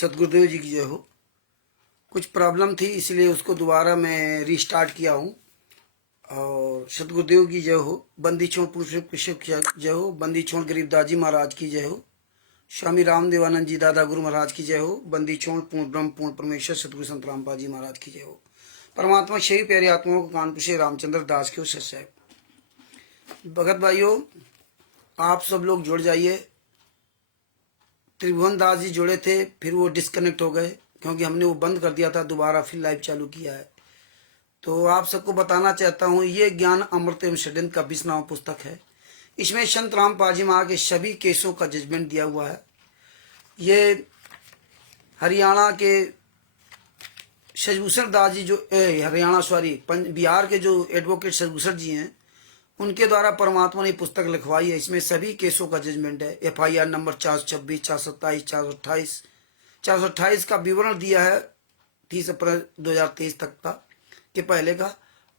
सतगुरुदेव जी की जय हो। कुछ प्रॉब्लम थी इसलिए उसको दोबारा मैं रीस्टार्ट किया हूँ। और सतगुरुदेव की जय हो। बंदी छोड़ पुरुष की जय हो। बंदी छोड़ गरीबदास जी महाराज की जय हो। स्वामी रामदेवानंद जी दादा गुरु महाराज की जय हो। बंदी छोड़ पूर्ण ब्रह्म पूर्ण परमेश्वर सतगुरु संत रामपाल जी महाराज की जय हो। परमात्मा शही प्यारी आत्माओं को कानपुर से रामचंद्र दास के सच साहब। भगत भाइयों, आप सब लोग जुड़ जाइए। त्रिभुवन दास जी जुड़े थे, फिर वो डिस्कनेक्ट हो गए क्योंकि हमने वो बंद कर दिया था, दोबारा फिर लाइव चालू किया है। तो आप सबको बताना चाहता हूँ, ये ज्ञान अमृत एवं षड्यंत्र का 20वां पुस्तक है। इसमें संत रामपाल जी महाराज के सभी केसों का जजमेंट दिया हुआ है। ये हरियाणा के शशिभूषण दास जी जो बिहार के जो एडवोकेट शशिभूषण जी हैं, उनके द्वारा परमात्मा ने पुस्तक लिखवाई है। इसमें सभी केसों का जजमेंट है। FIR नंबर 426, 427, 428, 428 का विवरण दिया है 30 अप्रैल 2023 तक का के पहले का,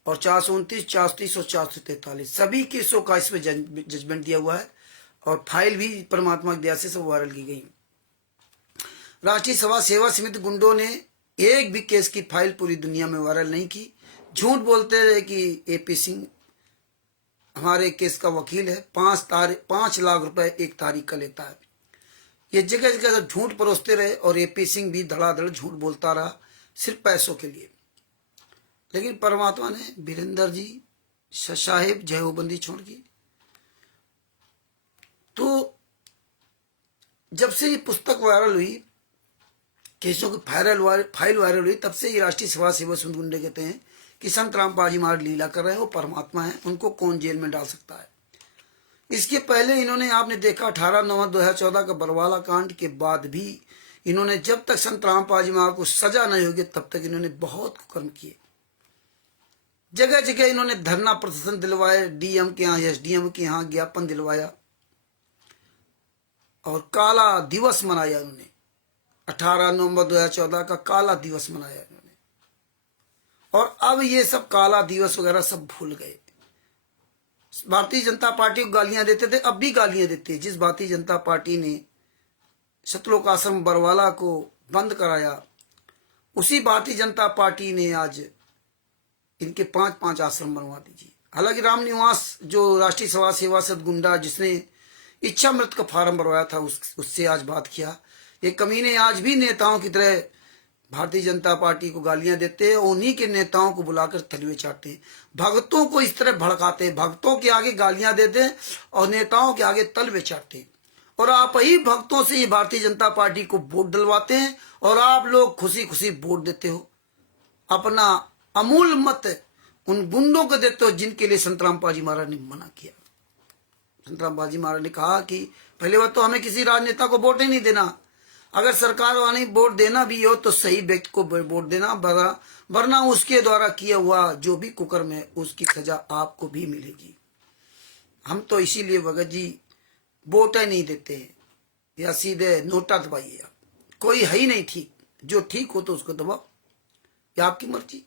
और 429, 430 और 443 सभी केसों का इसमें जजमेंट दिया हुआ है। और फाइल भी परमात्मा की दया से सब वायरल की गई। राष्ट्रीय सभा सेवा समिति गुंडों ने एक भी केस की फाइल पूरी दुनिया में वायरल नहीं की। झूठ बोलते रहे कि AP सिंह हमारे केस का वकील है, 5 लाख रुपए एक तारीख का लेता है। ये जगह जगह झूठ परोसते रहे और AP सिंह भी धड़ाधड़ झूठ बोलता रहा सिर्फ पैसों के लिए। लेकिन परमात्मा ने वीरेंद्र जी साहेब जय हो बंदी छोड़ की। तो जब से ये पुस्तक वायरल हुई, केसों की फाइल वायरल हुई, तब से ये राष्ट्रीय सभा सेवा समिति गुंडे कहते हैं कि संत रामपाल जी महाराज लीला कर रहे हैं, वो परमात्मा है, उनको कौन जेल में डाल सकता है। इसके पहले इन्होंने, आपने देखा 18/9/2014 का बरवाला कांड के बाद भी इन्होंने, जब तक संत रामपाल जी महाराज को सजा नहीं होगी तब तक इन्होंने बहुत कर्म किए। जगह जगह इन्होंने धरना प्रदर्शन दिलवाए, DM के यहाँ, SDM के यहाँ ज्ञापन दिलवाया और काला दिवस मनाया उन्होंने। 18 नवंबर 2014 का काला दिवस मनाया इन्होंने। और अब ये सब काला दिवस वगैरह सब भूल गए। भारतीय जनता पार्टी को गालियां देते थे, अब भी गालियां देते हैं। जिस भारतीय जनता पार्टी ने सतलोक आश्रम बरवाला को बंद कराया, उसी भारतीय जनता पार्टी ने आज इनके 5 आश्रम बनवा दीजिए। हालांकि रामनिवास जो राष्ट्रीय सभा सेवा सद गुंडा जिसने इच्छा मृत का फार्म भरवाया था, उससे आज बात किया। ये कमीने आज भी नेताओं की तरह भारतीय जनता पार्टी को गालियां देते हैं, उन्हीं के नेताओं को बुलाकर तलवे चाटते हैं, भक्तों को इस तरह भड़काते हैं, भक्तों के आगे गालियां देते हैं और नेताओं के आगे तलवे चाटते हैं। और आप ही भक्तों से ये भारतीय जनता पार्टी को वोट डलवाते हैं और आप लोग खुशी खुशी वोट देते हो। अपना अमूल मत उन गुंडों को देते हो जिनके लिए संत रामपाल जी महाराज ने मना किया। संत रामपाल जी महाराज ने कहा कि पहले बात तो हमें किसी राजनेता को वोट ही नहीं देना। अगर सरकार वाले वोट देना भी हो तो सही व्यक्ति को वोट देना, वरना उसके द्वारा किया हुआ जो भी कुकर्म है उसकी सजा आपको भी मिलेगी। हम तो इसीलिए भगत जी वोट ही नहीं देते हैं, या सीधे नोटा दबाइए। आप कोई है ही नहीं ठीक, जो ठीक हो तो उसको दबाओ, या आपकी मर्जी।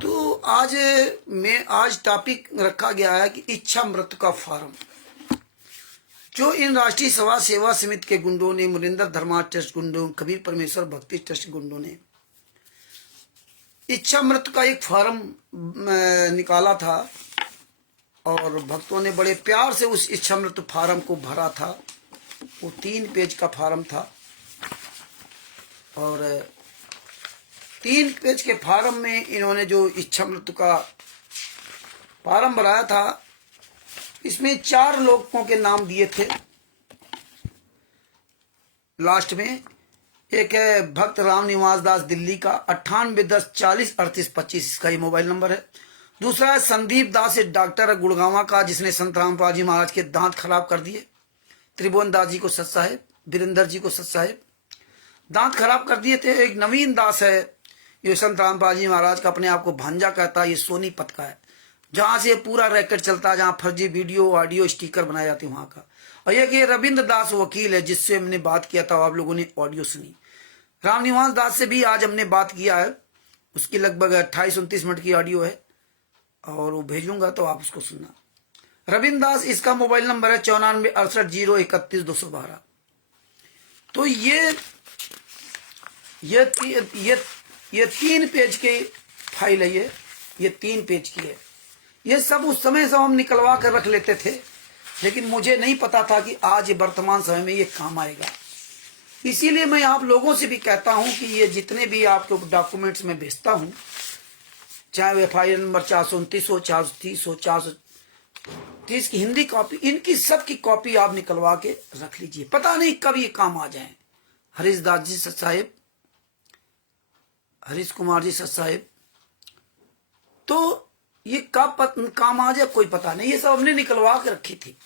तो आज टॉपिक रखा गया है कि इच्छा मृत्यु का फार्म, जो इन राष्ट्रीय सभा सेवा समिति के गुंडों ने, मुरिंदर धर्मा ट्रस्ट गुंडों, कबीर परमेश्वर भक्ति ट्रस्ट गुंडों ने इच्छा मृत्यु का एक फार्म निकाला था और भक्तों ने बड़े प्यार से उस इच्छा मृत्यु फार्म को भरा था। वो 3 पेज का फार्म था और 3 पेज के फार्म में इन्होंने जो इच्छा मृत्यु का फार्म भराया था, इसमें 4 लोगों के नाम दिए थे लास्ट में। एक है भक्त रामनिवास दास दिल्ली का, 9810403825 इसका ये मोबाइल नंबर है। दूसरा है संदीप दास, डॉक्टर गुड़गांवा का, जिसने संत रामपाल जी महाराज के दांत खराब कर दिए। त्रिभुवन दास जी को सत साहेब, वीरेंद्र जी को सत साहेब, दांत खराब कर दिए थे। एक नवीन दास है, ये संत रामपाल जी महाराज का अपने आप को भांजा कहता है, ये सोनीपत का है, जहां से पूरा रैकेट चलता है, जहां फर्जी वीडियो ऑडियो स्टिकर बनाए जाते हैं वहां का। और ये रविंद्र दास वकील है, जिससे हमने बात किया था, आप लोगों ने ऑडियो सुनी। रामनिवास दास से भी आज हमने बात किया है, उसकी लगभग 28-29 मिनट की ऑडियो है और वो भेजूंगा तो आप उसको सुनना। रविंद्र दास, इसका मोबाइल नंबर है 94 68 0 31 212। तो ये ये ये 3 पेज की फाइल है। ये 3 पेज की है। ये सब उस समय सब हम निकलवा कर रख लेते थे, लेकिन मुझे नहीं पता था कि आज वर्तमान समय में ये काम आएगा। इसीलिए मैं आप लोगों से भी कहता हूं कि ये जितने भी आपको डॉक्यूमेंट्स में भेजता हूं, चाहे FIR नंबर 429 हो, 430 हो, 430 की हिंदी कॉपी, इनकी सब की कॉपी आप निकलवा के रख लीजिए। पता नहीं कब ये काम आ जाए। हरीश दास जी सच साहेब, हरीश कुमार जी सच साहेब, तो ये कब काम आ जाए कोई पता नहीं। ये सब हमने निकलवा के रखी थी।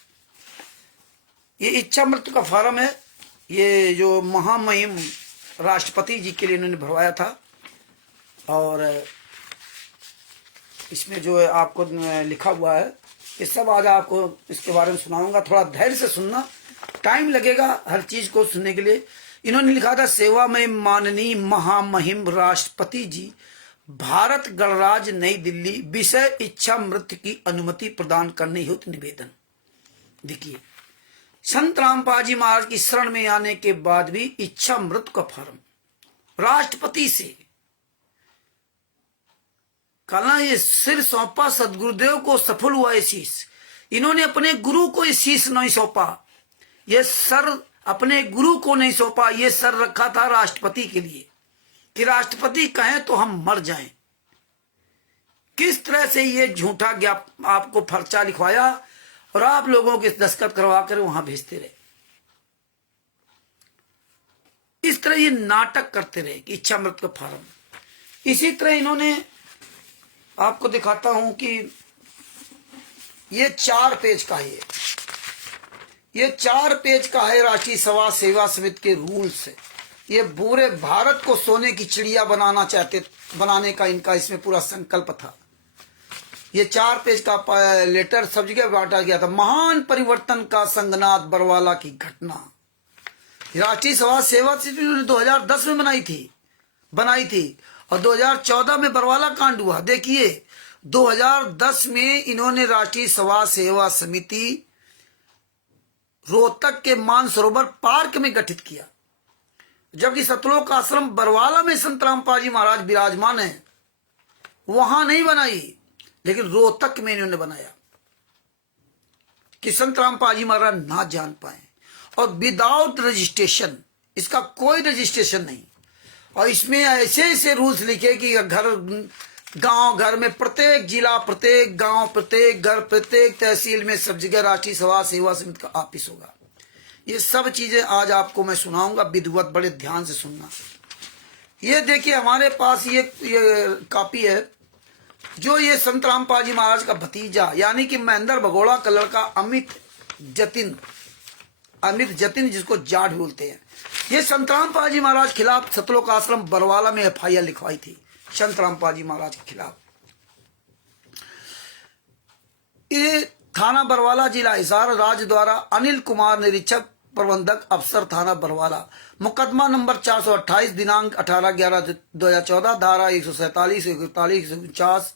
ये इच्छा मृत्यु का फॉर्म है। ये जो महामहिम राष्ट्रपति जी के लिए इन्होंने भरवाया था, और इसमें जो है आपको लिखा हुआ है, ये सब आज आपको इसके बारे में सुनाऊंगा। थोड़ा धैर्य से सुनना, टाइम लगेगा हर चीज को सुनने के लिए। इन्होंने लिखा था, सेवा में माननीय महामहिम राष्ट्रपति जी, भारत गणराज्य नई दिल्ली, विषय इच्छा मृत्यु की अनुमति प्रदान करने हेतु निवेदन। देखिए, संत रामपाल जी महाराज की शरण में आने के बाद भी इच्छा मृत्यु का फॉर्म राष्ट्रपति से कहना, ये सिर सौंपा सदगुरुदेव को, सफल हुआ ये शीश। इन्होंने अपने गुरु को ये शीश नहीं सौंपा, ये सर अपने गुरु को नहीं सौंपा, ये सर रखा था राष्ट्रपति के लिए कि राष्ट्रपति कहें तो हम मर जाएं। किस तरह से ये झूठा आपको पर्चा लिखवाया और आप लोगों के दस्तखत करवा कर वहां भेजते रहे। इस तरह ये नाटक करते रहे कि इच्छा मृत्यु का फॉर्म। इसी तरह इन्होंने, आपको दिखाता हूं कि ये 4 पेज का है। ये 4 पेज का है राष्ट्रीय सभा सेवा समिति के रूल्स है। ये पूरे भारत को सोने की चिड़िया बनाने का इनका इसमें पूरा संकल्प था। ये 4 पेज का लेटर सब जगह बांटा गया था। महान परिवर्तन का संगनाथ बरवाला की घटना। राष्ट्रीय सभा सेवा समिति ने 2010 में बनाई थी और 2014 में बरवाला कांड हुआ। देखिए, 2010 में इन्होंने राष्ट्रीय सभा सेवा समिति रोहतक के मानसरोवर पार्क में गठित किया, जबकि सतलोक आश्रम बरवाला में संत रामपाल जी महाराज विराजमान है, वहां नहीं बनाई, लेकिन रोहतक में इन्होंने बनाया कि संत रामपाल जी महाराज ना जान पाए। और विदाउट रजिस्ट्रेशन, इसका कोई रजिस्ट्रेशन नहीं। और इसमें ऐसे ऐसे रूल्स लिखे कि घर में, प्रत्येक जिला, प्रत्येक गांव, प्रत्येक घर, प्रत्येक तहसील में सब जगह राष्ट्रीय सभा सेवा समिति का ऑफिस होगा। ये सब चीजें आज आपको मैं सुनाऊंगा, विधिवत बड़े ध्यान से सुनना। ये देखिए, हमारे पास ये कॉपी है, जो ये संत रामपाल जी महाराज का भतीजा यानी कि महेंद्र भगोड़ा का लड़का अमित जतिन, जिसको जाट बोलते हैं, ये संत रामपाल जी महाराज खिलाफ सतलोक आश्रम बरवाला में FIR लिखवाई थी संत रामपाल जी महाराज के खिलाफ। ये थाना बरवाला, जिला हिसार, राज्य द्वारा अनिल कुमार, निरीक्षक प्रबंधक अफसर थाना बरवाला, मुकदमा नंबर 428, दिनांक 18/11/2014, धारा 147, 141, 149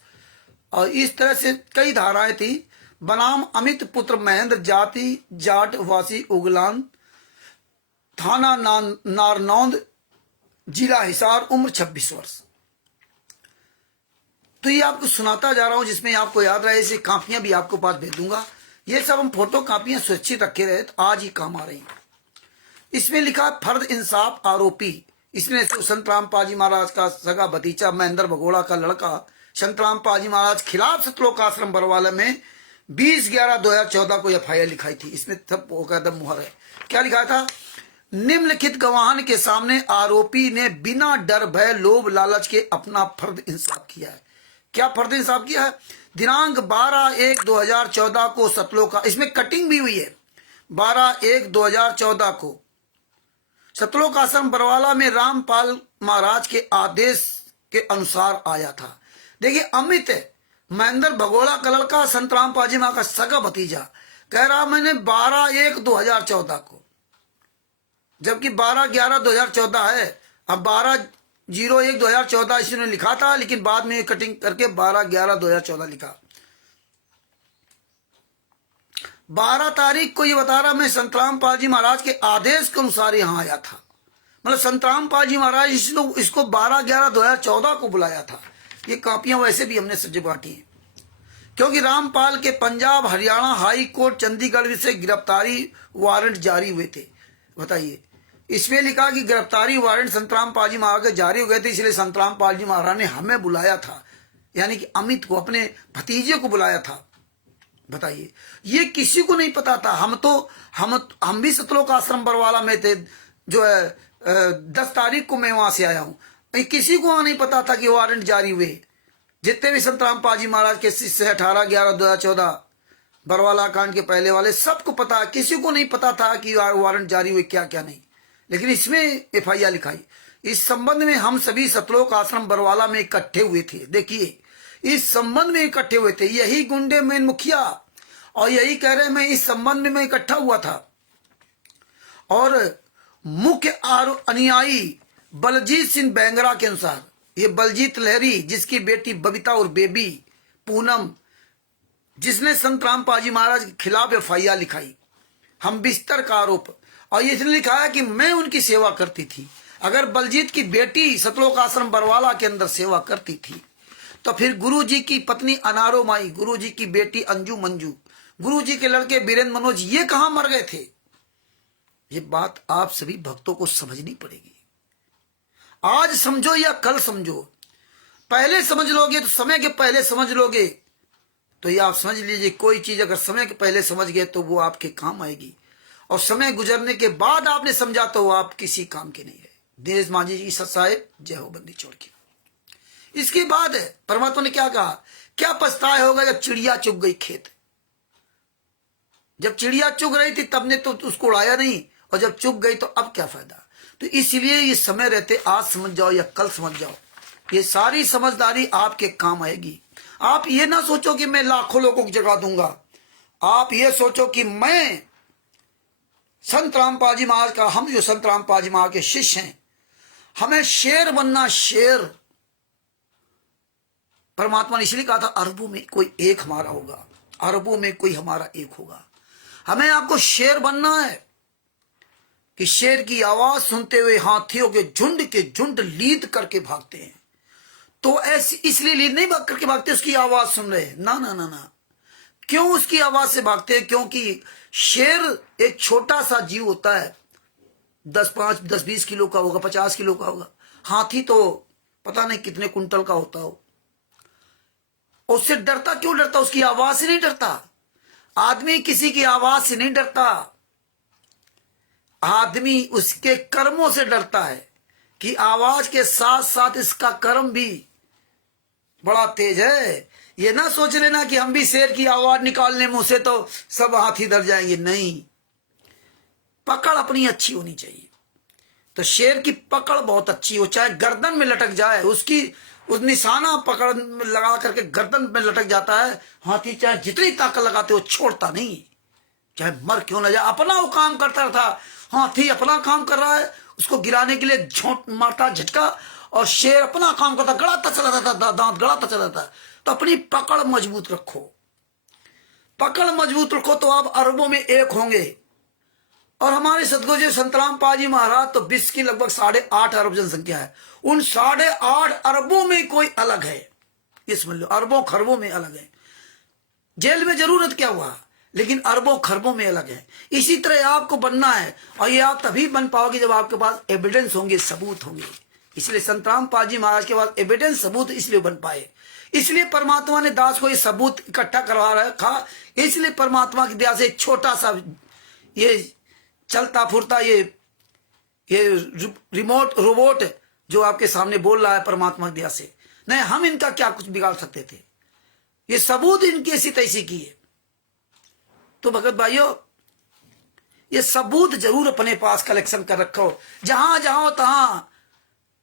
और इस तरह से कई धाराएं थी। बनाम अमित पुत्र महेंद्र, जाति जाट, वासी उगलान, थाना नारनौंद, जिला हिसार, उम्र 26 वर्ष। तो ये आपको सुनाता जा रहा हूं, जिसमें आपको याद रहे। ऐसी कापियां भी आपको पास भेज दूंगा। ये सब हम फोटो कापियां सुरक्षित रखे रहे तो आज ही काम आ रही हैं। इसमें लिखा फर्द इंसाफ आरोपी, इसमें संत रामपाल जी महाराज का सगा भतीजा महेंद्र भगोड़ा का लड़का संत रामपाल जी महाराज खिलाफ सतलोक आश्रम बरवाला में 20/11/2014 को FIR लिखाई थी। इसमें सब कदम मुहर है। क्या लिखा था? निम्नलिखित गवाहन के सामने आरोपी ने बिना डर भय लोभ लालच के अपना फर्द इंसाफ किया है। क्या फर्द इंसाफ किया है? दिनांक 12/1/2014 को सतलोक, इसमें कटिंग भी हुई है, 12/1/2014 को सतलोक आश्रम बरवाला में रामपाल महाराज के आदेश के अनुसार आया था। देखिए, अमित महेंद्र भगोड़ा का लड़का संत रामपाल जी महाराज का सगा भतीजा कह रहा मैंने 12/1/2014 को, जबकि 12/11/2014 है। अब 12/01/2014 इसने लिखा था, लेकिन बाद में कटिंग करके 12/11/2014 लिखा। 12 तारीख को ये बता रहा मैं संत रामपाल जी महाराज के आदेश के अनुसार यहां आया था। मतलब संतरामपाल जी महाराज इसको 12/11/2014 को बुलाया था। ये कापियां वैसे भी हमने सज बांटी हैं, क्योंकि रामपाल के पंजाब हरियाणा हाई कोर्ट चंडीगढ़ से गिरफ्तारी वारंट जारी हुए थे। बताइए, इसमें लिखा कि गिरफ्तारी वारंट संतरामपाल जी महाराज के जारी हो गए थे, इसलिए संतरामपाल जी महाराज ने हमें बुलाया था, यानी कि अमित को, अपने भतीजे को बुलाया था। बताइए, ये किसी को नहीं पता था। हम भी सतलोक आश्रम बरवाला में थे, जो है 10 तारीख को मैं वहां से आया हूं। किसी को नहीं पता था कि वारंट जारी हुए। जितने भी संतरामपाल जी महाराज के शिष्य 18/11/2014 बरवाला कांड के पहले वाले, सबको पता है। किसी को नहीं पता था कि वारंट जारी हुए, क्या क्या नहीं। लेकिन इसमें FIR लिखाई। इस संबंध में हम सभी सतलोक आश्रम बरवाला में इकट्ठे हुए थे। देखिए, इस संबंध में इकट्ठे हुए थे, यही गुंडे मेन मुखिया और यही कह रहे मैं इस संबंध में मैं इकट्ठा हुआ था। और मुख्य अनुयायी बलजीत सिंह बेंगरा के अनुसार, ये बलजीत लहरी जिसकी बेटी बबीता और बेबी पूनम, जिसने संत रामपाल जी महाराज के खिलाफ FIR लिखाई, हम बिस्तर का आरोप, और इसने लिखा है कि मैं उनकी सेवा करती थी। अगर बलजीत की बेटी सतलोक आश्रम बरवाला के अंदर सेवा करती थी, तो फिर गुरु जी की पत्नी अनारो माई, गुरु जी की बेटी अंजू मंजू, गुरु जी के लड़के बीरेंद्र मनोज, ये कहां मर गए थे? ये बात आप सभी भक्तों को समझनी पड़ेगी। आज समझो या कल समझो, पहले समझ लोगे तो, समय के पहले समझ लोगे तो ये आप समझ लीजिए, कोई चीज अगर समय के पहले समझ गए तो वो आपके काम आएगी, और समय गुजरने के बाद आपने समझा तो वो आप किसी काम के नहीं है। दिनेश मांझी जी साहेब, जय हो बंदी छोड़ के। इसके बाद परमात्मा ने क्या कहा, क्या पछताया होगा जब चिड़िया चुग गई खेत। जब चिड़िया चुग रही थी तब ने तो उसको उड़ाया नहीं, और जब चुग गई तो अब क्या फायदा। तो इसलिए ये समय रहते आज समझ जाओ या कल समझ जाओ, ये सारी समझदारी आपके काम आएगी। आप ये ना सोचो कि मैं लाखों लोगों को जगा दूंगा, आप ये सोचो कि मैं संत रामपाल जी महाराज का, हम जो संत रामपाल जी महाराज के शिष्य हैं, हमें शेर बनना, शेर। परमात्मा ने इसलिए कहा था अरबों में कोई एक हमारा होगा, अरबों में कोई हमारा एक होगा। हमें आपको शेर बनना है कि शेर की आवाज सुनते हुए हाथियों के झुंड लीद करके भागते हैं। तो ऐसी इसलिए लीद नहीं भाग करके भागते उसकी आवाज सुन रहे, ना ना ना ना। क्यों उसकी आवाज से भागते हैं? क्योंकि शेर एक छोटा सा जीव होता है, 10-20 किलो का होगा, 50 किलो का होगा। हाथी तो पता नहीं कितने कुंटल का होता हो। उससे डरता क्यों? डरता उसकी आवाज से नहीं डरता। आदमी किसी की आवाज से नहीं डरता, आदमी उसके कर्मों से डरता है कि आवाज के साथ साथ इसका कर्म भी बड़ा तेज है। ये ना सोच लेना कि हम भी शेर की आवाज निकालने मुंह से तो सब हाथी डर जाएंगे, नहीं। पकड़ अपनी अच्छी होनी चाहिए। तो शेर की पकड़ बहुत अच्छी हो, चाहे गर्दन में लटक जाए, उसकी उस निशाना पकड़ लगा करके गर्दन में लटक जाता है। हाथी चाहे जितनी ताकत लगाते हो छोड़ता नहीं, चाहे मर क्यों न जाए, अपना वो काम करता रहता। हाथी अपना काम कर रहा है, उसको गिराने के लिए झोंट मारता झटका, और शेर अपना काम करता, गड़ाता चला जाता, दांत गड़ाता चला जाता। तो अपनी पकड़ मजबूत रखो, पकड़ मजबूत रखो तो आप अरबों में एक होंगे। और हमारे सदगुरु जी संत रामपाल जी महाराज तो विश्व की लगभग 8.5 अरब जनसंख्या है, उन 8.5 अरबों में कोई अलग है। ये समझ लो, अरबों खरबों में अलग है। जेल में जरूरत क्या हुआ, लेकिन अरबों खरबों में अलग है। इसी तरह आपको बनना है, और ये आप तभी बन पाओगे जब आपके पास एविडेंस होंगे, सबूत होंगे। इसलिए संत रामपाल जी महाराज के पास एविडेंस, सबूत इसलिए बन पाए। इसलिए परमात्मा ने दास को ये सबूत इकट्ठा करवा रखा। इसलिए परमात्मा की दया से एक छोटा सा ये चलता फुरता ये रिमोट रोबोट जो आपके सामने बोल रहा है, परमात्मा की दया से। नहीं, हम इनका क्या कुछ बिगाड़ सकते थे? ये सबूत इनकी ऐसी तैसी की है। तो भगत भाइयों, ये सबूत जरूर अपने पास कलेक्शन कर रखो। जहां जाओ तहां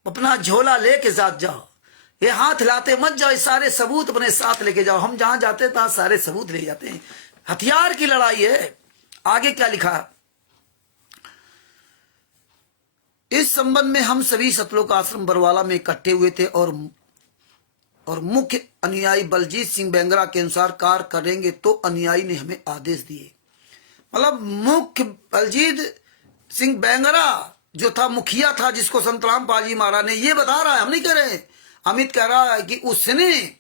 अपना झोला लेके साथ जाओ, ये हाथ हिलाते मत जाओ, सारे सबूत अपने साथ लेके जाओ। हम जहां जाते हैं तहां सारे सबूत ले जाते हैं। हथियार की लड़ाई है। आगे क्या लिखा, इस संबंध में हम सभी सतलोक आश्रम बरवाला में इकट्ठे हुए थे, और मुख्य अनुयायी बलजीत सिंह बेंगरा के अनुसार कार्य करेंगे तो अनुयायी ने हमें आदेश दिए। मतलब मुख्य बलजीत सिंह बेंगरा जो था मुखिया था, जिसको संतराम पाजी मारा ने, ये बता रहा है, हम नहीं कह रहे, अमित कह रहा है कि उसने,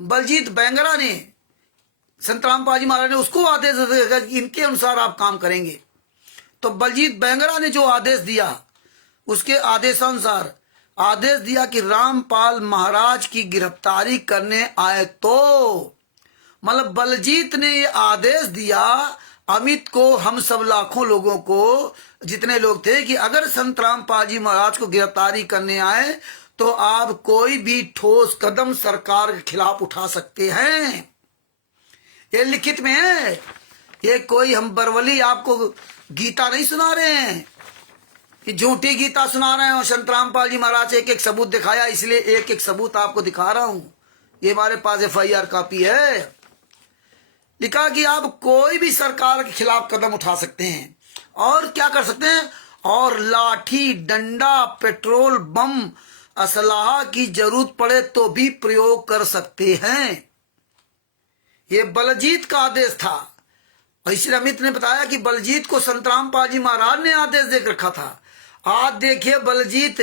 बलजीत बेंगरा ने, संतराम पाजी महाराज ने उसको आदेश दिया कि इनके अनुसार आप काम करेंगे। तो बलजीत बेंगरा ने जो आदेश दिया, उसके आदेशानुसार आदेश दिया कि रामपाल महाराज की गिरफ्तारी करने आए, तो मतलब बलजीत ने ये आदेश दिया अमित को, हम सब लाखों लोगों को, जितने लोग थे, कि अगर संत रामपाल जी महाराज को गिरफ्तारी करने आए तो आप कोई भी ठोस कदम सरकार के खिलाफ उठा सकते हैं। ये लिखित में है। ये कोई हम बरवली आपको गीता नहीं सुना रहे हैं कि झूठी गीता सुना रहे हैं। और संत रामपाल जी महाराज एक एक सबूत दिखाया, इसलिए एक एक सबूत आपको दिखा रहा हूं। ये हमारे पास FIR कॉपी है। लिखा कि आप कोई भी सरकार के खिलाफ कदम उठा सकते हैं, और क्या कर सकते हैं, और लाठी, डंडा, पेट्रोल बम, असलाह की जरूरत पड़े तो भी प्रयोग कर सकते हैं। ये बलजीत का आदेश था। और इसलिए अमित ने बताया कि बलजीत को संत रामपाल जी महाराज ने आदेश देकर रखा था। आज देखिए बलजीत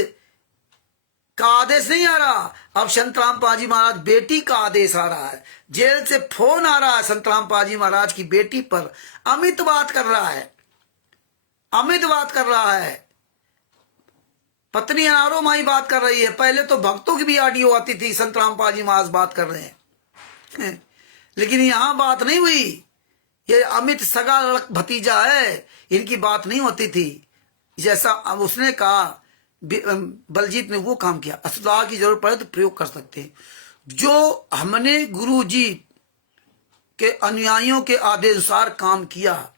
का आदेश नहीं आ रहा, अब संत रामपाल जी महाराज बेटी का आदेश आ रहा है। जेल से फोन आ रहा है संत रामपाल जी महाराज की बेटी पर। अमित बात कर रहा है, अमित बात कर रहा है, पत्नी अनारो माई बात कर रही है। पहले तो भक्तों की भी ऑडियो आती थी, संत रामपाल जी महाराज बात कर रहे हैं, लेकिन यहां बात नहीं हुई। ये अमित सगा लड़क भतीजा है, इनकी बात नहीं होती थी। जैसा उसने कहा, बलजीत ने वो काम किया, असलाह की जरूरत पड़े तो प्रयोग कर सकते हैं। जो हमने गुरु जी के अनुयायियों के आदेशानुसार काम किया,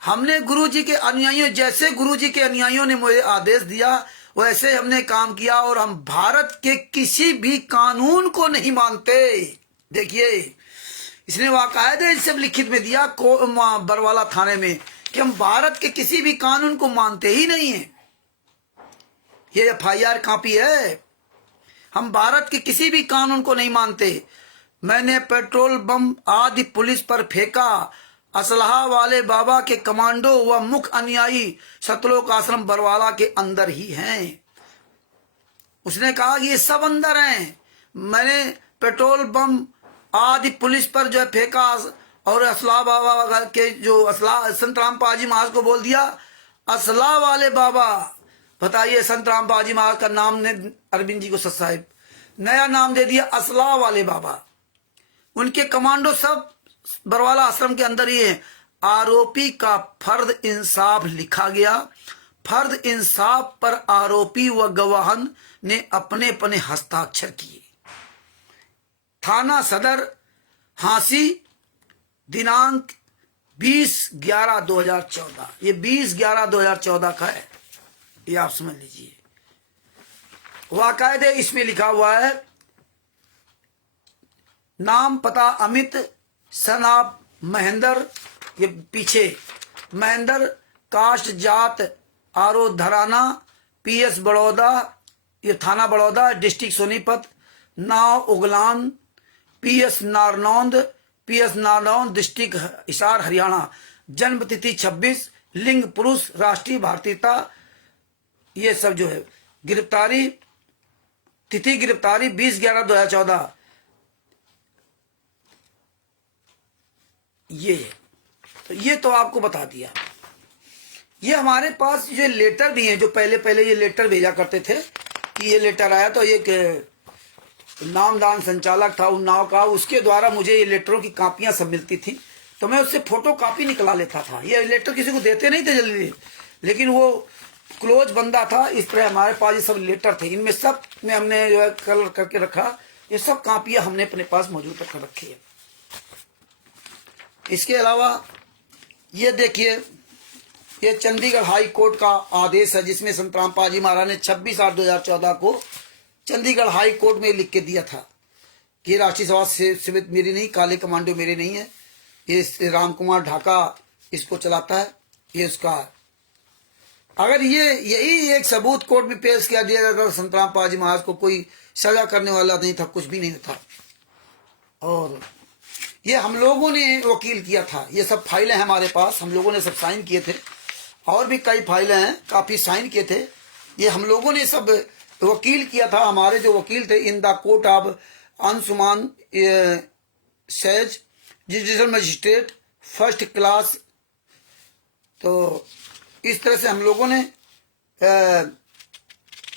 हमने गुरु जी के अनुयायियों, जैसे गुरु जी के अनुयायियों ने मुझे आदेश दिया वैसे हमने काम किया। और हम भारत के किसी भी कानून को नहीं मानते। देखिए, इसने वाकायदे इसे लिखित में दिया बरवाला थाने में कि हम भारत के किसी भी कानून को मानते ही नहीं है। ये FIR कॉपी है। हम भारत के किसी भी कानून को नहीं मानते। मैंने पेट्रोल बम आदि पुलिस पर फेंका। असलहा वाले बाबा के कमांडो व मुख्य अनुयायी सतलोक आश्रम बरवाला के अंदर ही हैं। उसने कहा कि ये सब अंदर हैं। मैंने पेट्रोल बम आदि पुलिस पर जो है फेंका, और असला बाबा के जो असला संत रामपाल जी महाराज को बोल दिया असला वाले बाबा। बताइए, संत रामपाल जी महाराज का नाम ने अरविंद जी को सत साहिब नया नाम दे दिया, असला वाले बाबा। उनके कमांडो सब बरवाला आश्रम के अंदर ही है। आरोपी का फर्द इंसाफ लिखा गया। फर्द इंसाफ पर आरोपी व गवाहन ने अपने अपने हस्ताक्षर किए। थाना सदर हांसी, दिनांक 20/11/2014। ये 20/11/2014 का है, ये आप समझ लीजिए। वाकायदे इसमें लिखा हुआ है, नाम पता अमित, सनाब महेंद्र, ये पीछे महेंद्र, कास्ट जात आरोधराना, PS बड़ौदा, ये थाना बड़ौदा, डिस्ट्रिक्ट सोनीपत, नाव उगलान, PS नारनौंद, डिस्ट्रिक्ट हिसार हरियाणा, जन्म तिथि 26, लिंग पुरुष, राष्ट्रीय भारतीयता। ये सब जो है गिरफ्तारी तिथि, गिरफ्तारी 20/11/2014। ये तो आपको बता दिया। ये हमारे पास जो लेटर भी हैं, जो पहले ये लेटर भेजा करते थे कि ये लेटर आया, तो एक नामदान संचालक था उन्नाव का, उसके द्वारा मुझे ये लेटरों की कापियां सब मिलती थी, तो मैं उससे फोटो कॉपी निकला लेता था। ये लेटर किसी को देते नहीं थे जल्दी, लेकिन वो क्लोज बंदा था। इस तरह हमारे पास ये सब लेटर थे, इनमें सब में हमने जो है कलर करके रखा। ये सब कापियां हमने अपने पास मौजूद रख रखी है। इसके अलावा ये देखिए, ये चंडीगढ़ हाई कोर्ट का आदेश है, जिसमें संत रामपाल जी महाराज ने 26/8/2014 को चंडीगढ़ हाई कोर्ट में लिख के दिया था कि राष्ट्रीय सभा समिति मेरी नहीं, काले कमांडो मेरे नहीं है, ये राम कुमार ढाका इसको चलाता है, ये उसका। अगर यही एक सबूत कोर्ट में पेश किया दिया जाता, संत रामपाल जी महाराज को कोई सजा करने वाला नहीं था, कुछ भी नहीं था। और ये हम लोगों ने वकील किया था। ये सब फाइलें हमारे पास, हम लोगों ने सब साइन किए थे। और भी कई फाइलें हैं, काफी साइन किए थे। ये हम लोगों ने सब वकील किया था। हमारे जो वकील थे in the court of Anshuman says judicial magistrate first class. तो इस तरह से हम लोगों ने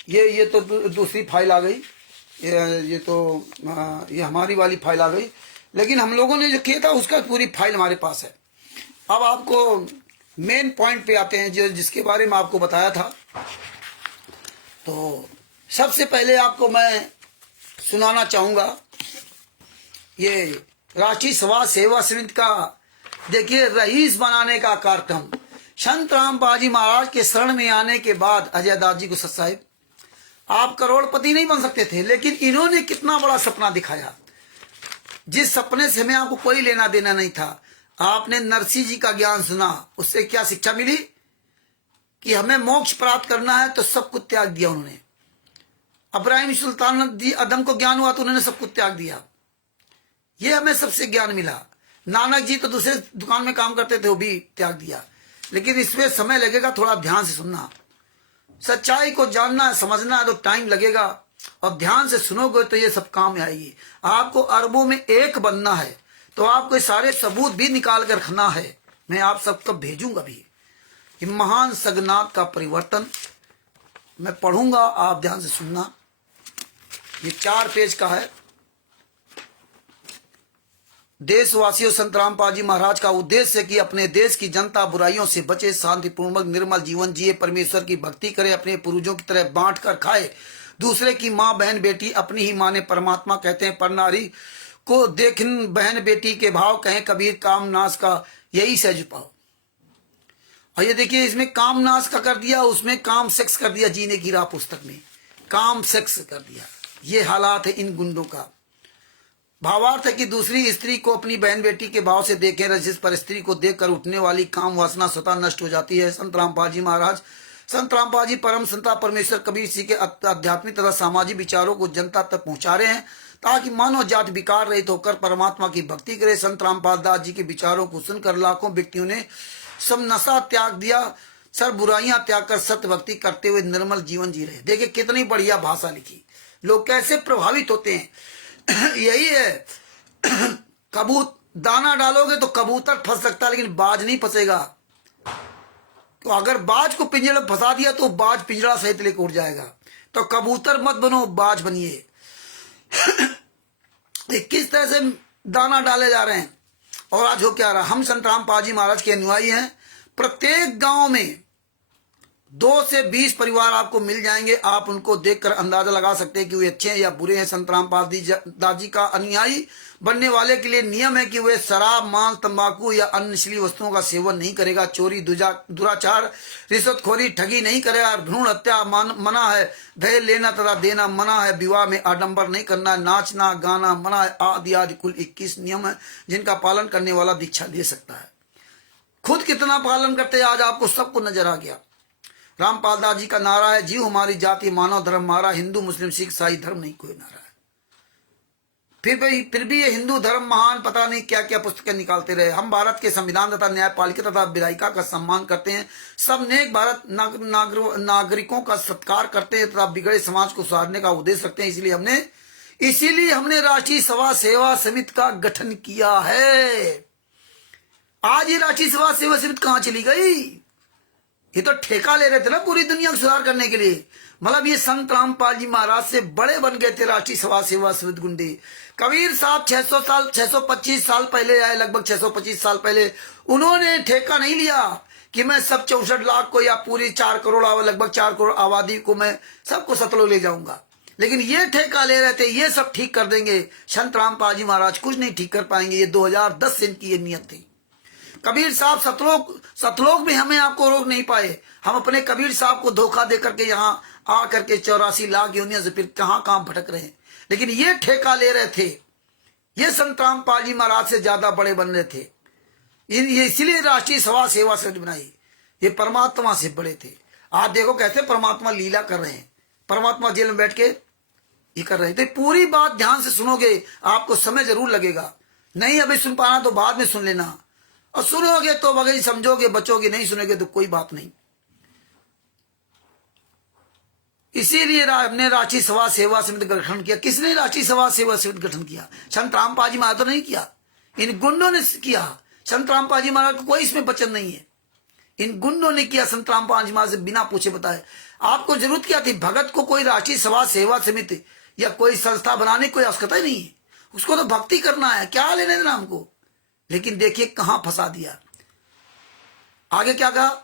ये तो दूसरी फाइल आ गई। ये हमारी वाली फाइल आ गई, लेकिन हम लोगों ने जो किया था उसका पूरी फाइल हमारे पास है। अब आपको मेन पॉइंट पे आते हैं, जो जिसके बारे में आपको बताया था। तो सबसे पहले आपको मैं सुनाना चाहूंगा ये राष्ट्रीय समाज सेवा समिति का, देखिए, रईस बनाने का कार्यक्रम। संत रामपाल जी महाराज के शरण में आने के बाद अजय दास जी को साहिब, आप करोड़पति नहीं बन सकते थे, लेकिन इन्होंने कितना बड़ा सपना दिखाया, जिस सपने से हमें आपको कोई लेना देना नहीं था। आपने नरसिंह जी का ज्ञान सुना, उससे क्या शिक्षा मिली कि हमें मोक्ष प्राप्त करना है तो सब कुछ त्याग दिया उन्होंने। इब्राहिम सुल्तान जी अदम को ज्ञान हुआ तो उन्होंने सब कुछ त्याग दिया। ये हमें सबसे ज्ञान मिला। नानक जी तो दूसरे दुकान में काम करते थे, वो भी त्याग दिया। लेकिन इसमें समय लगेगा, थोड़ा ध्यान से सुनना। सच्चाई को जानना है, समझना है तो टाइम लगेगा, और ध्यान से सुनोगे तो ये सब काम आएगी। आपको अरबों में एक बनना है तो आपको सारे सबूत भी निकाल कर रखना है। मैं आप सबको भेजूंगा भी। ये महान सगनाथ का परिवर्तन मैं पढ़ूंगा, आप ध्यान से सुनना। ये 4 पेज का है। देशवासियों, संत रामपाल जी महाराज का उद्देश्य है कि अपने देश की जनता बुराइयों से बचे, शांतिपूर्वक निर्मल जीवन जिए, परमेश्वर की भक्ति करे, अपने पूर्वजों की तरह बांट कर खाए, दूसरे की माँ बहन बेटी अपनी ही माने। परमात्मा कहते हैं पर नारी को देखन बहन बेटी के भाव, कहें कबीर काम नाश का यही सहज पाओ। और ये देखिए, इसमें काम नाश का कर दिया, उसमें काम सेक्स कर दिया। जीने की राह पुस्तक में काम सेक्स कर दिया। ये हालात है इन गुंडों का। भावार्थ है कि दूसरी स्त्री को अपनी बहन बेटी के भाव से देखें, जिस पर स्त्री को देखकर उठने वाली काम वासना स्वतः नष्ट हो जाती है। संत रामपाल जी महाराज, संत रामपाल जी परम संता परमेश्वर कबीर सिंह के आध्यात्मिक तथा सामाजिक विचारों को जनता तक पहुंचा रहे हैं, ताकि मानव जाति विकार रहित होकर परमात्मा की भक्ति करे। संत रामपाल दास जी के विचारों को सुनकर लाखों व्यक्तियों ने सब नशा त्याग दिया, सर बुराइयां त्याग कर सत्य भक्ति करते हुए निर्मल जीवन जी रहे। देखिए कितनी बढ़िया भाषा लिखी, लोग कैसे प्रभावित होते हैं। यही है, दाना डालोगे तो कबूतर फंस सकता है, लेकिन बाज नहीं फंसेगा। तो अगर बाज को पिंजरे में फंसा दिया तो बाज पिंजरा सहित लेकर उड़ जाएगा। तो कबूतर मत बनो, बाज बनिए। किस तरह से दाना डाले जा रहे हैं। और आज हो क्या रहा, हम संत रामपाल जी महाराज के अनुयायी हैं। प्रत्येक गांव में 2 से 20 परिवार आपको मिल जाएंगे। आप उनको देखकर अंदाजा लगा सकते हैं कि वे अच्छे हैं या बुरे हैं। संत रामपाल दास जी का अनुयायी बनने वाले के लिए नियम है कि वे शराब, मांस, तंबाकू या अन्य नशीली वस्तुओं का सेवन नहीं करेगा। चोरी, दुराचार, रिश्वतखोरी, ठगी नहीं करेगा। भ्रूण हत्या मना है। दहेज लेना तथा देना मना है। विवाह में आडंबर नहीं करना है। नाचना गाना मना है। आदि आदि कुल 21 नियम है, जिनका पालन करने वाला दीक्षा ले सकता है। खुद कितना पालन करते आज आपको सबको नजर आ गया। रामपाल दास जी का नारा है, जीव हमारी जाति मानव धर्म हमारा, हिंदू मुस्लिम सिख ईसाई धर्म नहीं कोई नारा है। फिर भी ये हिंदू धर्म महान, पता नहीं क्या क्या पुस्तकें निकालते रहे। हम भारत के संविधान तथा न्यायपालिका तथा विधायिका का सम्मान करते हैं। सब नेक भारत नागरिकों का सत्कार करते हैं तथा बिगड़े समाज को सुधारने का उद्देश्य रखते हैं। इसीलिए हमने राष्ट्रीय समाज सेवा समिति का गठन किया है। आज ये राष्ट्रीय समाज सेवा समिति कहां चली गई? ये तो ठेका ले रहे थे ना पूरी दुनिया को सुधार करने के लिए। मतलब ये संत रामपाल जी महाराज से बड़े बन गए थे राष्ट्रीय समाज सेवा समिति गुंडे। कबीर साहब 625 साल पहले आए, लगभग 625 साल पहले। उन्होंने ठेका नहीं लिया कि मैं सब 64 लाख को या पूरी 4 करोड़ लगभग 4 करोड़ आबादी को मैं सबको सतलोक ले जाऊंगा। लेकिन ये ठेका ले रहे थे, ये सब ठीक कर देंगे। संत रामपाल जी महाराज कुछ नहीं ठीक कर पाएंगे। ये 2010 से इनकी ये नियत थी। कबीर साहब सतलोक में हमें आपको रोक नहीं पाए। हम अपने कबीर साहब को धोखा दे करके यहाँ आ करके 84 लाख योनियों से फिर कहाँ भटक रहे हैं। लेकिन ये ठेका ले रहे थे। ये संत रामपाल जी महाराज से ज्यादा बड़े बन रहे थे। ये इसीलिए राष्ट्रीय समाज सेवा समिति बनाई। ये परमात्मा से बड़े थे। आज देखो कैसे परमात्मा लीला कर रहे हैं। परमात्मा जेल में बैठ के ये कर रहे थे। पूरी बात ध्यान से सुनोगे, आपको समय जरूर लगेगा। नहीं अभी सुन पाना तो बाद में सुन लेना, और सुनोगे तो वही समझोगे, बचोगे। नहीं सुनोगे तो कोई बात नहीं। इसीलिए हमने रांची सभा सेवा समिति का गठन किया। किसने रांची सभा सेवा समिति गठन किया? संत रामपाल जी महाराज तो नहीं किया, इन गुंडों ने किया। संत रामपाल जी महाराज को कोई इसमें वचन नहीं है, इन गुंडों ने किया। संत रामपाल जी महाराज से बिना पूछे बताए। आपको जरूरत क्या थी? भगत को कोई रांची सभा सेवा समिति या कोई संस्था बनाने की कोई आवश्यकता ही नहीं है, उसको तो भक्ति करना है, क्या लेने देना हमको। लेकिन देखिए कहां फंसा दिया। आगे क्या कहा?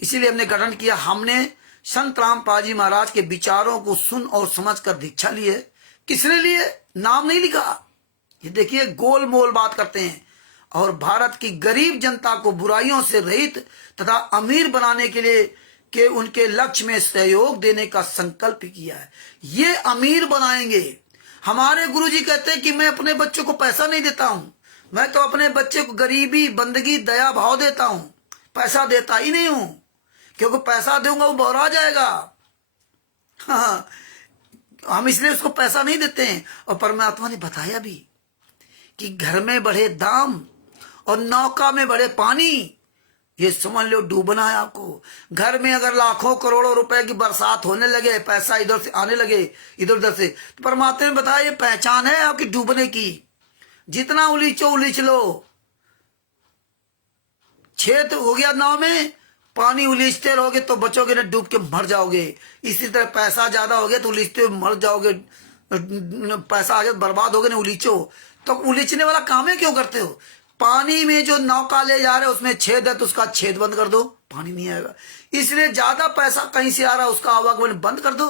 इसीलिए हमने गठन किया। हमने संत रामपाल जी महाराज के विचारों को सुन और समझ कर दीक्षा लिए। किसने लिए? नाम नहीं लिखा। ये देखिए गोलमोल बात करते हैं। और भारत की गरीब जनता को बुराइयों से रहित तथा अमीर बनाने के लिए के उनके लक्ष्य में सहयोग देने का संकल्प किया है। ये अमीर बनाएंगे। हमारे गुरुजी कहते हैं कि मैं अपने बच्चों को पैसा नहीं देता हूं, मैं तो अपने बच्चे को गरीबी, बंदगी, दया भाव देता हूं, पैसा देता ही नहीं हूं, क्योंकि पैसा दूंगा वो बौरा जाएगा। हाँ, हम इसलिए उसको पैसा नहीं देते हैं। और परमात्मा ने बताया भी कि घर में बढ़े दाम और नौका में बढ़े पानी, ये समझ लो डूबना है आपको। घर में अगर लाखों करोड़ों रुपए की बरसात होने लगे, पैसा इधर से आने लगे, इधर उधर से, तो परमात्मा ने बताया ये पहचान है आपकी डूबने की। जितना उलीचो उलीच लो, छेद हो गया नाव में, पानी उलीचते रहोगे तो बचोगे ना, डूब के मर जाओगे। इसी तरह पैसा ज्यादा हो गया तो उलीचते हुए मर जाओगे, पैसा आ गया बर्बाद हो गया ना, उलीचो। तो उलीचने वाला काम है क्यों करते हो? पानी में जो नौका ले जा रहे हो उसमें छेद है तो उसका छेद बंद कर दो, पानी नहीं आएगा। इसलिए ज्यादा पैसा कहीं से आ रहा है उसका आवागमन बंद कर दो।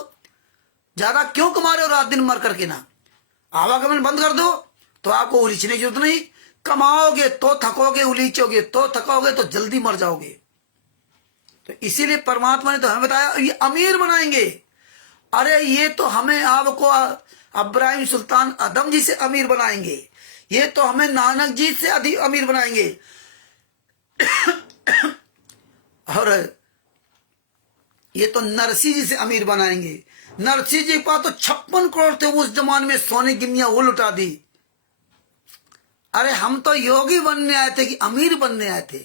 ज्यादा क्यों कमा रहे हो रात दिन मर करके ना, आवागमन बंद कर दो तो आपको उलीचने की जरूरत नहीं। कमाओगे तो थकोगे, उलीचोगे तो थकोगे तो जल्दी मर जाओगे। तो इसीलिए परमात्मा ने तो हमें बताया ये अमीर बनाएंगे। अरे ये तो हमें आपको इब्राहिम सुल्तान आदम जी से अमीर बनाएंगे, ये तो हमें नानक जी से अधिक अमीर बनाएंगे। और ये तो नरसिंह जी से अमीर बनाएंगे। नरसिंह जी के पास तो 56 करोड़ थे उस जमाने में, सोने गिनिया वो लुटा दी। अरे हम तो योगी बनने आए थे कि अमीर बनने आए थे?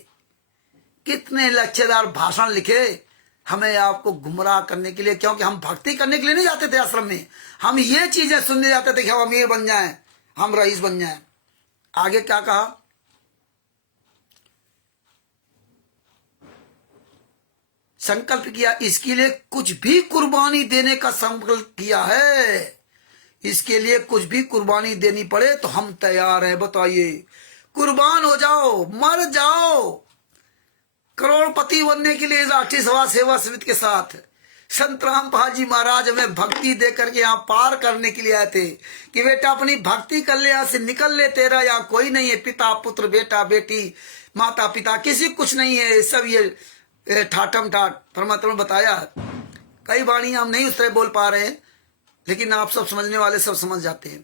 कितने लच्छेदार भाषण लिखे हमें आपको गुमराह करने के लिए, क्योंकि हम भक्ति करने के लिए नहीं जाते थे आश्रम में, हम ये चीजें सुनने जाते थे कि हम अमीर बन जाएं, हम रईस बन जाएं। आगे क्या कहा? संकल्प किया, इसके लिए कुछ भी कुर्बानी देने का संकल्प किया है। इसके लिए कुछ भी कुर्बानी देनी पड़े तो हम तैयार हैं। बताइए, कुर्बान हो जाओ, मर जाओ, करोड़पति बनने के लिए राष्ट्रीय सभा सेवा समिति के साथ संत रामपाल जी महाराज हमें भक्ति दे करके यहाँ पार करने के लिए आए थे कि बेटा अपनी भक्ति कर ले, यहाँ से निकल ले, तेरा यहाँ कोई नहीं है, पिता पुत्र बेटा बेटी माता पिता किसी कुछ नहीं है, सब ये ठाठम ठाठ। परमात्मा ने बताया, कई वाणियां हम नहीं उस तरह बोल पा रहे हैं, लेकिन आप सब समझने वाले सब समझ जाते हैं।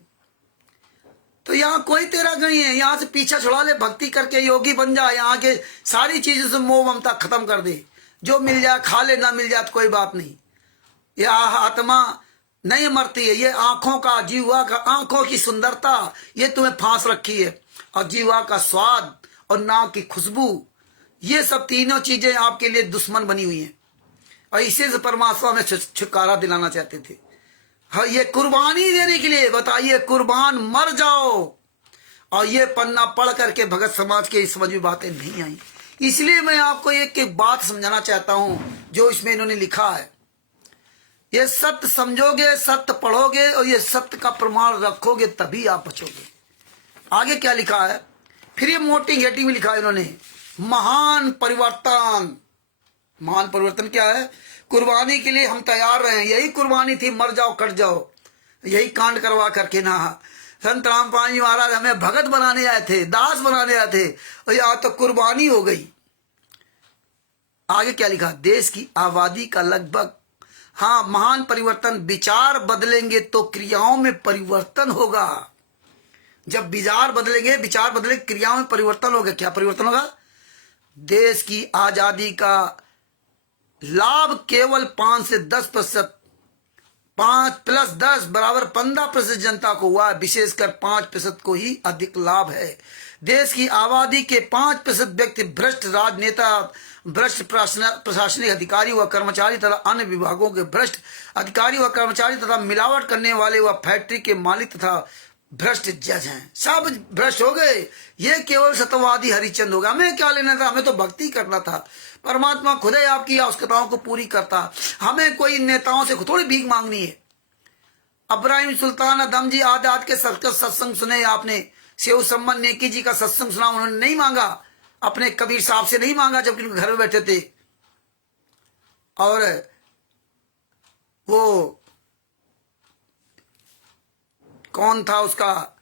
तो यहाँ कोई तेरा नहीं है, यहाँ से पीछा छुड़ा ले, भक्ति करके योगी बन जा, यहाँ के सारी चीजों से मोह ममता खत्म कर दे, जो मिल जाए खा ले, ना मिल जाए तो कोई बात नहीं। यह आत्मा नहीं मरती है, ये आंखों का, जीवा का, आंखों की सुंदरता ये तुम्हें फांस रखी है, और जीवा का स्वाद और नाक की खुशबू, ये सब तीनों चीजें आपके लिए दुश्मन बनी हुई हैं। और इसी से परमात्मा में छुटकारा दिलाना चाहते थे। हाँ, ये कुर्बानी देने के लिए बताइए, कुर्बान मर जाओ। और ये पन्ना पढ़ करके भगत समाज के समझ में बातें नहीं आई। इसलिए मैं आपको एक एक बात समझाना चाहता हूं जो इसमें इन्होंने लिखा है। ये सत्य समझोगे, सत्य पढ़ोगे और ये सत्य का प्रमाण रखोगे तभी आप बचोगे। आगे क्या लिखा है? फिर ये मोटी घेटी में लिखा है इन्होंने, महान परिवर्तन। महान परिवर्तन क्या है? कुर्बानी के लिए हम तैयार रहे। यही कुर्बानी थी, मर जाओ कट जाओ, यही कांड करवा करके ना। संत रामपाल जी महाराज हमें भगत बनाने आए थे, दास बनाने आए थे, और यहां तो कुर्बानी हो गई। आगे क्या लिखा? देश की आबादी का लगभग, हाँ, महान परिवर्तन। विचार बदलेंगे तो क्रियाओं में परिवर्तन होगा। जब विचार बदलेंगे, विचार बदले, क्रियाओं में परिवर्तन होगा। क्या परिवर्तन होगा? देश की आजादी का लाभ केवल 5 से 10%, 5 + 10 = 15% जनता को हुआ। विशेषकर 5% को ही अधिक लाभ है। देश की आबादी के 5% व्यक्ति भ्रष्ट राजनेता, भ्रष्ट प्रशासनिक अधिकारी व कर्मचारी तथा अन्य विभागों के भ्रष्ट अधिकारी व कर्मचारी तथा मिलावट करने वाले व फैक्ट्री के मालिक तथा भ्रष्ट जज हैं। सब भ्रष्ट हो गए। ये केवल सत्यवादी हरिचंद होगा। हमें क्या लेना था? हमें तो भक्ति करना था। परमात्मा खुद ही आपकी आवश्यकताओं को पूरी करता। हमें कोई नेताओं से थोड़ी भीख मांगनी है। अब्राहिम सुल्तान अदम जी आजाद के सत्संग सुने आपने, शेव सम्मन नेकी जी का सत्संग सुना, उन्होंने नहीं मांगा, अपने कबीर साहब से नहीं मांगा जबकि उनके घर में बैठे थे। और वो कौन था उसका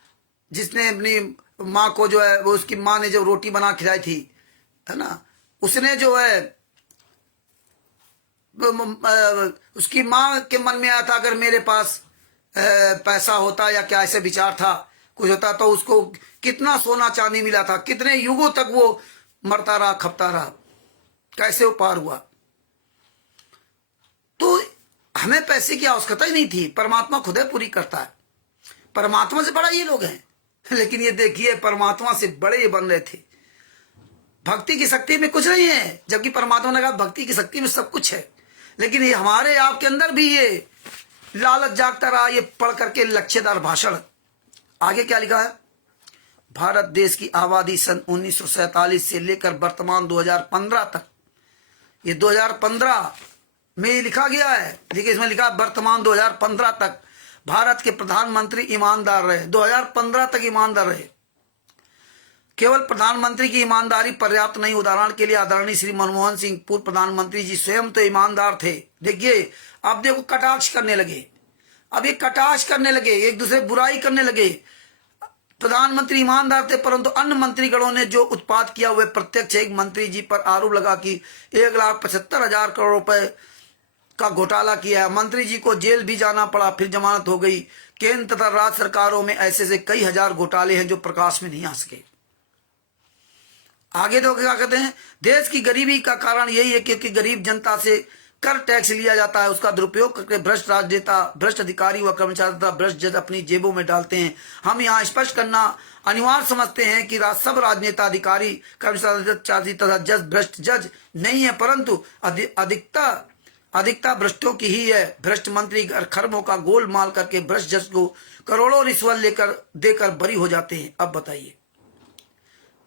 जिसने अपनी माँ को जो है, वो उसकी माँ ने जो रोटी बना खिलाई थी, है ना, उसने जो है उसकी माँ के मन में आया था अगर मेरे पास पैसा होता या क्या ऐसे विचार था कुछ होता तो उसको कितना सोना चांदी मिला था, कितने युगों तक वो मरता रहा, खपता रहा, कैसे वो पार हुआ। तो हमें पैसे की आवश्यकता ही नहीं थी। परमात्मा खुद ही पूरी करता है। परमात्मा से बड़ा ये लोग हैं। लेकिन ये देखिए, परमात्मा से बड़े ये बन रहे थे। भक्ति की शक्ति में कुछ नहीं है, जबकि परमात्मा ने कहा भक्ति की शक्ति में सब कुछ है। लेकिन ये हमारे आपके अंदर भी ये लालच जागता रहा, ये पढ़ करके लक्ष्यदार भाषण। आगे क्या लिखा है? भारत देश की आबादी सन 1947 से लेकर वर्तमान 2015 तक, ये 2015 में लिखा गया है। देखिए इसमें लिखा वर्तमान 2015 तक भारत के प्रधानमंत्री ईमानदार रहे। 2015 तक ईमानदार रहे। केवल प्रधानमंत्री की ईमानदारी पर्याप्त नहीं। उदाहरण के लिए आदरणीय श्री मनमोहन सिंह पूर्व प्रधानमंत्री जी स्वयं तो ईमानदार थे। देखिए अब देखो कटाक्ष करने लगे, अब ये कटाक्ष करने लगे, एक दूसरे बुराई करने लगे। प्रधानमंत्री ईमानदार थे, परंतु अन्य मंत्रीगणों ने जो उत्पाद किया हुए प्रत्यक्ष एक मंत्री जी पर आरोप लगा कि 1,75,000 करोड़ रुपए का घोटाला किया है। मंत्री जी को जेल भी जाना पड़ा, फिर जमानत हो गई। केंद्र तथा राज्य सरकारों में ऐसे से कई हजार घोटाले हैं जो प्रकाश में नहीं आ सके। आगे तो क्या कहते हैं? देश की गरीबी का कारण यही है क्योंकि गरीब जनता से कर टैक्स लिया जाता है, उसका दुरुपयोग करके भ्रष्ट राजनेता, भ्रष्ट अधिकारी व कर्मचारी तथा भ्रष्ट जज अपनी जेबों में डालते हैं। हम यहाँ स्पष्ट करना अनिवार्य समझते हैं कि सब राजनेता, अधिकारी, कर्मचारी तथा जज भ्रष्ट जज नहीं है, परंतु अधिकता भ्रष्टों की ही है। भ्रष्ट मंत्री खरबों का गोलमाल करके भ्रष्ट जज को करोड़ों रिश्वत देकर बरी हो जाते हैं। अब बताइए,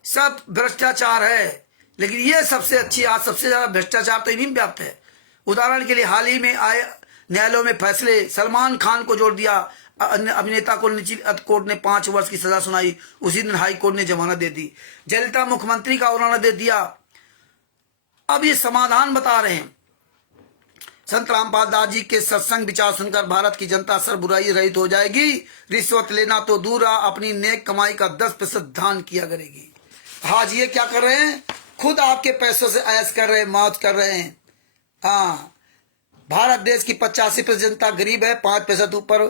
सब भ्रष्टाचार है, लेकिन ये सबसे अच्छी, आज सबसे ज्यादा भ्रष्टाचार तो इन्हीं में व्याप्त है। उदाहरण के लिए हाल ही में आए न्यायालयों में फैसले, सलमान खान को जोड़ दिया। अभिनेता को निचली कोर्ट ने 5 वर्ष की सजा सुनाई, उसी दिन हाई कोर्ट ने जमानत दे दी। जयललिता मुख्यमंत्री का उन्होंने दे दिया। अब ये समाधान बता रहे हैं। संत रामपाल दास जी के सत्संग विचार सुनकर भारत की जनता सर बुराई रहित हो जाएगी। रिश्वत लेना तो दूर, अपनी नेक कमाई का 10% दान किया करेगी। आज ये क्या कर रहे हैं? खुद आपके पैसों से ऐश कर रहे हैं, मौज कर रहे हैं। हाँ, भारत देश की 85% जनता गरीब है। 5% ऊपर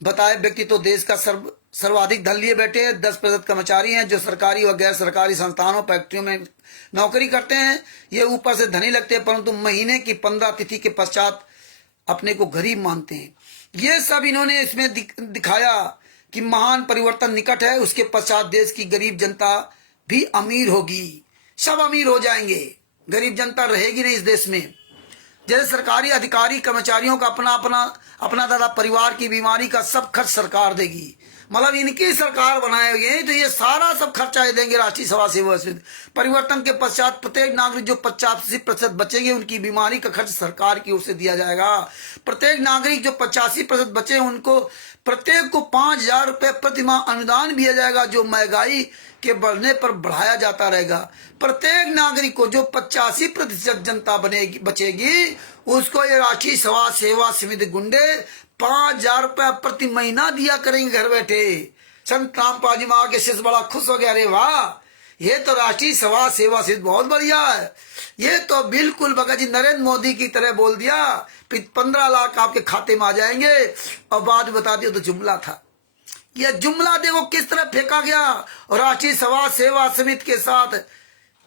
बताए व्यक्ति तो देश का सर्वाधिक धन लिए बैठे हैं। 10% कर्मचारी हैं जो सरकारी व गैर सरकारी संस्थानों, फैक्ट्रियों में नौकरी करते हैं। ये ऊपर से धनी लगते हैं, परंतु महीने की 15 तिथि के पश्चात अपने को गरीब मानते हैं। ये सब इन्होंने इसमें दिखाया कि महान परिवर्तन निकट है। उसके पश्चात देश की गरीब जनता भी अमीर होगी। सब अमीर हो जाएंगे, गरीब जनता रहेगी नहीं इस देश में। जैसे सरकारी अधिकारी कर्मचारियों का अपना दादा परिवार की बीमारी का सब खर्च सरकार देगी। मतलब इनकी सरकार बनाए हुए तो ये सारा सब खर्चा देंगे राष्ट्रीय समाज सेवा समिति। परिवर्तन के पश्चात प्रत्येक नागरिक जो 85% बचेंगे उनकी बीमारी का खर्च सरकार की ओर से दिया जाएगा। प्रत्येक नागरिक जो 85% बचे उनको प्रत्येक को 5,000 रुपए प्रति माह अनुदान दिया जाएगा, जो महंगाई के बढ़ने पर बढ़ाया जाता रहेगा। प्रत्येक नागरिक को जो 85% जनता बचेगी उसको ये राष्ट्रीय समाज सेवा समिति गुंडे 5,000 रुपया प्रति महीना दिया करेंगे घर बैठे। संत रामपाल जी माँ के शिष्य बड़ा खुश हो गया, अरे वाह, ये तो राष्ट्रीय समाज सेवा समिति बहुत बढ़िया है। ये तो बिल्कुल भगत जी नरेंद्र मोदी की तरह बोल दिया, 15 लाख आपके खाते में आ जाएंगे। और बाद में बता दिया तो जुमला था। यह जुमला देखो किस तरह फेंका गया। और राष्ट्रीय समाज सेवा समिति के साथ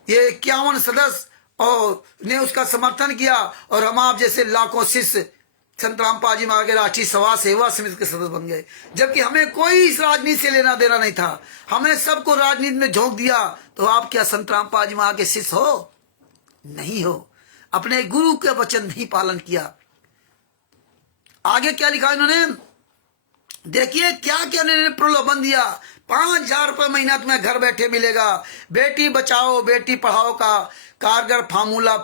ये 51 सदस्य और ने उसका समर्थन किया। और हम आप जैसे लाखों शिष्य संतराम पाजी महाराज के राष्ट्रीय सभा सेवा समिति के सदस्य बन गए, जबकि हमें कोई इस राजनीति से लेना देना नहीं था। हमने सबको राजनीति में झोंक दिया। तो आप क्या संतराम पाजी महाराज के शिष्य हो? नहीं हो। अपने गुरु के वचन नहीं पालन किया। आगे क्या लिखा इन्होंने, देखिए क्या क्या इन्होंने प्रलोभन दिया। 5,000 रुपये महीना तुम्हें घर बैठे मिलेगा। बेटी बचाओ बेटी पढ़ाओ का कारगर फार्मूला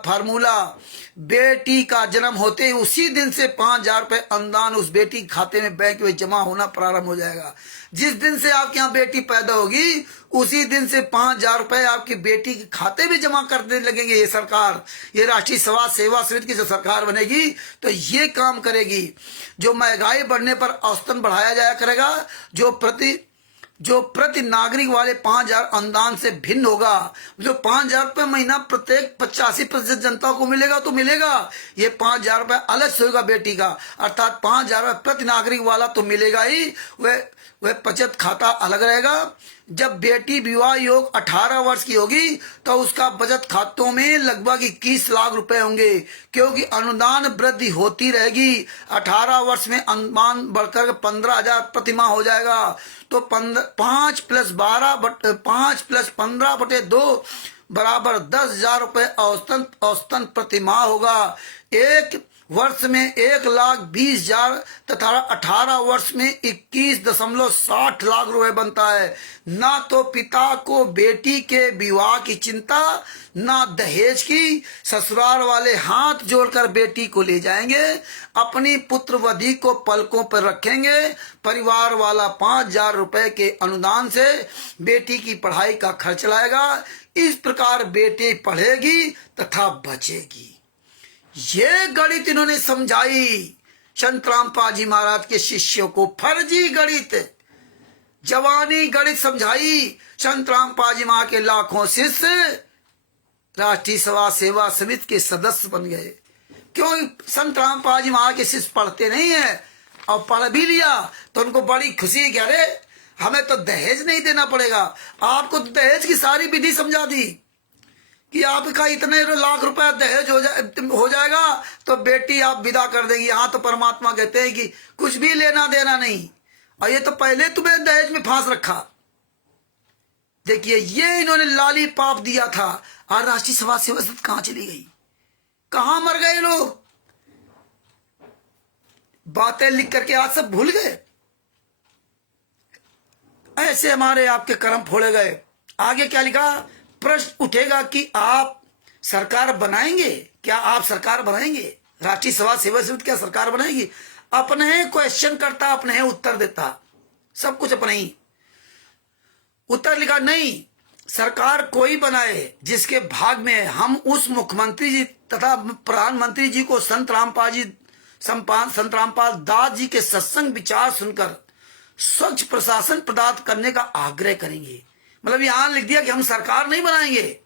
बेटी का जन्म होते ही उसी दिन से 5,000 रुपये अनुदान उस बेटी के खाते में बैंक में जमा होना प्रारंभ हो जाएगा। जिस दिन से आपके यहाँ बेटी पैदा होगी उसी दिन से 5,000 रुपये आपकी बेटी के खाते में जमा करने लगेंगे। ये सरकार, ये राष्ट्रीय सभा सेवा समिति की जो सरकार बनेगी तो ये काम करेगी। जो महंगाई बढ़ने पर औसतन बढ़ाया जाया करेगा, जो प्रति नागरिक वाले 5,000 अनुदान से भिन्न होगा। जो 5,000 रुपये महीना प्रत्येक 85% जनता को मिलेगा तो मिलेगा। ये 5,000 रुपये अलग से होगा बेटी का, अर्थात 5,000 रुपये प्रति नागरिक वाला तो मिलेगा ही, वह बचत खाता अलग रहेगा। जब बेटी विवाह योग 18 वर्ष की होगी तो उसका बचत खातों में लगभग 21 लाख रुपए होंगे, क्योंकि अनुदान वृद्धि होती रहेगी। 18 वर्ष में अनुदान बढ़कर 15,000 प्रति माह हो जाएगा। तो 5 + 15/2 बराबर 10,000 रुपये औसतन प्रति माह होगा। एक वर्ष में 1,20,000 तथा 18 वर्ष में 21.60 लाख रुपए बनता है। ना तो पिता को बेटी के विवाह की चिंता, ना दहेज की। ससुराल वाले हाथ जोड़कर बेटी को ले जाएंगे, अपनी पुत्रवधि को पलकों पर रखेंगे। परिवार वाला 5,000 रुपए के अनुदान से बेटी की पढ़ाई का खर्च लाएगा। इस प्रकार बेटी पढ़ेगी तथा बचेगी। ये गणित इन्होंने समझाई संतराम पाजी महाराज के शिष्यों को। फर्जी गणित, जवानी गणित समझाई। संतराम पाजी महाराज के लाखों शिष्य राष्ट्रीय सभा सेवा समिति के सदस्य बन गए। क्यों? संतराम पाजी महाराज के शिष्य पढ़ते नहीं है, और पढ़ भी लिया तो उनको बड़ी खुशी है कि अरे हमें तो दहेज नहीं देना पड़ेगा। आपको दहेज की सारी विधि समझा दी कि आपका इतने लाख रुपए दहेज हो जाएगा तो बेटी आप विदा कर देंगी। यहाँ तो परमात्मा कहते हैं कि कुछ भी लेना देना नहीं, और ये तो पहले तुम्हें दहेज में फांस रखा। देखिए ये इन्होंने लाली पाप दिया था। और राष्ट्रीय सभा सेवा समिति कहाँ चली गई? कहाँ मर गए लोग? बातें लिख करके आज सब भूल गए। ऐसे हमारे आपके कर्म फोड़े गए। आगे क्या लिखा? प्रश्न उठेगा कि आप सरकार बनाएंगे? क्या आप सरकार बनाएंगे? राष्ट्रीय सभा सेवा समिति क्या सरकार बनाएगी? अपने क्वेश्चन करता, अपने उत्तर देता, सब कुछ अपने ही। उत्तर लिखा नहीं, सरकार कोई बनाए जिसके भाग में हम उस मुख्यमंत्री जी तथा प्रधानमंत्री जी को संत रामपाल दास जी के सत्संग विचार सुनकर स्वच्छ प्रशासन प्रदान करने का आग्रह करेंगे। मतलब यहां लिख दिया कि हम सरकार नहीं बनाएंगे।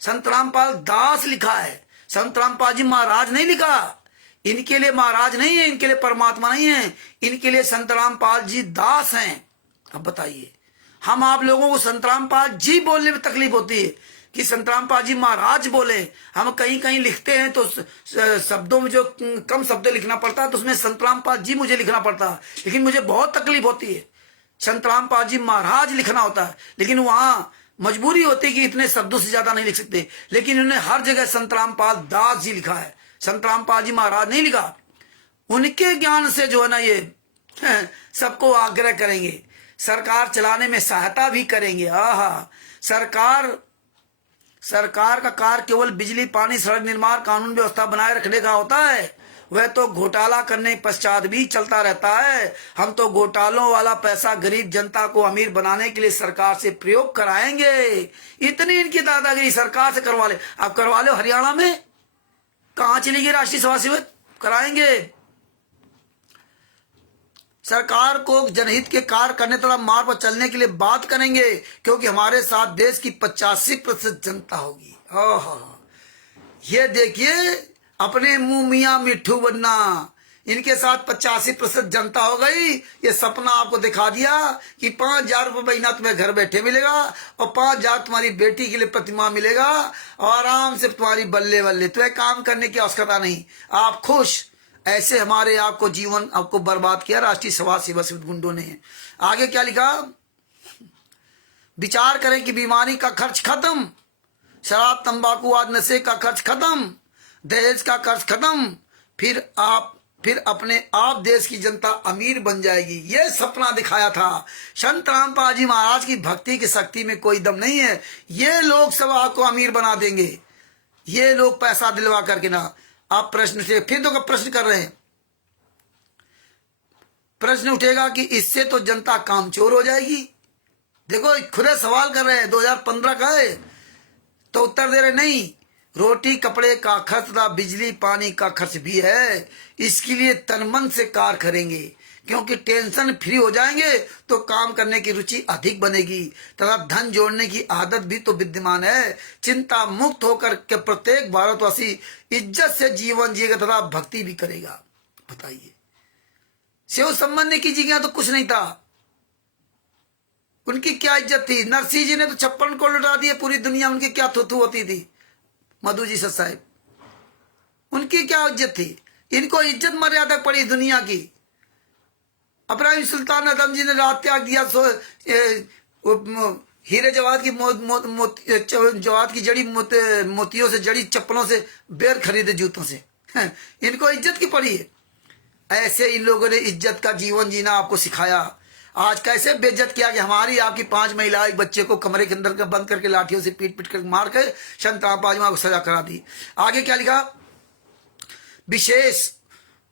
संत रामपाल दास लिखा है, संत रामपाल जी महाराज नहीं लिखा। इनके लिए महाराज नहीं है, इनके लिए परमात्मा नहीं है, इनके लिए संत रामपाल जी दास हैं। अब बताइए, हम आप लोगों को संत रामपाल जी बोलने में तकलीफ होती है कि संत रामपाल जी महाराज बोले। हम कहीं कहीं लिखते हैं तो शब्दों में जो कम शब्द लिखना पड़ता है तो उसमें संत रामपाल जी मुझे लिखना पड़ता है, लेकिन मुझे बहुत तकलीफ होती है। संत रामपाल जी महाराज लिखना होता है, लेकिन वहां मजबूरी होती है कि इतने शब्दों से ज्यादा नहीं लिख सकते। लेकिन उन्होंने हर जगह संत रामपाल दास जी लिखा है, संत रामपाल जी महाराज नहीं लिखा। उनके ज्ञान से जो है ना ये सबको आग्रह करेंगे, सरकार चलाने में सहायता भी करेंगे। आहा, सरकार का कार्य केवल बिजली, पानी, सड़क निर्माण, कानून व्यवस्था बनाए रखने का होता है। वह तो घोटाला करने पश्चात भी चलता रहता है। हम तो घोटालों वाला पैसा गरीब जनता को अमीर बनाने के लिए सरकार से प्रयोग कराएंगे। इतनी इनकी दादागिरी, सरकार से करवा ले। आप करवा लो, हरियाणा में कहां चली गई राष्ट्रीय सभा सेवा? कराएंगे। सरकार को जनहित के कार्य करने तथा मार्ग पर चलने के लिए बात करेंगे, क्योंकि हमारे साथ देश की 85% जनता होगी। ये देखिए, अपने मुंह मियां मिट्ठू बनना। इनके साथ 85% जनता हो गई। ये सपना आपको दिखा दिया कि 5,000 रुपये महीना तुम्हें घर बैठे मिलेगा और 5,000 तुम्हारी बेटी के लिए प्रतिमा मिलेगा और आराम से तुम्हारी बल्ले बल्ले, तुम्हें काम करने की आवश्यकता नहीं। आप खुश, ऐसे हमारे आपको जीवन आपको बर्बाद किया राष्ट्रीय समाज सेवा गुंडों ने। आगे क्या लिखा, विचार करें कि बीमारी का खर्च खत्म, शराब तंबाकू आदि नशे का खर्च खत्म, दहेज का खर्च खत्म, फिर अपने आप देश की जनता अमीर बन जाएगी। ये सपना दिखाया था। संत रामपाल जी महाराज की भक्ति की शक्ति में कोई दम नहीं है। ये लोग सब आपको अमीर बना देंगे, ये लोग पैसा दिलवा करके ना। आप प्रश्न से फिर तो प्रश्न कर रहे हैं, प्रश्न उठेगा कि इससे तो जनता कामचोर हो जाएगी। देखो खुले सवाल कर रहे हैं, 2015 का है तो उत्तर दे रहे नहीं। रोटी कपड़े का खर्च तथा बिजली पानी का खर्च भी है, इसके लिए तन मन से कार्य करेंगे, क्योंकि टेंशन फ्री हो जाएंगे तो काम करने की रुचि अधिक बनेगी तथा धन जोड़ने की आदत भी तो विद्यमान है। चिंता मुक्त होकर के प्रत्येक भारतवासी इज्जत से जीवन जिएगा तथा भक्ति भी करेगा। बताइए, शिव संबंध कीजिएगा तो कुछ नहीं था, उनकी क्या इज्जत थी। नरसिंह जी ने तो 56 को लुटा दिए पूरी दुनिया, उनकी क्या थुथु होती थी। मधु जी सत साहिब, उनकी क्या इज्जत थी। इनको इज्जत मर्यादा पड़ी दुनिया की। इब्राहिम सुल्तान आदम जी ने रात त्याग दिया, हीरे जवाहर की जवाहर की जड़ी मोतियों से जड़ी चप्पलों से बेर खरीदे जूतों से। इनको इज्जत की पड़ी है। ऐसे इन लोगों ने इज्जत का जीवन जीना आपको सिखाया। आज कैसे बेइज्जत किया कि हमारी आपकी 5 महिलाएं एक बच्चे को कमरे के अंदर बंद करके लाठियों से पीट पीट कर मार के संत रामपाल जी को सजा करा दी। आगे क्या लिखा, विशेष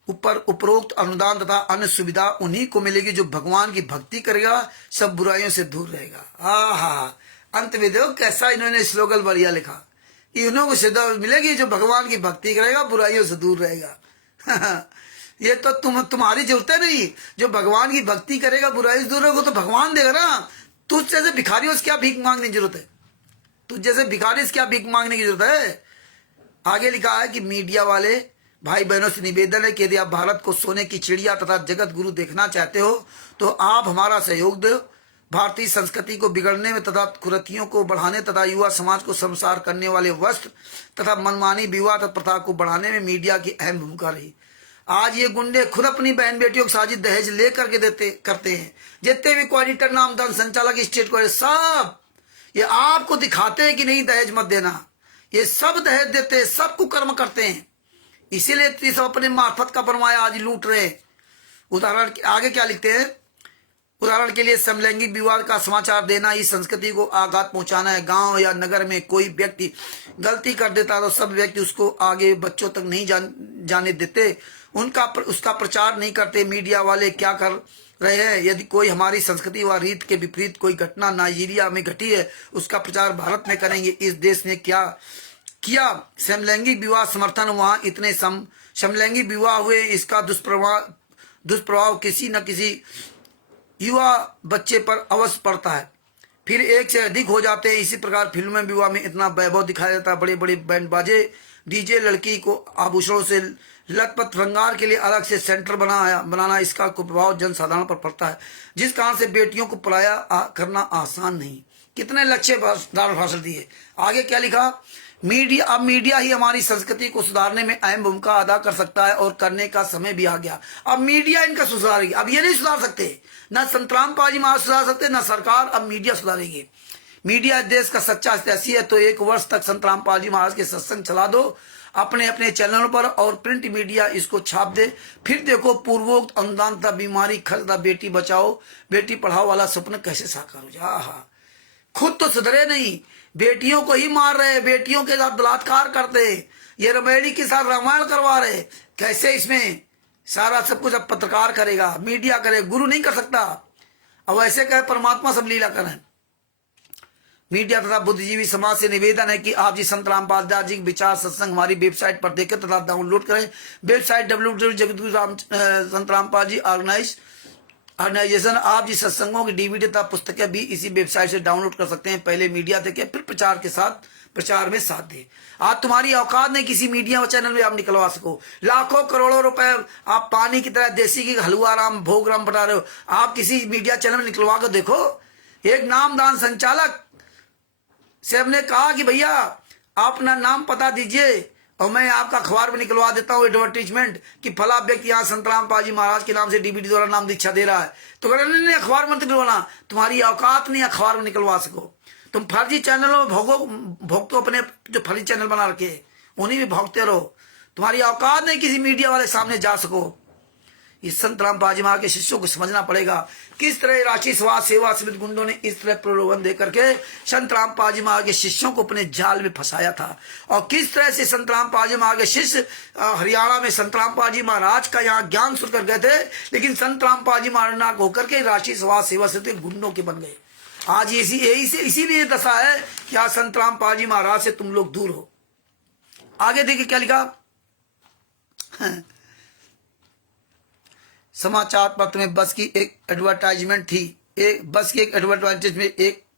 उपरोक्त अनुदान तथा अन्य सुविधा उन्हीं को मिलेगी जो भगवान की भक्ति करेगा, सब बुराइयों से दूर रहेगा। अंत में देखो कैसा इन्होंने स्लोगन बढ़िया लिखा, इन्हों को सुविधा मिलेगी जो भगवान की भक्ति करेगा, बुराइयों से दूर रहेगा। ये तो तुम्हारी जरूरत है नहीं, जो भगवान की भक्ति करेगा बुराई से दूर रहेगा तो भगवान देगा ना। तुझ जैसे भिखारियों से क्या भीख मांगने की जरूरत है, तुझ जैसे भिखारी से क्या भीख मांगने की जरूरत है। आगे लिखा है कि मीडिया वाले भाई बहनों से निवेदन है कि यदि आप भारत को सोने की चिड़िया तथा जगत गुरु देखना चाहते हो तो आप हमारा सहयोग दो। भारतीय संस्कृति को बिगड़ने में तथा कुरीतियों को बढ़ाने तथा युवा समाज को संसार करने वाले वस्त्र तथा मनमानी विवाह तथा प्रथा को बढ़ाने में मीडिया की अहम भूमिका रही। आज ये गुंडे खुद अपनी बहन बेटियों को साजिश दहेज लेकर के करते हैं। जितने भी कोऑर्डिनेटर, नामदान, संचालक, स्टेट को सब ये आपको दिखाते हैं कि नहीं दहेज मत देना, ये सब दहेज देते हैं, सब कुकर्म करते हैं। इसीलिए सब अपने मार्फत का बनवाया आज लूट रहे हैं। उदाहरण आगे क्या लिखते हैं, उदाहरण के लिए समलैंगिक विवाह का समाचार देना इस संस्कृति को आघात पहुंचाना है। गांव या नगर में कोई व्यक्ति गलती कर देता तो सब व्यक्ति उसको आगे बच्चों तक नहीं जाने देते, उसका प्रचार नहीं करते। मीडिया वाले क्या कर रहे हैं, यदि कोई हमारी संस्कृति व रीत के विपरीत कोई घटना नाइजीरिया में घटी है उसका प्रचार भारत में करेंगे। इस देश ने क्या किया, समलैंगिक विवाह समर्थन, वहां इतने समलैंगिक विवाह हुए, इसका दुष्प्रभाव किसी न किसी युवा बच्चे पर अवश्य पड़ता है, फिर एक से अधिक हो जाते हैं। इसी प्रकार फिल्म में विवाह में इतना वैभव दिखाया जाता है, बड़े बड़े बैंड बाजे, डीजे, लड़की को आभूषणों से लटपट श्रृंगार के लिए अलग से सेंटर बनाना, इसका कुप्रभाव जनसाधारण पर पड़ता है, जिस कारण से बेटियों को पलाया करना आसान नहीं। कितने लक्ष्य भाषण दिए। आगे क्या लिखा, अब मीडिया ही हमारी संस्कृति को सुधारने में अहम भूमिका अदा कर सकता है और करने का समय भी आ गया। अब मीडिया इनका सुधारेगी, अब ये नहीं सुधार सकते, न संत रामपाल जी महाराज सुधार सकते, न सरकार, अब मीडिया सुधारेगी। मीडिया देश का सच्चा हितैषी है, तो 1 वर्ष तक संत रामपाल जी महाराज के सत्संग चला दो अपने अपने चैनलों पर और प्रिंट मीडिया इसको छाप दे। फिर देखो पूर्वोक्त अनुदान तथा बीमारी खर्च तथा बेटी बचाओ बेटी पढ़ाओ वाला सपना कैसे साकार हो जाए। खुद तो सुधरे नहीं, बेटियों को ही मार रहे, बेटियों के साथ बलात्कार करते, ये रमेड़ी के साथ रामायण करवा रहे। कैसे इसमें सारा सब कुछ अब पत्रकार करेगा, मीडिया करे, गुरु नहीं कर सकता। अब ऐसे कहे परमात्मा सब लीला करें। मीडिया तथा बुद्धिजीवी समाज से निवेदन है कि आप जी संत रामपाल दास जी विचार सत्संग हमारी वेबसाइट पर देखें तथा डाउनलोड करें। वेबसाइट www.जगतगुरु ऑर्गेनाइजेशन। आप जी सत्संगों की DVD तथा पुस्तकें भी इसी वेबसाइट से डाउनलोड कर सकते हैं। पहले मीडिया देखें, फिर प्रचार में साथ दे। आज तुम्हारी औकात नहीं किसी मीडिया चैनल में आप निकलवा सको। लाखों करोड़ों रुपए आप पानी की तरह देसी की हलवा राम भोग राम बता रहे हो, आप किसी मीडिया चैनल में निकलवा कर देखो। एक नामदान संचालक से हमने कहा कि भैया आप अपना नाम पता दीजिए और मैं आपका अखबार में निकलवा देता हूँ एडवर्टीजमेंट कि फला व्यक्ति यहाँ संतराम पाजी महाराज के नाम से डीबीटी द्वारा नाम दीक्षा दे रहा है, तो कह रहे नहीं अखबार में निकलवाना, तुम्हारी औकात नहीं अखबार में निकलवा सको। तुम फर्जी चैनलों में भोगतो अपने जो फर्जी चैनल बना रखे उन्हीं में भोगते रहो, तुम्हारी औकात नहीं किसी मीडिया वाले सामने जा सको। इस संतराम पाजी महाराज के शिष्यों को समझना पड़ेगा किस तरह रांची समाज सेवा समिति गुंडों ने इस तरह प्रलोभन दे करके संतराम पाजी महाराज के शिष्यों को अपने जाल में फंसाया था, और किस तरह से संतराम पाजी महाराज के शिष्य हरियाणा में संतराम पाजी महाराज का यहाँ ज्ञान सुनकर गए थे, लेकिन संतराम पाजी महाराज ना होकर के रांची समाज सेवा समिति गुंडों के बन गए। आज इसीलिए दशा है कि आज संतराम पाजी महाराज से तुम लोग दूर हो। आगे देखिए क्या लिखा समाचार पत्र में। बस की एक एडवर्टाइजमेंट थी, एक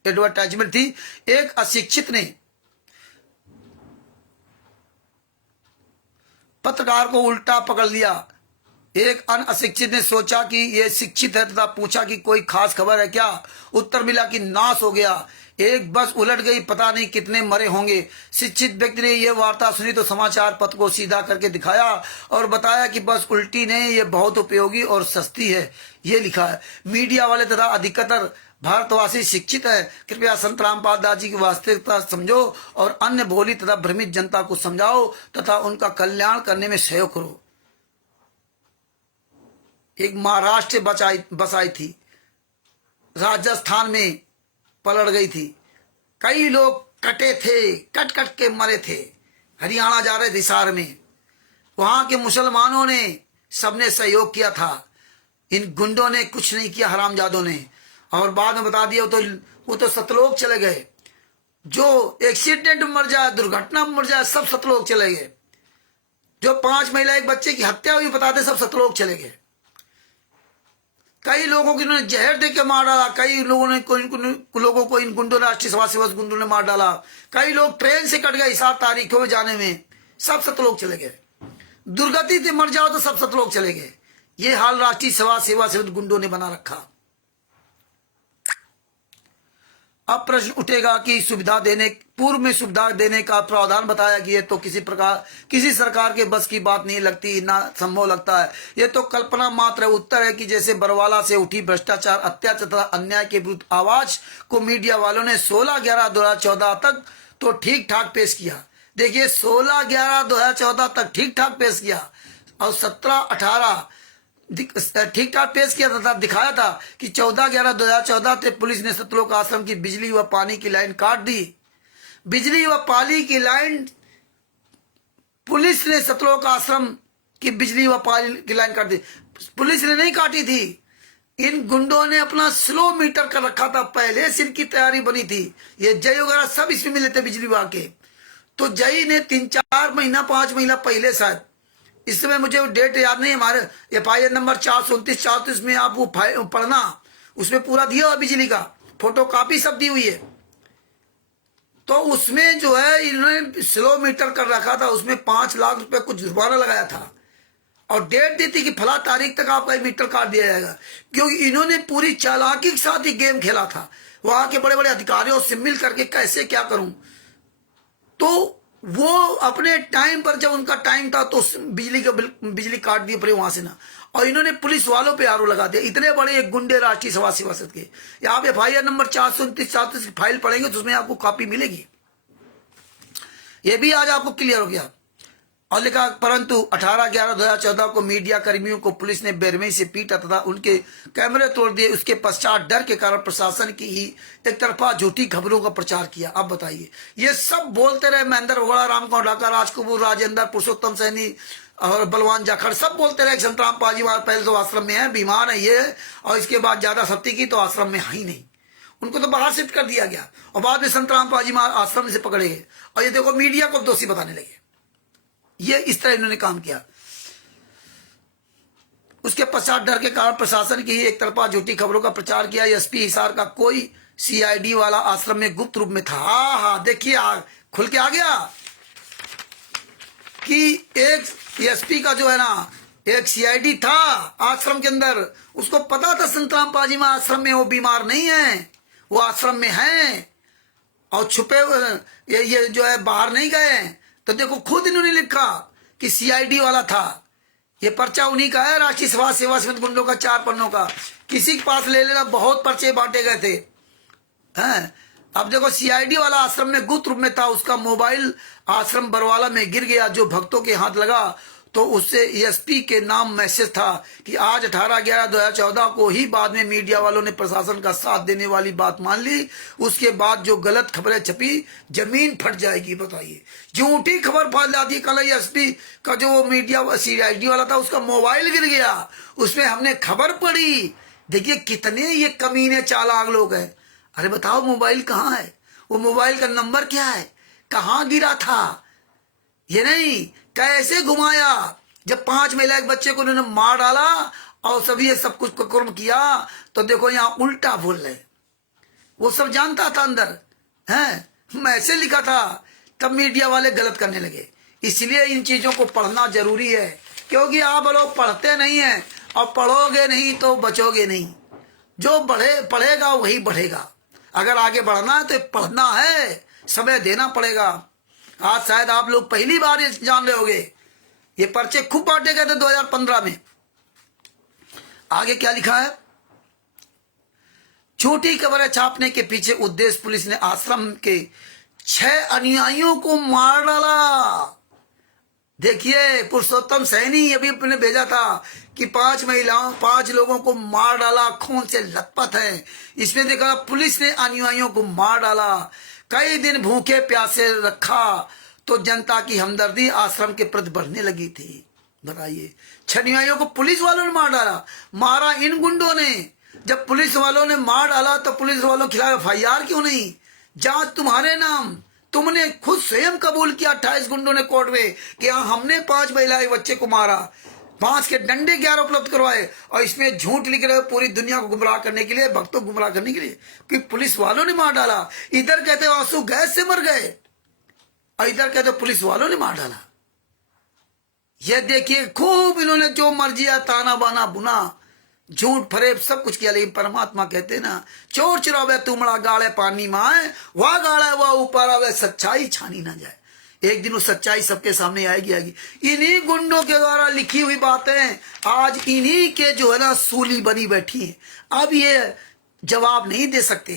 एडवर्टाइजमेंट थी। एक अशिक्षित ने पत्रकार को उल्टा पकड़ लिया। एक अनशिक्षित ने सोचा कि यह शिक्षित है तथा पूछा कि कोई खास खबर है क्या। उत्तर मिला कि नाश हो गया, एक बस उलट गई, पता नहीं कितने मरे होंगे। शिक्षित व्यक्ति ने यह वार्ता सुनी तो समाचार पत्र को सीधा करके दिखाया और बताया कि बस उल्टी नहीं, ये बहुत उपयोगी और सस्ती है, ये लिखा है। मीडिया वाले तथा अधिकतर भारतवासी शिक्षित है, कृपया संत रामपाल दास जी की वास्तविकता समझो और अन्य भोली तथा भ्रमित जनता को समझाओ तथा उनका कल्याण करने में सहयोग करो। एक महाराष्ट्र बस आई थी, राजस्थान में पलट गई थी, कई लोग कटे थे, कट कट के मरे थे। हरियाणा जा रहे थे हिसार में, वहां के मुसलमानों ने सबने सहयोग किया था, इन गुंडों ने कुछ नहीं किया, हरामजादों ने। और बाद में बता दिया वो तो सतलोक चले गए, जो एक्सीडेंट में मर जाए, दुर्घटना में मर जाए, सब सतलोक चले गए। जो 5 महिला एक बच्चे की हत्या हुई बताते सब सतलोक चले गए। कई लोगों को इन्होंने जहर दे के मार डाला, कई लोगों को इन गुंडों ने, राष्ट्रीय समाज सेवा गुंडों ने मार डाला। कई लोग ट्रेन से कट गए 7 तारीखों में जाने में, सब सतलोक चले गए। दुर्गति से मर जाओ तो सब सतलोक चले गए। ये हाल राष्ट्रीय समाज सेवा गुंडों ने बना रखा। अब प्रश्न उठेगा कि पूर्व में सुविधा देने का प्रावधान बताया कि ये तो किसी सरकार के बस की बात नहीं लगती, ना संभव लगता है, ये तो कल्पना मात्र है। उत्तर है कि जैसे बरवाला से उठी भ्रष्टाचार, अत्याचार तथा अन्याय के विरुद्ध आवाज को मीडिया वालों ने 16/11/2014 तक तो ठीक ठाक पेश किया। देखिए 16/11/2014 तक ठीक ठाक पेश किया और 17/18 ठीक ठाक पेश किया था, दिखाया था कि 14/11/2014 से पुलिस ने सतलोक आश्रम की बिजली व पानी की लाइन काट दी। बिजली व पानी की लाइन, पुलिस ने सतलोक आश्रम की बिजली व पानी की लाइन काट दी। पुलिस ने नहीं काटी थी, इन गुंडों ने अपना स्लो मीटर कर रखा था, पहले से इनकी तैयारी बनी थी। ये जय वगैरह सब इसमें मिले थे बिजली विभाग के। तो जय ने 3-4 महीना 5 महीना पहले, शायद इस समय मुझे डेट याद नहीं, हमारे FIR नंबर 429-34 में आप वो पढ़ना, उसमें पूरा दिया हुआ बिजली का फोटो कॉपी सब दी हुई है। तो उसमें जो है इन्होंने स्लो मीटर कर रखा था, उसमें 5 लाख रुपए कुछ जुर्माना लगाया था और डेट दी थी कि फला तारीख तक आपका मीटर काट दिया जाएगा, क्योंकि इन्होंने पूरी चालाकी के साथ ही गेम खेला था। वहां के बड़े बड़े अधिकारियों से मिल करके कैसे क्या करूं, तो वो अपने टाइम पर, जब उनका टाइम था तो बिजली काट दी पड़े वहां से ना, और इन्होंने पुलिस वालों पे आरोप लगा दिया। इतने बड़े एक गुंडे राष्ट्रीय समाज सेवा समिति के। यहाँ पे FIR नंबर 429-34 की फाइल पढ़ेंगे तो उसमें आपको कॉपी मिलेगी। ये भी आज आपको क्लियर हो गया। और लिखा परंतु 18/11/2014 को मीडिया कर्मियों को पुलिस ने बेरहमी से पीटा तथा उनके कैमरे तोड़ दिए। उसके पश्चात डर के कारण प्रशासन की ही एक तरफा झूठी खबरों का प्रचार किया। अब बताइए, ये सब बोलते रहे, महेंद्र वगड़ा, रामकुमार ढाका, राजकपूर, राजेंद्र, पुरुषोत्तम सैनी और बलवान जाखड़, सब बोलते रहे संतराम पाजी महाराज पहले तो आश्रम में है, बीमार है ये, और इसके बाद ज्यादा सख्ती की तो आश्रम में है ही नहीं, उनको तो बाहर शिफ्ट कर दिया गया। और बाद में संतराम पाजी महाराज आश्रम से पकड़े गए और ये देखो मीडिया को दोषी बताने लगे। ये इस तरह इन्होंने काम किया। उसके पश्चात डर के कारण प्रशासन की ही एक तरफा झूठी खबरों का प्रचार किया। SP हिसार का कोई CID वाला आश्रम में गुप्त रूप में था। हाँ देखिए खुल के आ गया कि एक SP का जो है ना, एक CID था आश्रम के अंदर, उसको पता था संतराम पाजी में आश्रम में वो बीमार नहीं है, वो आश्रम में है और छुपे ये जो है बाहर नहीं गए, तो देखो खुद इन्होंने लिखा कि सीआईडी वाला था। ये पर्चा उन्हीं का है, राष्ट्रीय समाज सेवा समिति गुंडों का, 4 पन्नों का। किसी के पास ले लेना, बहुत पर्चे बांटे गए थे। हैं, अब देखो सीआईडी वाला आश्रम में गुप्त रूप में था, उसका मोबाइल आश्रम बरवाला में गिर गया, जो भक्तों के हाथ लगा तो उससे एसपी के नाम मैसेज था कि आज 18/11/2014 को ही। बाद में मीडिया वालों ने प्रशासन का साथ देने वाली बात मान ली। उसके बाद जो गलत खबरें छपी, जमीन फट जाएगी। बताइए, झूठी खबर फैला दी। कल एसपी का जो मीडिया सीआईडी वाला था, उसका मोबाइल गिर गया, उसमें हमने खबर पढ़ी। देखिए कितने ये कमीने चालाक लोग हैं। अरे बताओ मोबाइल कहाँ है, वो मोबाइल का नंबर क्या है, कहाँ गिरा था, ये नहीं कैसे घुमाया। जब 5 महिला एक बच्चे को उन्होंने मार डाला और सभी ये सब कुछ कर्म किया, तो देखो यहाँ उल्टा बोल रहे। वो सब जानता था अंदर, है मैसेज लिखा था, तब मीडिया वाले गलत करने लगे। इसलिए इन चीजों को पढ़ना जरूरी है, क्योंकि आप लोग पढ़ते नहीं है और पढ़ोगे नहीं तो बचोगे नहीं। जो पढ़ेगा वही बढ़ेगा। अगर आगे बढ़ना है तो पढ़ना है, समय देना पड़ेगा। आज शायद आप लोग पहली बार ये जान रहे होंगे, ये पर्चे खूब बांटे गए थे 2015 में। आगे क्या लिखा है, झूठी खबरें छापने के पीछे उद्देश्य, पुलिस ने आश्रम के 6 अनुयायियों को मार डाला। देखिए पुरुषोत्तम सैनी अभी अपने भेजा था कि 5 लोगों को मार डाला, खून से लथपथ है। इसमें देखा पुलिस ने अनुयायियों को मार डाला, कई दिन भूखे प्यासे रखा, तो जनता की हमदर्दी आश्रम के प्रति बढ़ने लगी थी। बताइए, 6 अनुयायियों को पुलिस वालों ने मार डाला। मारा इन गुंडों ने। जब पुलिस वालों ने मार डाला तो पुलिस वालों के खिलाफ FIR क्यों नहीं? जांच तुम्हारे नाम। तुमने खुद स्वयं कबूल किया 28 गुंडों ने कोर्ट में कि हाँ हमने 5 महिला बच्चे को मारा, 5 के डंडे 11 उपलब्ध करवाए, और इसमें झूठ लिख रहे हो पूरी दुनिया को गुमराह करने के लिए, भक्तों को गुमराह करने के लिए कि पुलिस वालों ने मार डाला। इधर कहते हो आंसू गैस से मर गए और इधर कहते हो पुलिस वालों ने मार डाला। ये देखिए खूब इन्होंने जो मर्जी ताना बाना बुना, झूठ फरेब सब कुछ किया। लेकिन परमात्मा कहते ना, चोर चुरावे तुमड़ा गाड़े पानी माए, वह गाड़ा वह ऊपर आवे, सच्चाई छानी ना जाए। एक दिन वो सच्चाई सबके सामने आएगी। इन्हीं गुंडों के द्वारा लिखी हुई बातें आज इन्हीं के जो है ना सूली बनी बैठी है। अब ये जवाब नहीं दे सकते,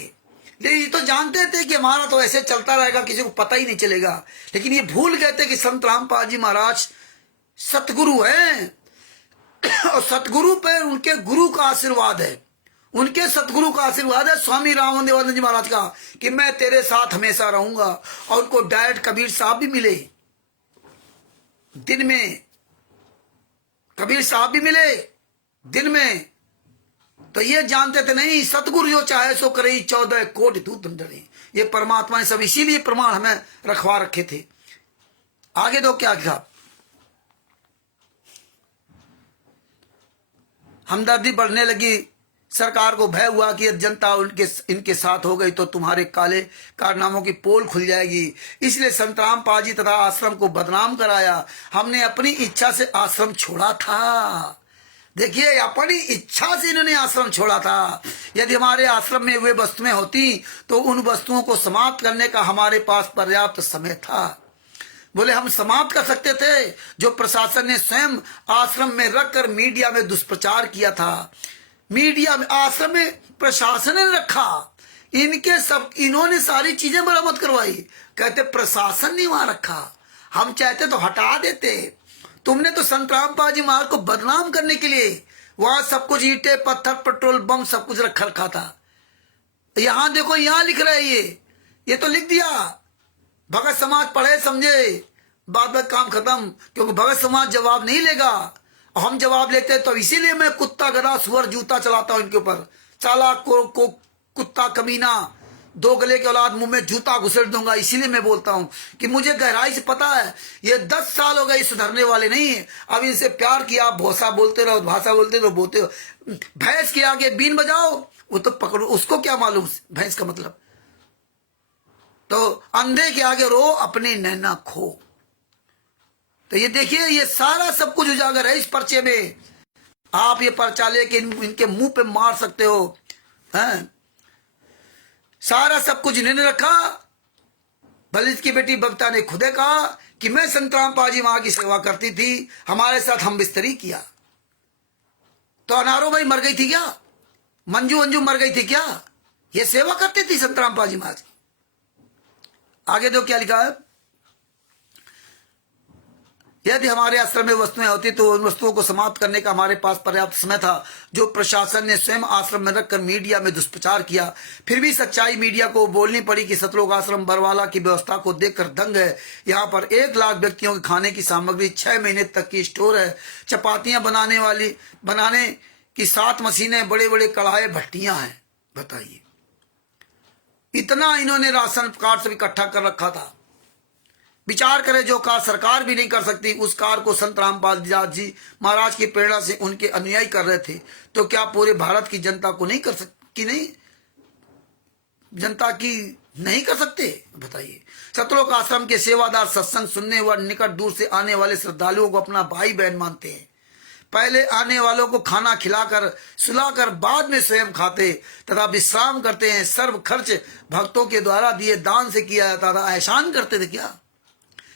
लेकिन ये तो जानते थे कि हमारा तो ऐसे चलता रहेगा, किसी को पता ही नहीं चलेगा। लेकिन ये भूल गए थे कि संत रामपाल जी महाराज सतगुरु हैं, और सतगुरु पे उनके गुरु का आशीर्वाद है, उनके सतगुरु का आशीर्वाद है स्वामी राम देवानंद जी महाराज का कि मैं तेरे साथ हमेशा रहूंगा। और उनको डायरेक्ट कबीर साहब भी मिले दिन में, कबीर साहब भी मिले दिन में। तो ये जानते थे नहीं, सतगुरु जो चाहे सो करे, 14 कोटि दूत डरे। ये परमात्मा ने सब इसीलिए प्रमाण हमें रखवा रखे थे। आगे दो क्या लिखा, हमदर्दी बढ़ने लगी, सरकार को भय हुआ कि यदि जनता इनके साथ हो गई तो तुम्हारे काले कारनामों की पोल खुल जाएगी। इसलिए संत रामपाल जी तथा आश्रम को बदनाम कराया। हमने अपनी इच्छा से आश्रम छोड़ा था। देखिए अपनी इच्छा से इन्होंने आश्रम छोड़ा था। यदि हमारे आश्रम में वे वस्तुएं होती तो उन वस्तुओं को समाप्त करने का हमारे पास पर्याप्त समय था। बोले हम समाप्त कर सकते थे, जो प्रशासन ने स्वयं आश्रम में रखकर मीडिया में दुष्प्रचार किया था। मीडिया में आश्रम में प्रशासन ने रखा, इन्होंने सारी चीजें बरामद करवाई। कहते प्रशासन ने वहां रखा, हम चाहते तो हटा देते। तुमने तो संत रामपाल जी महाराज को बदनाम करने के लिए वहां सब कुछ ईंटे पत्थर पेट्रोल बम सब कुछ रखा था। यहां देखो, यहां लिख रहे ये तो लिख दिया। भगत समाज पढ़े समझे, बाद में काम खत्म, क्योंकि भगत समाज जवाब नहीं लेगा और हम जवाब लेते हैं। तो इसीलिए मैं कुत्ता गधा सुअर जूता चलाता हूं इनके ऊपर। चालाक को कुत्ता कमीना, 2 गले के औलाद मुंह में जूता घुसेड़ दूंगा। इसीलिए मैं बोलता हूं कि मुझे गहराई से पता है ये 10 साल हो गए, सुधरने वाले नहीं है। अब इनसे प्यार किया, भोसा बोलते रहो, भाषा बोलते रहो, बोलते हो। भैंस के आगे बीन बजाओ, वो तो पकड़ो, उसको क्या मालूम भैंस का मतलब। तो अंधे के आगे रो, अपने नैना खो। तो ये देखिए, ये सारा सब कुछ उजागर है इस पर्चे में। आप ये पर्चा लेके इनके मुंह पे मार सकते हो, हैं? सारा सब कुछ इन्होंने रखा। बलित की बेटी बबीता ने खुदे कहा कि मैं संतराम पाजी माँ की सेवा करती थी, हमारे साथ हम बिस्तरी किया। तो अनारो भाई मर गई थी क्या? मंजू अंजू मर गई थी क्या? ये सेवा करती थी संतराम पाजी माँ की। आगे दो क्या लिखा है, यदि हमारे आश्रम में वस्तुएं होती तो उन वस्तुओं को समाप्त करने का हमारे पास पर्याप्त समय था, जो प्रशासन ने स्वयं आश्रम में रखकर मीडिया में दुष्प्रचार किया। फिर भी सच्चाई मीडिया को बोलनी पड़ी कि सतलोक आश्रम बरवाला की व्यवस्था को देखकर दंग है। यहाँ पर 1 लाख व्यक्तियों के खाने की सामग्री 6 महीने तक की स्टोर है। चपातियां बनाने की 7 मशीनें, बड़े बड़े कढ़ाई, भट्टियां हैं। बताइए, इतना इन्होंने राशन कार्ड से इकट्ठा कर रखा था। विचार करें, जो कार्य सरकार भी नहीं कर सकती, उस कार्य को संत रामपाल जी महाराज की प्रेरणा से उनके अनुयायी कर रहे थे, तो क्या पूरे भारत की जनता को नहीं कर सकती? नहीं, जनता की नहीं कर सकते? बताइए। सतलोक आश्रम के सेवादार सत्संग सुनने व निकट दूर से आने वाले श्रद्धालुओं को अपना भाई बहन मानते हैं। पहले आने वालों को खाना खिलाकर सुलाकर बाद में स्वयं खाते तथा विश्राम करते हैं। सर्व खर्च भक्तों के द्वारा दिए दान से किया जाता था। एहसान करते थे क्या?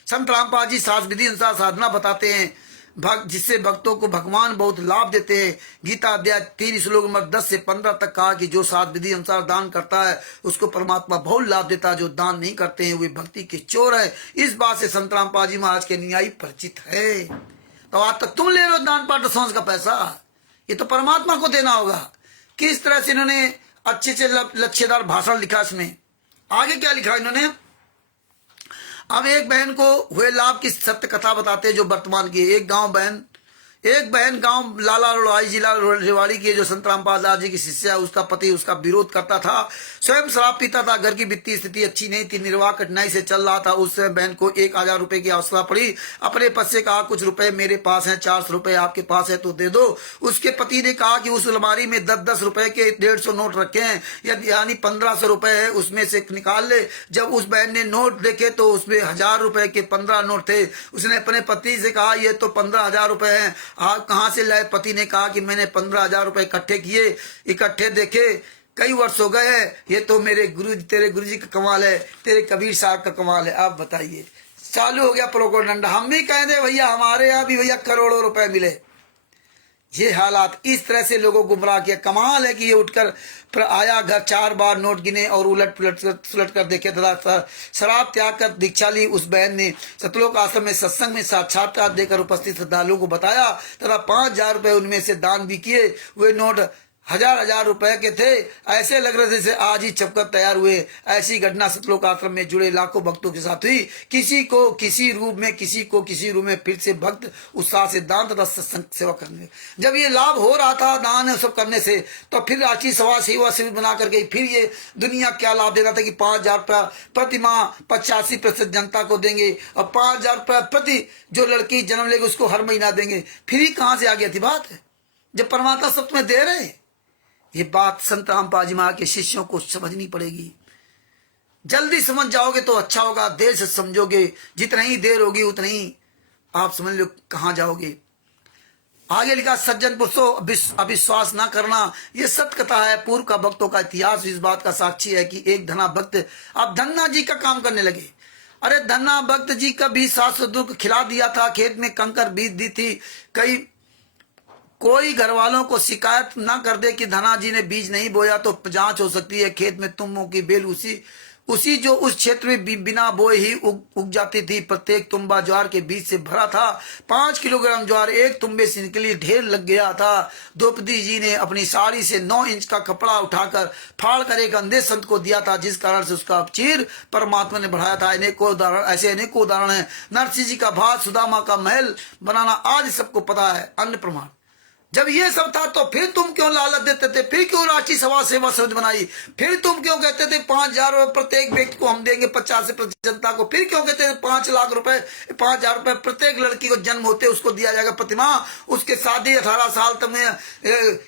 संत रामपाल जी शास्त्र विधि अनुसार साधना बताते हैं, जिससे भक्तों को भगवान बहुत लाभ देते हैं। गीता अध्याय 3 श्लोक नंबर 10 से 15 तक कहा कि जो शास्त्र विधि अनुसार दान करता है उसको परमात्मा बहुत लाभ देता है। जो दान नहीं करते हैं वे भक्ति के चोर है। इस बात से संत रामपाल जी महाराज के अनुयायी परिचित है। तो आज तक तुम ले रहे हो दान पाठ दशों का पैसा, ये तो परमात्मा को देना होगा। किस तरह से इन्होंने अच्छे से लक्ष्यदार भाषण लिखा। इसमें आगे क्या लिखा इन्होंने, अब एक बहन को हुए लाभ की सत्य कथा बताते हैं जो वर्तमान की। एक बहन गांव लाला रोड़ाई जिला रेवाड़ी की, जो संत रामपाल दास जी की शिष्या, उसका पति उसका विरोध करता था, स्वयं शराब पीता था, घर की वित्तीय स्थिति अच्छी नहीं थी, निर्वाह कठिनाई से चल रहा था। उस बहन को 1000 रुपए की आवश्यकता पड़ी। अपने पति से कहा, कुछ रुपए मेरे पास हैं, 400 रुपए आपके पास है तो दे दो। उसके पति ने कहा कि उस अलमारी में 10-10 रुपए के 150 नोट रखे हैं, यानी 1500 रुपए है, उसमें से निकाल ले। जब उस बहन ने नोट देखे तो उसमें 1000 रुपए के 15 नोट थे। उसने अपने पति से कहा, ये तो 15,000 रुपए हैं, आप कहां से लाए? पति ने कहा कि मैंने 15,000 रुपए इकट्ठे देखे, कई वर्ष हो गए हैं, ये तो तेरे गुरुजी का कमाल है, तेरे कबीर साहब का कमाल है। आप बताइए, चालू हो गया प्रोपोगंडा। हम भी कह दे भैया, हमारे यहाँ भी भैया करोड़ों रुपए मिले। ये हालात, इस तरह से लोगों को गुमराह किया। कमाल है कि ये उठकर आया, घर 4 बार नोट गिने और सुलट कर देखे तथा शराब त्याग कर दीक्षा ली। उस बहन ने सतलोक आश्रम में सत्संग में साक्षात्कार देकर उपस्थित श्रद्धालुओं को बताया तथा 5000 रुपए उनमें से दान भी किए। वे नोट 1000 रुपए के थे, ऐसे लग रहे थे जैसे आज ही छपकर तैयार हुए। ऐसी घटना सतलोक आश्रम में जुड़े लाखों भक्तों के साथ हुई। किसी को किसी रूप में, किसी को किसी रूप में फिर से भक्त उत्साह से दान तथा सत्संग सेवा करने। जब ये लाभ हो रहा था दान सब करने से, तो फिर राष्ट्रीय सभा सेवा शिविर बना करके फिर ये दुनिया क्या लाभ दे रहा था कि 5000 रुपया प्रति माह 85% जनता को देंगे और 5000 रुपया प्रति जो लड़की जन्म लेगी उसको हर महीना देंगे। फिर ही कहां से आ गया थी बात, जब परमात्मा सब तुम्हें दे रहे हैं। ये बात संत रामपाल जी महाराज के शिष्यों को समझनी पड़ेगी। जल्दी समझ जाओगे तो अच्छा होगा, देर से समझोगे जितनी ही देर होगी उतनी ही आप समझ लो कहां जाओगे। आगे लिखा, सज्जन पुरुषों अविश्वास ना करना, ये सत्य कथा है। पूर्व का भक्तों का इतिहास इस बात का साक्षी है कि एक धना भक्त अब धन्ना जी का काम करने लगे। अरे धन्ना भक्त जी का भी 700 दुख खिला दिया था, खेत में कंकर बीज दी थी। कोई घर वालों को शिकायत ना कर दे कि धना जी ने बीज नहीं बोया तो जांच हो सकती है। खेत में तुम्बों की बेल उसी जो उस क्षेत्र में बिना बोए ही उग जाती थी। प्रत्येक तुम्बा ज्वार के बीज से भरा था। 5 किलोग्राम ज्वार एक तुम्बे से निकली, ढेर लग गया था। द्रौपदी जी ने अपनी साड़ी से 9 इंच का कपड़ा उठाकर फाड़ कर एक अंधे संत को दिया था, जिस कारण से उसका चीर परमात्मा ने बढ़ाया था। ऐसे अनेकों उदाहरण है। नरसिंह जी का भात, सुदामा का महल बनाना आज सबको पता है। अन्य प्रमाण, जब ये सब था तो फिर तुम क्यों लालच देते थे? फिर क्यों राष्ट्रीय सभा सेवा समिति बनाई? फिर तुम क्यों कहते थे 5000 रुपए प्रत्येक व्यक्ति को हम देंगे, 50% जनता को? फिर क्यों कहते थे 5 लाख रुपए, 5000 रुपए प्रत्येक लड़की को जन्म होते उसको दिया जाएगा प्रतिमा? उसके शादी 18 साल तक में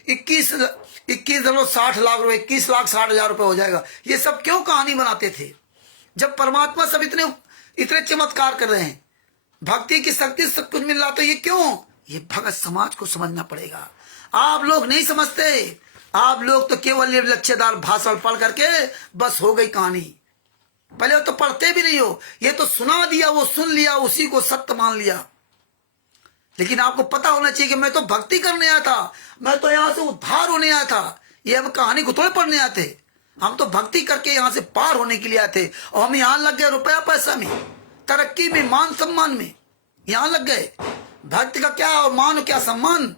21.60 लाख रुपए, 21,60,000 रुपए हो जाएगा। ये सब क्यों कहानी बनाते थे, जब परमात्मा सब इतने चमत्कार कर रहे हैं, भक्ति की शक्ति सब कुछ मिल रहा? तो ये क्यों? ये भगत समाज को समझना पड़ेगा। आप लोग नहीं समझते। आप लोग तो केवल ये लक्ष्यदार भाषण पढ़ करके बस हो गई कहानी। पहले तो पढ़ते भी नहीं हो, ये तो सुना दिया, वो सुन लिया, उसी को सत्य मान लिया। लेकिन आपको पता होना चाहिए कि मैं तो भक्ति करने आया था, मैं तो यहां से उद्धार होने आया था। ये हम कहानी को थोड़े पढ़ने आते, हम तो भक्ति करके यहां से पार होने के लिए आए थे। और हम यहां लग गए रुपया पैसा में, तरक्की में, मान सम्मान में यहां लग गए। भक्ति का क्या और मान और क्या सम्मान,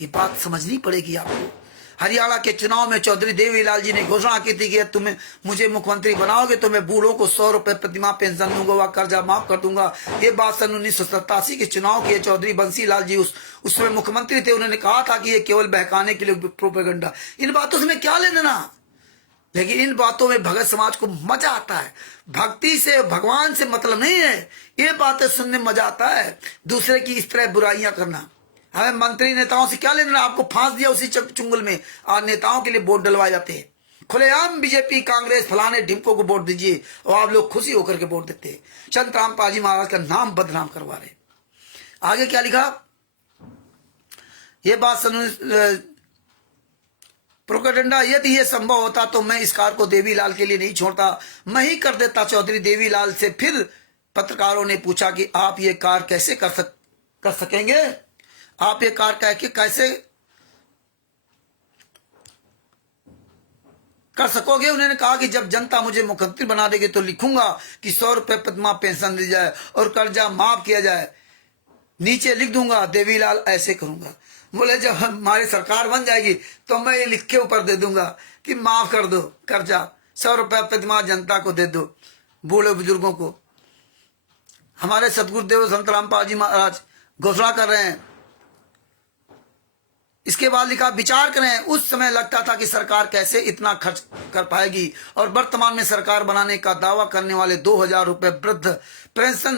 ये बात समझनी पड़ेगी आपको। हरियाणा के चुनाव में चौधरी देवीलाल जी ने घोषणा की थी कि तुम्हें मुझे मुख्यमंत्री बनाओगे तो मैं बूढ़ों को 100 रुपए प्रतिमाह पेंशन दूंगा, व कर्जा माफ कर दूंगा। ये बात सन 1987 के चुनाव की। चौधरी बंसीलाल जी उसमें मुख्यमंत्री थे, उन्होंने कहा था कि ये केवल बहकाने के लिए प्रोपेगेंडा। इन बातों से मैं क्या ले लेना, लेकिन इन बातों में भगत समाज को मजा आता है। भक्ति से, भगवान से मतलब नहीं है, ये बातें सुनने में मजा आता है। दूसरे की इस तरह बुराइयां करना, हमें मंत्री नेताओं से क्या लेना। आपको फांस दिया उसी चुंगल में, आज नेताओं के लिए वोट डलवाए जाते हैं। खुलेआम बीजेपी, कांग्रेस, फलाने ढिमकों को वोट दीजिए और आप लोग खुशी होकर के वोट देते हैं। संत रामपाल जी महाराज का नाम बदनाम करवा रहे। आगे क्या लिखा, ये बात प्रोपेगेंडा, यदि ये संभव होता तो मैं इस कार को देवीलाल के लिए नहीं छोड़ता, मैं ही कर देता चौधरी देवीलाल से। फिर पत्रकारों ने पूछा कि आप ये कार कैसे कर सकेंगे, आप ये कार कैसे कर सकोगे। उन्होंने कहा कि जब जनता मुझे मुख्यमंत्री बना देगी तो लिखूंगा कि 100 रुपए प्रतिमाह पेंशन दी जाए और कर्जा माफ किया जाए, नीचे लिख दूंगा देवीलाल ऐसे करूंगा। बोले जब हमारी सरकार बन जाएगी तो मैं ये लिख के ऊपर दे दूंगा कि माफ कर दो कर्जा, 100 रुपए प्रतिमाह जनता को दे दो, बूढ़े बुजुर्गों को। हमारे सतगुरुदेव संत रामपाल जी महाराज घोषणा कर रहे हैं। इसके बाद लिखा, विचार करें, उस समय लगता था कि सरकार कैसे इतना खर्च कर पाएगी और वर्तमान में सरकार बनाने का दावा करने वाले 2000 रुपए वृद्ध पेंशन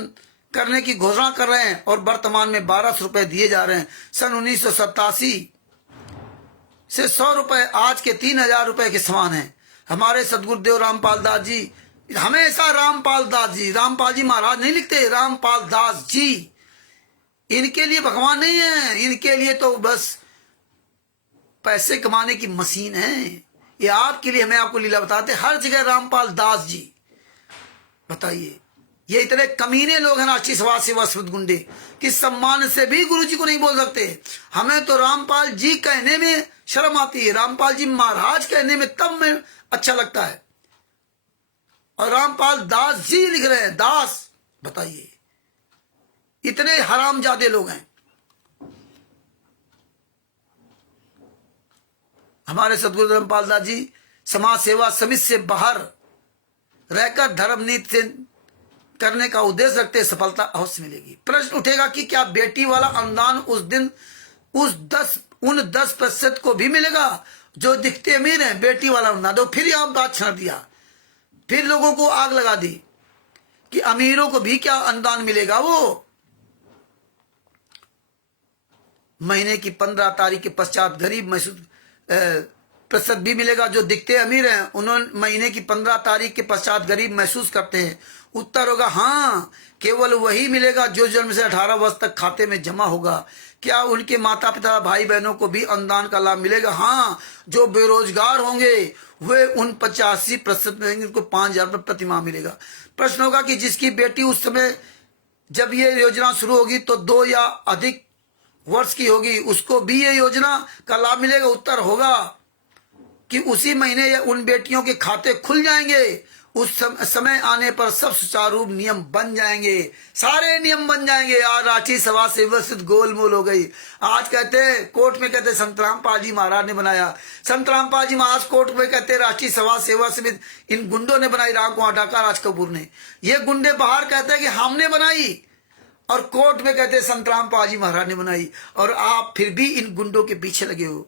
करने की घोषणा कर रहे हैं और वर्तमान में 1200 रुपए दिए जा रहे हैं। सन 1987 से 100 रुपए आज के 3000 रुपए के समान है। हमारे सदगुरुदेव रामपाल दास जी, हमेशा रामपाल दास जी, रामपाल जी महाराज नहीं लिखते, रामपाल दास जी, इनके लिए भगवान नहीं है, इनके लिए तो बस पैसे कमाने की मशीन है। ये आपके लिए, हमें आपको लीला बताते, हर जगह रामपाल दास जी। बताइए, ये इतने कमीने लोग हैं राष्ट्रीय समाज सेवा स्मृत गुंडे कि सम्मान से भी गुरु जी को नहीं बोल सकते। हमें तो रामपाल जी कहने में शर्म आती है, रामपाल जी महाराज कहने में तब में अच्छा लगता है। और रामपाल दास जी लिख रहे हैं, दास। बताइए, इतने हरामजादे लोग हैं। हमारे सदगुरु रामपाल दास जी समाज सेवा समिति से बाहर रहकर धर्म नीति से करने का उद्देश्य रखते, सफलता अवश्य मिलेगी। प्रश्न उठेगा कि क्या बेटी वाला अनुदान उस दिन उन 10% को भी मिलेगा जो दिखते अमीर हैं? बेटी वाला अनुदान दो, फिर आप बात छाड़ दिया, फिर लोगों को आग लगा दी कि अमीरों को भी क्या अनुदान मिलेगा। वो महीने की 15 तारीख के पश्चात गरीब महसूस प्रतिशत भी मिलेगा जो दिखते अमीर हैं, उन्होंने महीने की 15 तारीख के पश्चात गरीब महसूस करते हैं। उत्तर होगा हाँ, केवल वही मिलेगा जो जन्म से 18 वर्ष तक खाते में जमा होगा। क्या उनके माता पिता भाई बहनों को भी अनुदान का लाभ मिलेगा? हाँ, जो बेरोजगार होंगे वे उन 85% में उनको 5000 रुपये प्रति माह मिलेगा। प्रश्न होगा कि जिसकी बेटी उस समय जब ये योजना शुरू होगी तो 2 या अधिक वर्ष की होगी, उसको भी ये योजना का लाभ मिलेगा? उत्तर होगा कि उसी महीने या उन बेटियों के खाते खुल जाएंगे। उस समय आने पर सब सुचारू नियम बन जाएंगे, सारे नियम बन जाएंगे। आज रांची सभा से व्यवस्थित गोलमोल हो गई। आज कहते कोर्ट में कहते संत रामपाल जी महाराज ने बनाया, संत रामपाल जी महाराज कोर्ट में कहते राष्ट्रीय सभा सेवा समिति इन गुंडों ने बनाई, राम कुमार ढाका, राज कपूर ने। ये गुंडे बाहर कहते हैं कि हमने बनाई और कोर्ट में कहते संत रामपाल जी महाराज ने बनाई, और आप फिर भी इन गुंडों के पीछे लगे हो।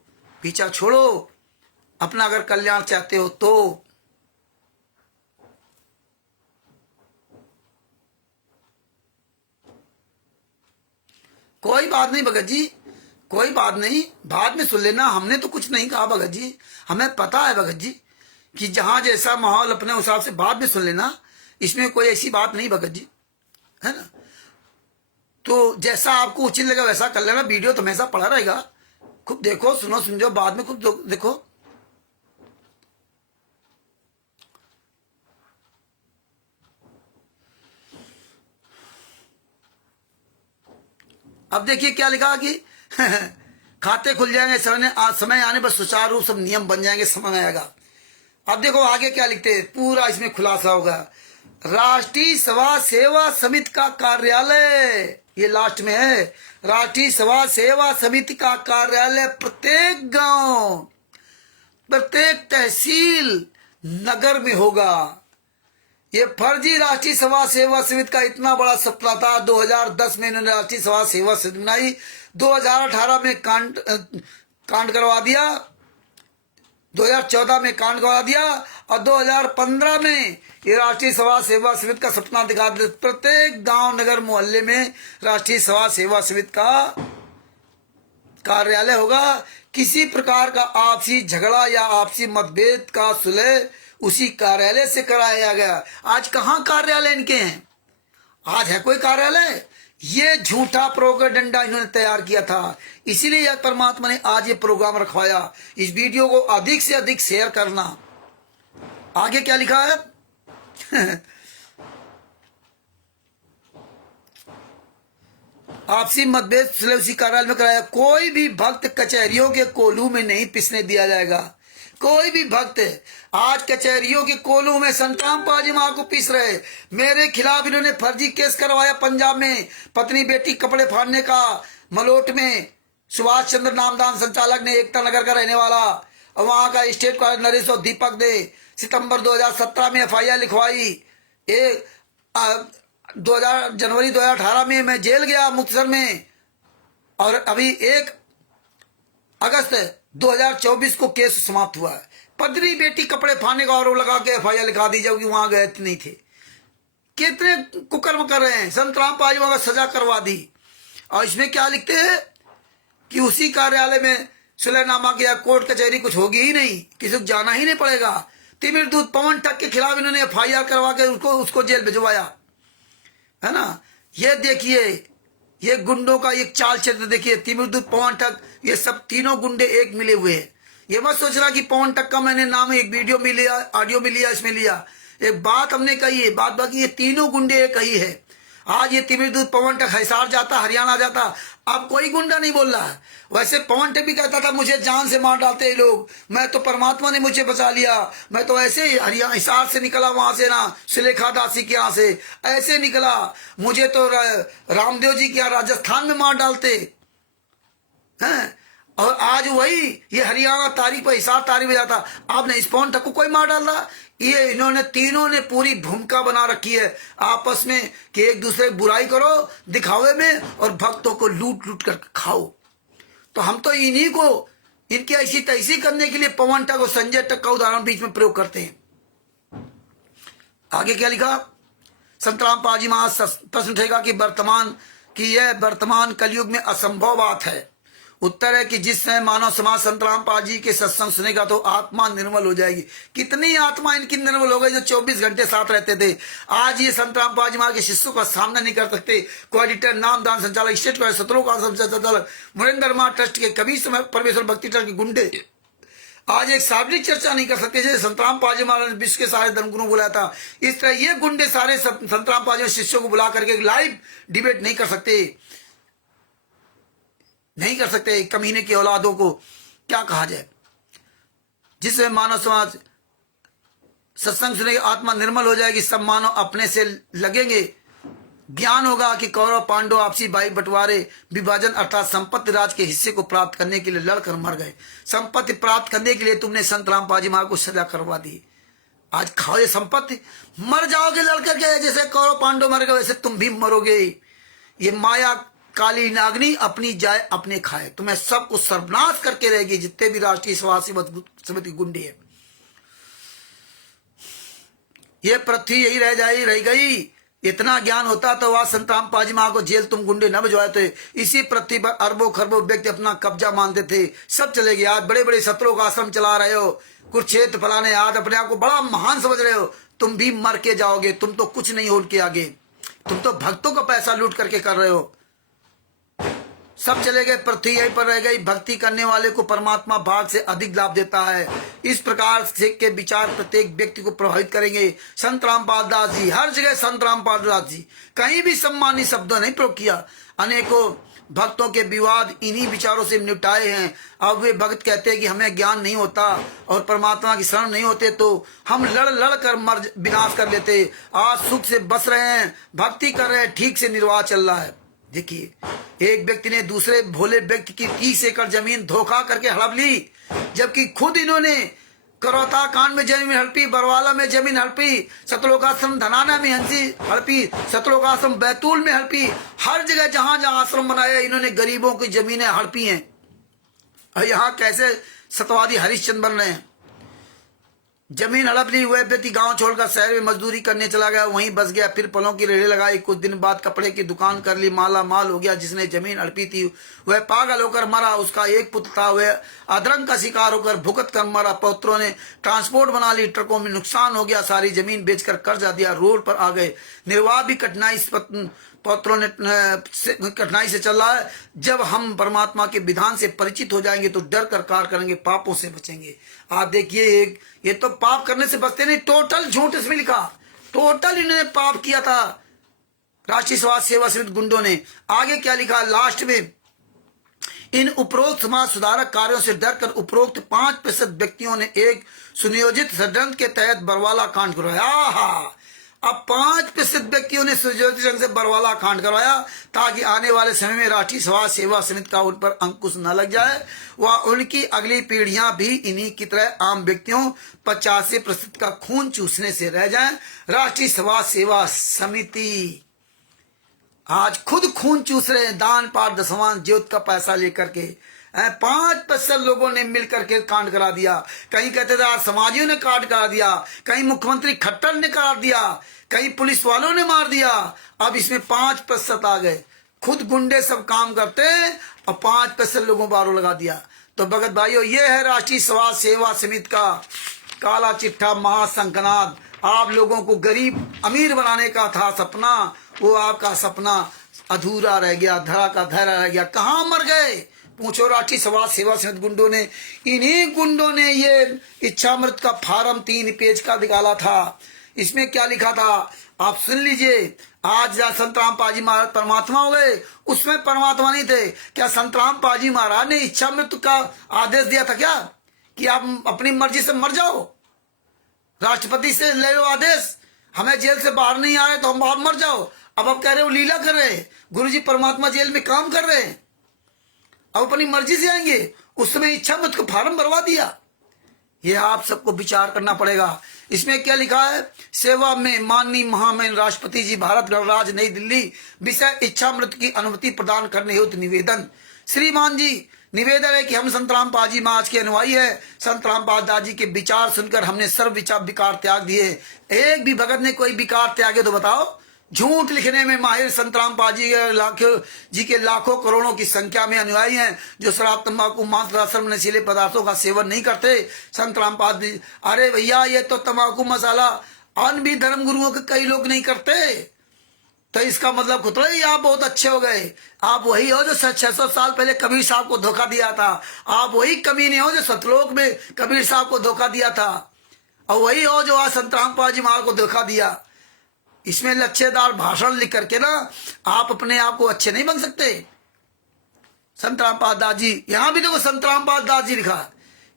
पीछा छोड़ो, अपना अगर कल्याण चाहते हो तो। कोई बात नहीं भगत जी, कोई बात नहीं, बाद में सुन लेना, हमने तो कुछ नहीं कहा भगत जी, हमें पता है भगत जी कि जहां जैसा माहौल अपने हिसाब से बाद में सुन लेना, इसमें कोई ऐसी बात नहीं भगत जी, है ना। तो जैसा आपको उचित लगा वैसा कर लेना। वीडियो तो हमेशा पड़ा रहेगा, खूब देखो, सुनो, समझो, बाद में खूब देखो। अब देखिए क्या लिखा कि खाते खुल जाएंगे, समय आने पर सुचारू रूप सब नियम बन जाएंगे, समय आएगा। अब देखो आगे क्या लिखते हैं, पूरा इसमें खुलासा होगा। राष्ट्रीय सभा सेवा समिति का कार्यालय, ये लास्ट में है, राष्ट्रीय सभा सेवा समिति का कार्यालय प्रत्येक गांव, प्रत्येक तहसील, नगर में होगा। ये फर्जी राष्ट्रीय सभा सेवा समिति का इतना बड़ा सपना था। 2010 में इन्होंने राष्ट्रीय सभा सेवा समिति बनाई, 2018 में कांड करवा दिया, 2014 में कांड करवा दिया, और 2015 में ये राष्ट्रीय सभा सेवा समिति का सपना दिखा दिया। प्रत्येक गांव, नगर, मोहल्ले में राष्ट्रीय सभा सेवा समिति का कार्यालय होगा। किसी प्रकार का आपसी झगड़ा या आपसी मतभेद का सुलह उसी कार्यालय से कराया गया। आज कहाँ कार्यालय इनके हैं? आज है कोई कार्यालय? ये झूठा प्रोपेगेंडा इन्होंने तैयार किया था, इसीलिए यह परमात्मा ने आज ये प्रोग्राम रखवाया। इस वीडियो को अधिक से अधिक शेयर करना। आगे क्या लिखा है? आपसी मतभेद सुलह उसी कार्यालय में कराया। कोई भी भक्त कचहरियों के कोल्हू में नहीं पिसने दिया जाएगा। कोई भी भक्त आज कचहरियों के कोल्हू में संतराम पाजी मां को पीस रहे। मेरे खिलाफ इन्होंने फर्जी केस करवाया पंजाब में, पत्नी बेटी कपड़े फाड़ने का। मलोट में सुभाष चंद्र नामदान संचालक ने, एकता नगर का रहने वाला, और वहां का स्टेट कॉलेज नरेश और दीपक ने सितंबर 2017 में FIR लिखवाई। जनवरी 2018 में मैं जेल गया मुक्तसर में, और अभी 1 अगस्त 2024 को केस समाप्त हुआ है। पत्नी बेटी कपड़े फाड़ने का आरोप लगा के FIR लिखा दी, जबकि वहां गए नहीं थे। कितने कुकर्म कर रहे हैं। संतराम पाजीवा का सजा करवा दी। और इसमें क्या लिखते हैं कि उसी कार्यालय में सुलहनामा किया, कोर्ट कचहरी कुछ होगी ही नहीं, किसी को जाना ही नहीं पड़ेगा। तिमिर दूत पवन ठग के खिलाफ इन्होंने FIR करवा के उसको जेल भिजवाया, है ना। ये देखिए, ये गुंडों का एक चाल चरित्र देखिए। तिमिरदूत, पवन ठग, ये सब तीनों गुंडे एक मिले हुए हैं। ये मत सोचना कि पवन ठग का मैंने नाम एक वीडियो में लिया, ऑडियो में लिया, इसमें लिया। एक बात हमने कही है, बात बाकी ये तीनों गुंडे एक ही है। आज ये तिमिरदूत पवन ठग हिसार जाता, हरियाणा जाता, अब कोई गुंडा नहीं बोल रहा है। वैसे पवन ठग भी कहता था मुझे जान से मार डालते हैं लोग, मैं तो परमात्मा ने मुझे बचा लिया, मैं तो ऐसे हरियाणा हिसार से निकला, वहां से ना सुलेखा दासी के यहाँ से ऐसे निकला, मुझे तो रामदेव जी के यहाँ राजस्थान में मार डालते हैं। और आज वही ये हरियाणा तारीख पर, हिसार तारीख में जाता। आपने इस पवन ठग को कोई मार डाल रहा? ये इन्होंने तीनों ने पूरी भूमिका बना रखी है आपस में कि एक दूसरे की बुराई करो दिखावे में, और भक्तों को लूट लूट कर खाओ। तो हम तो इन्हीं को, इनकी ऐसी तैसी करने के लिए पवन ठग और संजय ठग का उदाहरण बीच में प्रयोग करते हैं। आगे क्या लिखा? संतराम पाजी महाराज प्रश्न उठेगा कि यह वर्तमान कलयुग में असंभव बात है। उत्तर है कि जिस समय मानव समाज संतराम पाजी के सत्संग सुनेगा तो आत्मा निर्मल हो जाएगी। कितनी आत्मा इनकी निर्मल हो गई जो 24 घंटे साथ रहते थे। आज ये संतराम पाजी महाराज के शिष्यों का सामना नहीं कर सकते। कोऑर्डिनेटर, नामदान संचालक, स्टेट कॉलेज सत्रों का संचालक, मुरेंद्र मां ट्रस्ट के, कबीर समय परमेश्वर भक्ति ट्रस्ट के गुंडे आज एक सार्वजनिक चर्चा नहीं कर सकते। जैसे संतराम पाजी महाराज ने विश्व के सारे धर्मगुरुओं बुलाया था, इस तरह ये गुंडे सारे संतराम पाजी शिष्यों को बुला करके लाइव डिबेट नहीं कर सकते। कमीने की औलादों को क्या कहा जाए। जिसमें मानव समाज सत्संग सुनेगी, आत्मा निर्मल हो जाएगी, सब मानव अपने से लगेंगे। ज्ञान होगा कि कौरव पांडव आपसी भाई बंटवारे विभाजन अर्थात संपत्ति राज के हिस्से को प्राप्त करने के लिए लड़कर मर गए। संपत्ति प्राप्त करने के लिए तुमने संतराम पाजी महाराज को सजा करवा दी। आज खाओ ये संपत्ति, मर जाओगे लड़कर के। जैसे कौरव पांडव मर गए वैसे तुम भी मरोगे। ये माया काली नागनी अपनी जाए अपने खाए, तुम्हें सब कुछ सर्वनाश करके रहेगी। जितने भी राष्ट्रीय सभा समिति गुंडे हैं, ये पृथ्वी यही रह गई। इतना ज्ञान होता तो वह संतराम पाजी महाराज को जेल तुम गुंडे न भिजवाए थे। इसी पृथ्वी पर अरबों खरबों व्यक्ति अपना कब्जा मानते थे, सब चले गए। आज बड़े बड़े सत्रों का आश्रम चला रहे हो, कुरुक्षेत्र फलाने, आज अपने आप को बड़ा महान समझ रहे हो। तुम भी मर के जाओगे, तुम तो कुछ नहीं हो उनके आगे। तुम तो भक्तों का पैसा लूट करके कर रहे हो। सब चले गए, पृथ्वी यहीं पर रह गई। भक्ति करने वाले को परमात्मा भाग से अधिक लाभ देता है। इस प्रकार से के विचार प्रत्येक व्यक्ति को प्रभावित करेंगे। संत रामपाल दास जी, हर जगह संत रामपाल दास जी, कहीं भी सम्मानित शब्दों नहीं प्रयोग किया। अनेकों भक्तों के विवाद इन्हीं विचारों से निपटाए हैं। अब वे भक्त कहते हैं कि हमें ज्ञान नहीं होता और परमात्मा की शरण नहीं होते तो हम लड़ लड़ कर मर विनाश कर लेते। आज सुख से बस रहे हैं, भक्ति कर रहे हैं, ठीक से निर्वाह चल रहा है। देखिए, एक व्यक्ति ने दूसरे भोले व्यक्ति की 30 एकड़ जमीन धोखा करके हड़प ली, जबकि खुद इन्होंने करौता कांड में जमीन हड़पी, बरवाला में जमीन हड़पी, सतलोकाश्रम धनाना में हंसी हड़पी, सतलोकाश्रम बैतूल में हड़पी। हर जगह जहां जहां आश्रम बनाया इन्होंने गरीबों की जमीनें हड़पी हैं। और यहाँ कैसे सतवादी हरिश्चंद्र बन रहे हैं। जमीन हड़प ली, वह व्यक्ति गांव छोड़कर शहर में मजदूरी करने चला गया, वहीं बस गया। फिर फलों की रेहड़ी लगाई, कुछ दिन बाद कपड़े की दुकान कर ली, माला माल हो गया। जिसने जमीन हड़पी थी वह पागल होकर मरा, उसका एक पुत्र था, वह अधरंग का शिकार होकर भुगत कर मरा। पौत्रों ने ट्रांसपोर्ट बना ली, ट्रकों में नुकसान हो गया, सारी जमीन बेचकर कर्जा दिया, रोड पर आ गए। निर्वाह भी पौत्रों ने कठिनाई से चल रहा है। जब हम परमात्मा के विधान से परिचित हो जाएंगे तो डर कर कार्य करेंगे, पापों से बचेंगे। आप देखिए, ये तो पाप करने से बचते नहीं, टोटल झूठ इसमें लिखा, टोटल इन्होंने पाप किया था राष्ट्रीय समाज सेवा समिति गुंडों ने। आगे क्या लिखा लास्ट में, इन उपरोक्त समाज सुधारक कार्यों से डरकर उपरोक्त 5% व्यक्तियों ने एक सुनियोजित षड्यंत्र के तहत बरवाला कांड करवाया। अब 5% व्यक्तियों ने सुनियोजित ढंग से बरवाला कांड करवाया ताकि आने वाले समय में राष्ट्रीय समाज सेवा समिति का उन पर अंकुश न लग जाए व उनकी अगली पीढ़ियां भी इन्हीं की तरह आम व्यक्तियों 85% का खून चूसने से रह जाएं। राष्ट्रीय समाज सेवा समिति आज खुद खून चूस रहे हैं, दान पाठ दसवां ज्योत का पैसा लेकर के। 5% लोगों ने मिलकर के कांड करा दिया। कहीं कहते थे आज समाजियों ने कांड करा दिया, कहीं मुख्यमंत्री खट्टर ने करा दिया, कहीं पुलिस वालों ने मार दिया। अब इसमें 5% आ गए, खुद गुंडे सब काम करते हैं और 5% लोगों को आरोप लगा दिया। तो भगत भाइयों, ये है राष्ट्रीय समाज सेवा समिति का काला चिट्ठा महासंकनाद। आप लोगों को गरीब अमीर बनाने का था सपना, वो आपका सपना अधूरा रह गया, धरा का धरा रह गया। कहाँ मर गए पूछो राष्ट्रीय समाज सेवा समिति गुंडों ने। इन्हीं गुंडों ने ये इच्छामृत का फार्म 3 पेज का निकाला था। इसमें क्या लिखा था आप सुन लीजिए। आज संतराम पाजी महाराज परमात्मा हो गए, उसमें परमात्मा नहीं थे क्या? संतराम पाजी महाराज ने इच्छामृत का आदेश दिया था क्या कि आप अपनी मर्जी से मर जाओ? राष्ट्रपति से ले लो आदेश, हमें जेल से बाहर नहीं आ रहे तो हम बाहर मर जाओ। अब आप कह रहे हो लीला कर रहे हैं, गुरुजी परमात्मा जेल में काम कर रहे हैं, अब अपनी मर्जी से आएंगे। उस समय इच्छामृत को फार्म भरवा दिया। ये आप सबको विचार करना पड़ेगा। इसमें क्या लिखा है? सेवा में माननीय महामहिम राष्ट्रपति जी भारत गणराज्य नई दिल्ली विषय इच्छामृत की अनुमति प्रदान करने हेतु निवेदन। श्रीमान जी, निवेदन है कि हम संतराम पाजी महाराज के अनुयायी है। संतराम पाजी जी के विचार सुनकर हमने सर्व विकार त्याग दिए। एक भी भगत ने कोई विकार त्यागे तो बताओ? झूठ लिखने में माहिर संतराम पाजी जी के लाखों करोड़ों की संख्या में अनुयायी हैं जो शराब तंबाकू मांस राशन नशीले पदार्थों का सेवन नहीं करते। संतराम पाजी, अरे भैया ये तो तंबाकू मसाला अन्य भी धर्म गुरुओं के कई लोग नहीं करते, तो इसका मतलब खुद ही आप बहुत अच्छे हो गए। आप वही हो जो 600 साल पहले कबीर साहब को धोखा दिया था। आप वही कमीने हो जो सतलोक में कबीर साहब को धोखा दिया था, और वही हो जो आज संतराम पाजी महाराज को धोखा दिया। इसमें लच्छेदार भाषण लिख करके ना आप अपने आप को अच्छे नहीं बन सकते। संतराम पाद जी, यहां भी देखो संतराम पाद जी लिखा,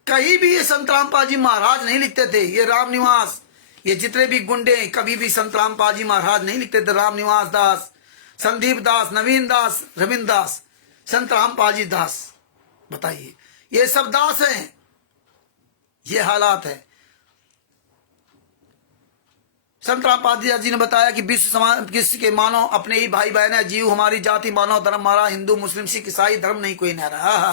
कहीं भी ये संतराम पाजी महाराज नहीं लिखते थे। ये राम निवास, ये जितने भी गुंडे कभी भी संतराम पाजी महाराज नहीं लिखते थे। राम निवास दास, संदीप दास, नवीन दास, रविंद्र दास, संतराम पाजी दास, बताइए ये सब दास हैं। ये हालात है। संतराम पादी जी ने बताया कि विश्व समाज किसी के मानो अपने ही भाई बहन है, जीव हमारी जाति मानो धर्म हमारा, हिंदू मुस्लिम सिख ईसाई धर्म नहीं कोई न रहा।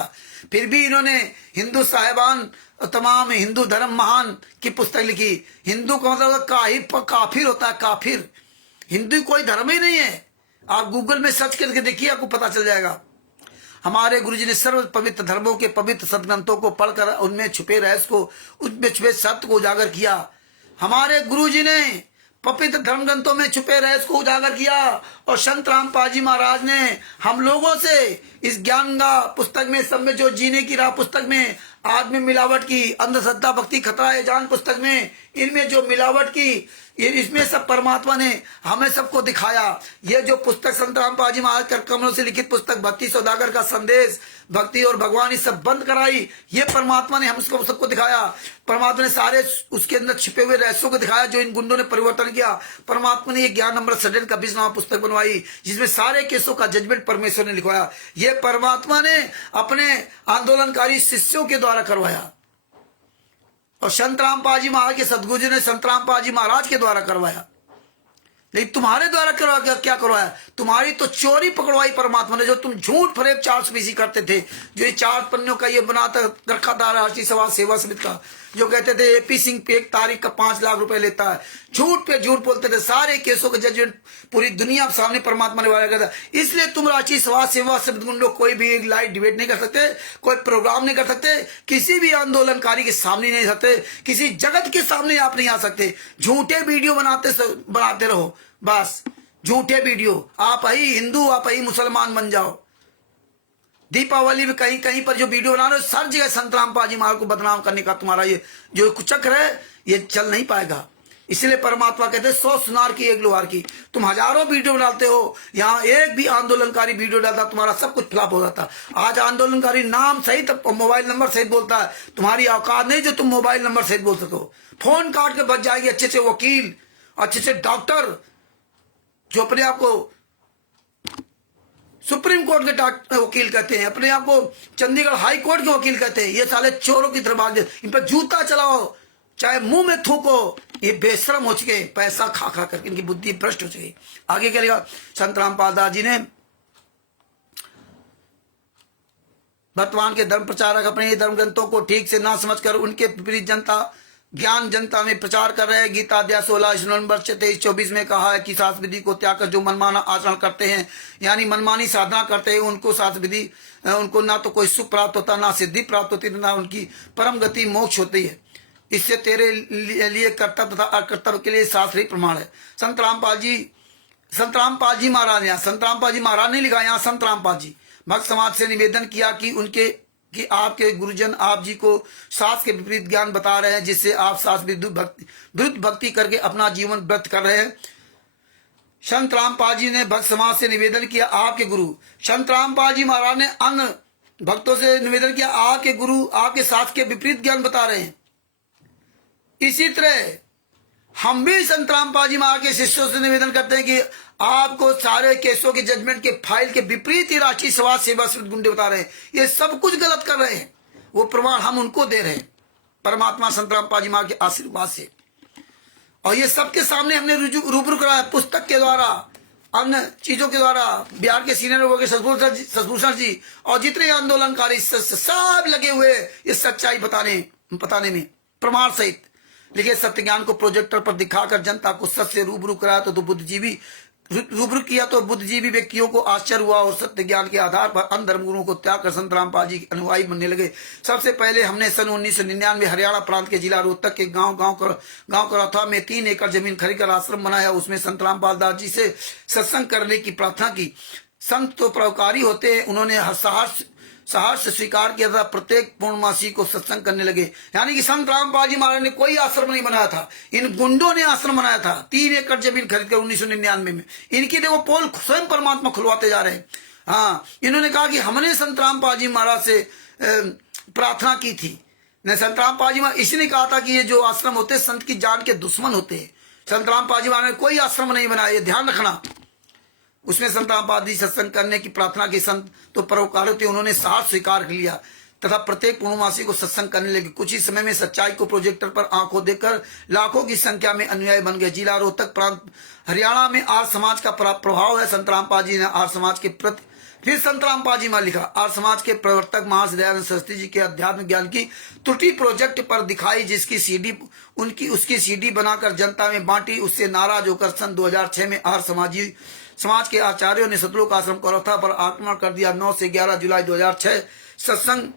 फिर भी इन्होंने हिंदू साहिबान तमाम हिंदू धर्म महान की पुस्तक लिखी। हिंदू का मतलब काफिर होता है, काफिर। हिंदू कोई धर्म ही नहीं है। आप गूगल में सर्च करके देखिए, आपको पता चल जाएगा। हमारे गुरुजी ने सर्व पवित्र धर्मों के पवित्र सदग्रंथों को पढ़कर उनमें छुपे रहस्य को, उनमें छुपे सत्य को उजागर किया। हमारे गुरुजी ने पवित्र धर्म ग्रंथों में छुपे रहस्य को उजागर किया, और संतराम पाजी महाराज ने हम लोगों से इस ज्ञानगा पुस्तक में, सब में जो जीने की राह पुस्तक में, आदमी मिलावट की, अंधश्रद्धा भक्ति खतरा है जान पुस्तक में, इनमें जो मिलावट की ये इसमें सब परमात्मा ने हमें सबको दिखाया। ये जो पुस्तक संत रामपाल जी महाराज कर कमलों से लिखित पुस्तक भक्ति सौदागर का संदेश, भक्ति और भगवान सब बंद कराई, ये परमात्मा ने हम उसको सबको दिखाया। परमात्मा ने सारे उसके अंदर छिपे हुए रहस्यों को दिखाया जो इन गुंडों ने परिवर्तन किया। परमात्मा ने ये ज्ञान नंबर सडन का 20वां पुस्तक बनवाई जिसमें सारे केसों का जजमेंट परमेश्वर ने लिखवाया। ये परमात्मा ने अपने आंदोलनकारी शिष्यों के द्वारा करवाया और संत रामपाल जी महाराज के सदगुरु ने संत रामपाल जी महाराज के द्वारा करवाया। लेकिन तुम्हारे द्वारा करवा क्या करवाया? तुम्हारी तो चोरी पकड़वाई परमात्मा ने। जो तुम झूठ फरेब 420 करते थे, जो ये 4 पन्नों का ये बनाता रखा था राष्ट्रीय समाज सेवा समिति का, जो कहते थे एपी सिंह पे एक तारीख का 5 लाख रुपए लेता है, झूठ पे झूठ बोलते थे। सारे केसों के जजमेंट पूरी दुनिया के सामने परमात्मा ने वाया करता। इसलिए तुम राष्ट्रीय समाज सेवा समिति गुंडों कोई भी लाइव डिबेट नहीं कर सकते, कोई प्रोग्राम नहीं कर सकते, किसी भी आंदोलनकारी के सामने नहीं सकते, किसी जगत के सामने आप नहीं आ सकते। झूठे वीडियो बनाते रहो, बस झूठे वीडियो। आप ही हिंदू, आप ही मुसलमान बन जाओ। दीपावली में कहीं कहीं पर जो वीडियो बना रहे हो, हर जगह संत रामपाल जी महाराज को बदनाम करने का तुम्हारा ये जो चक्र है, ये चल नहीं पाएगा। इसलिए परमात्मा कहते हैं 100 सुनार की एक लोहार की। तुम हजारों वीडियो डालते हो, यहाँ एक भी आंदोलनकारी वीडियो डालता तुम्हारा सब कुछ फ्लॉप हो जाता। आज आंदोलनकारी नाम सहित मोबाइल नंबर सहित बोलता है, तुम्हारी औकात नहीं जो तुम मोबाइल नंबर सहित बोल सको। फोन काट के बच जाएगी अच्छे से वकील, अच्छे से डॉक्टर जो अपने आप को सुप्रीम कोर्ट के वकील कहते हैं, अपने आप को चंडीगढ़ हाई कोर्ट के वकील कहते हैं। ये साले चोरों की तरह भाग, इन पर जूता चलाओ, चाहे मुंह में थूको। ये बेशरम हो चुके, पैसा खा खा करके इनकी बुद्धि भ्रष्ट हो चुकी। आगे क्या लिखा संत रामपाल दास जी ने? वर्तमान के धर्म प्रचारक अपने धर्म ग्रंथों को ठीक से ना समझकर उनके विपरीत ज्ञान जनता में प्रचार कर रहे हैं। गीता अध्याय 16 नवंबर 23-24 में कहा है कि शास्त्र विधि को त्याग कर जो मनमाना आचरण करते हैं, यानी मनमानी साधना करते हैं, उनको शास्त्र विधि, उनको ना तो कोई सुख प्राप्त होता, ना सिद्धि प्राप्त होती, ना उनकी परम गति मोक्ष होती है। इससे तेरे लिए कर्तव्य तथा अकर्तव्य के लिए शास्त्र ही प्रमाण है। संत रामपाल जी महाराज, यहाँ संत रामपाल जी महाराज नहीं लिखा, यहाँ संत रामपाल जी भक्त समाज से निवेदन किया कि आपके गुरुजन आप जी को शास्त्र के विपरीत ज्ञान बता रहे हैं, जिससे आप शास्त्र विरुद्ध भक्ति करके अपना जीवन व्यर्थ कर रहे हैं। संत रामपाल जी ने भक्त समाज से निवेदन किया, आपके गुरु संत रामपाल जी महाराज ने अन्य भक्तों से निवेदन किया, आपके गुरु आपके शास्त्र के विपरीत ज्ञान बता रहे हैं। इसी तरह हम भी संत रामपाल जी महाराज के शिष्यों से निवेदन करते हैं कि आपको सारे केसों के जजमेंट के फाइल के विपरीत ही राष्ट्रीय समाज सेवा समिति गुंडे बता रहे हैं। ये सब कुछ गलत कर रहे हैं, वो प्रमाण हम उनको दे रहे हैं परमात्मा संत रामपाल जी महाराज के आशीर्वाद से। और ये सबके सामने हमने रूबरू कराया, पुस्तक के द्वारा, अन्य चीजों के द्वारा। बिहार के सीनियर लोगों के शशभूषण जी और जितने आंदोलनकारी सब लगे हुए इस सच्चाई बताने में प्रमाण सहित। लेकिन सत्य ज्ञान को प्रोजेक्टर पर दिखाकर जनता को सत्य से रूबरू कराया तो बुद्धिजीवी व्यक्तियों को आश्चर्य हुआ और सत्य ज्ञान के आधार पर अन्य धर्मगुरुओं को त्याग कर संत रामपाल जी के अनुयायी बनने लगे। सबसे पहले हमने सन 1999 हरियाणा प्रांत के जिला रोहतक के गांव करौथा में 3 एकड़ जमीन खरीदकर आश्रम बनाया। उसमें संत रामपाल दास जी से सत्संग करने की प्रार्थना की। संत तो परोपकारी होते हैं, उन्होंने सहर्ष स्वीकार किया था। प्रत्येक पूर्णमासी को सत्संग करने लगे। यानी कि संत रामपाल जी महाराज ने कोई आश्रम नहीं बनाया था, इन गुंडों ने आश्रम बनाया था। 3 एकड़ जमीन खरीदकर 1999 में। इनकी देखो पोल स्वयं परमात्मा खुलवाते जा रहे हैं। हाँ, इन्होंने कहा कि हमने संत रामपाल जी महाराज से प्रार्थना की थी। संत रामपाल जी महाराज इसने कहा था कि ये जो आश्रम होते हैं संत की जान के दुश्मन होते हैं। संत रामपाल जी महाराज ने कोई आश्रम नहीं बनाया, ये ध्यान रखना। उसमें संत रामपाल जी सत्संग करने की प्रार्थना की। संत तो परोपकारी थे, उन्होंने साथ स्वीकार कर लिया तथा प्रत्येक पूर्णमासी को सत्संग करने लगे। कुछ ही समय में सच्चाई को प्रोजेक्टर पर आंखों देखकर लाखों की संख्या में अनुयायी बन गए। जिला रोहतक प्रांत हरियाणा में आर्य समाज का प्रभाव है। संत रामपाल जी ने आर्य समाज के प्रति फिर संत रामपाल जी में लिखा, आर्य समाज के प्रवर्तक महर्षि दयानंद सरस्वती जी के अध्यात्म ज्ञान की त्रुटि प्रोजेक्ट पर दिखाई, जिसकी उसकी सीडी बनाकर जनता में बांटी। उससे नाराज होकर सन 2006 में आर्य समाज के आचार्यों ने सतलोक आश्रम करौथा पर आक्रमण कर दिया। 9 से 11 जुलाई 2006 सत्संग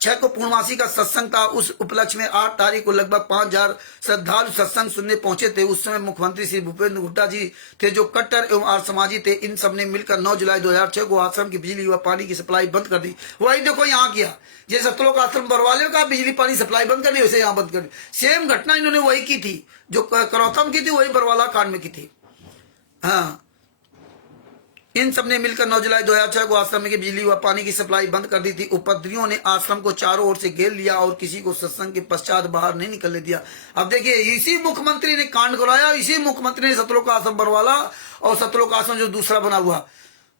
6 को पूर्णमासी का सत्संग था। उस उपलक्ष्य में 8 तारीख को लगभग 5000 श्रद्धालु सत्संग सुनने पहुंचे थे। उस समय मुख्यमंत्री श्री भूपेंद्र हुड्डा जी थे, जो कट्टर एवं आर्य समाजी थे। इन सब ने मिलकर 9 जुलाई 2006 को आश्रम की बिजली व पानी की सप्लाई बंद कर दी। वही देखो यहाँ किया, ये सतलोक आश्रम बरवाले का बिजली पानी सप्लाई बंद कर दी, वैसे यहाँ बंद कर दी। सेम घटना इन्होंने वही की थी जो करौता में की थी, वही बरवाला कांड में की थी। हाँ, इन सबने मिलकर 9 जुलाई 2006 को आश्रम की बिजली व पानी की सप्लाई बंद कर दी थी। उपद्रवियों ने आश्रम को चारों ओर से घेर लिया और किसी को सत्संग के पश्चात बाहर नहीं निकलने दिया। अब देखिए, इसी मुख्यमंत्री ने कांड कराया, इसी मुख्यमंत्री ने सतलोक आश्रम बनवाला, और सतलोक आश्रम जो दूसरा बना हुआ,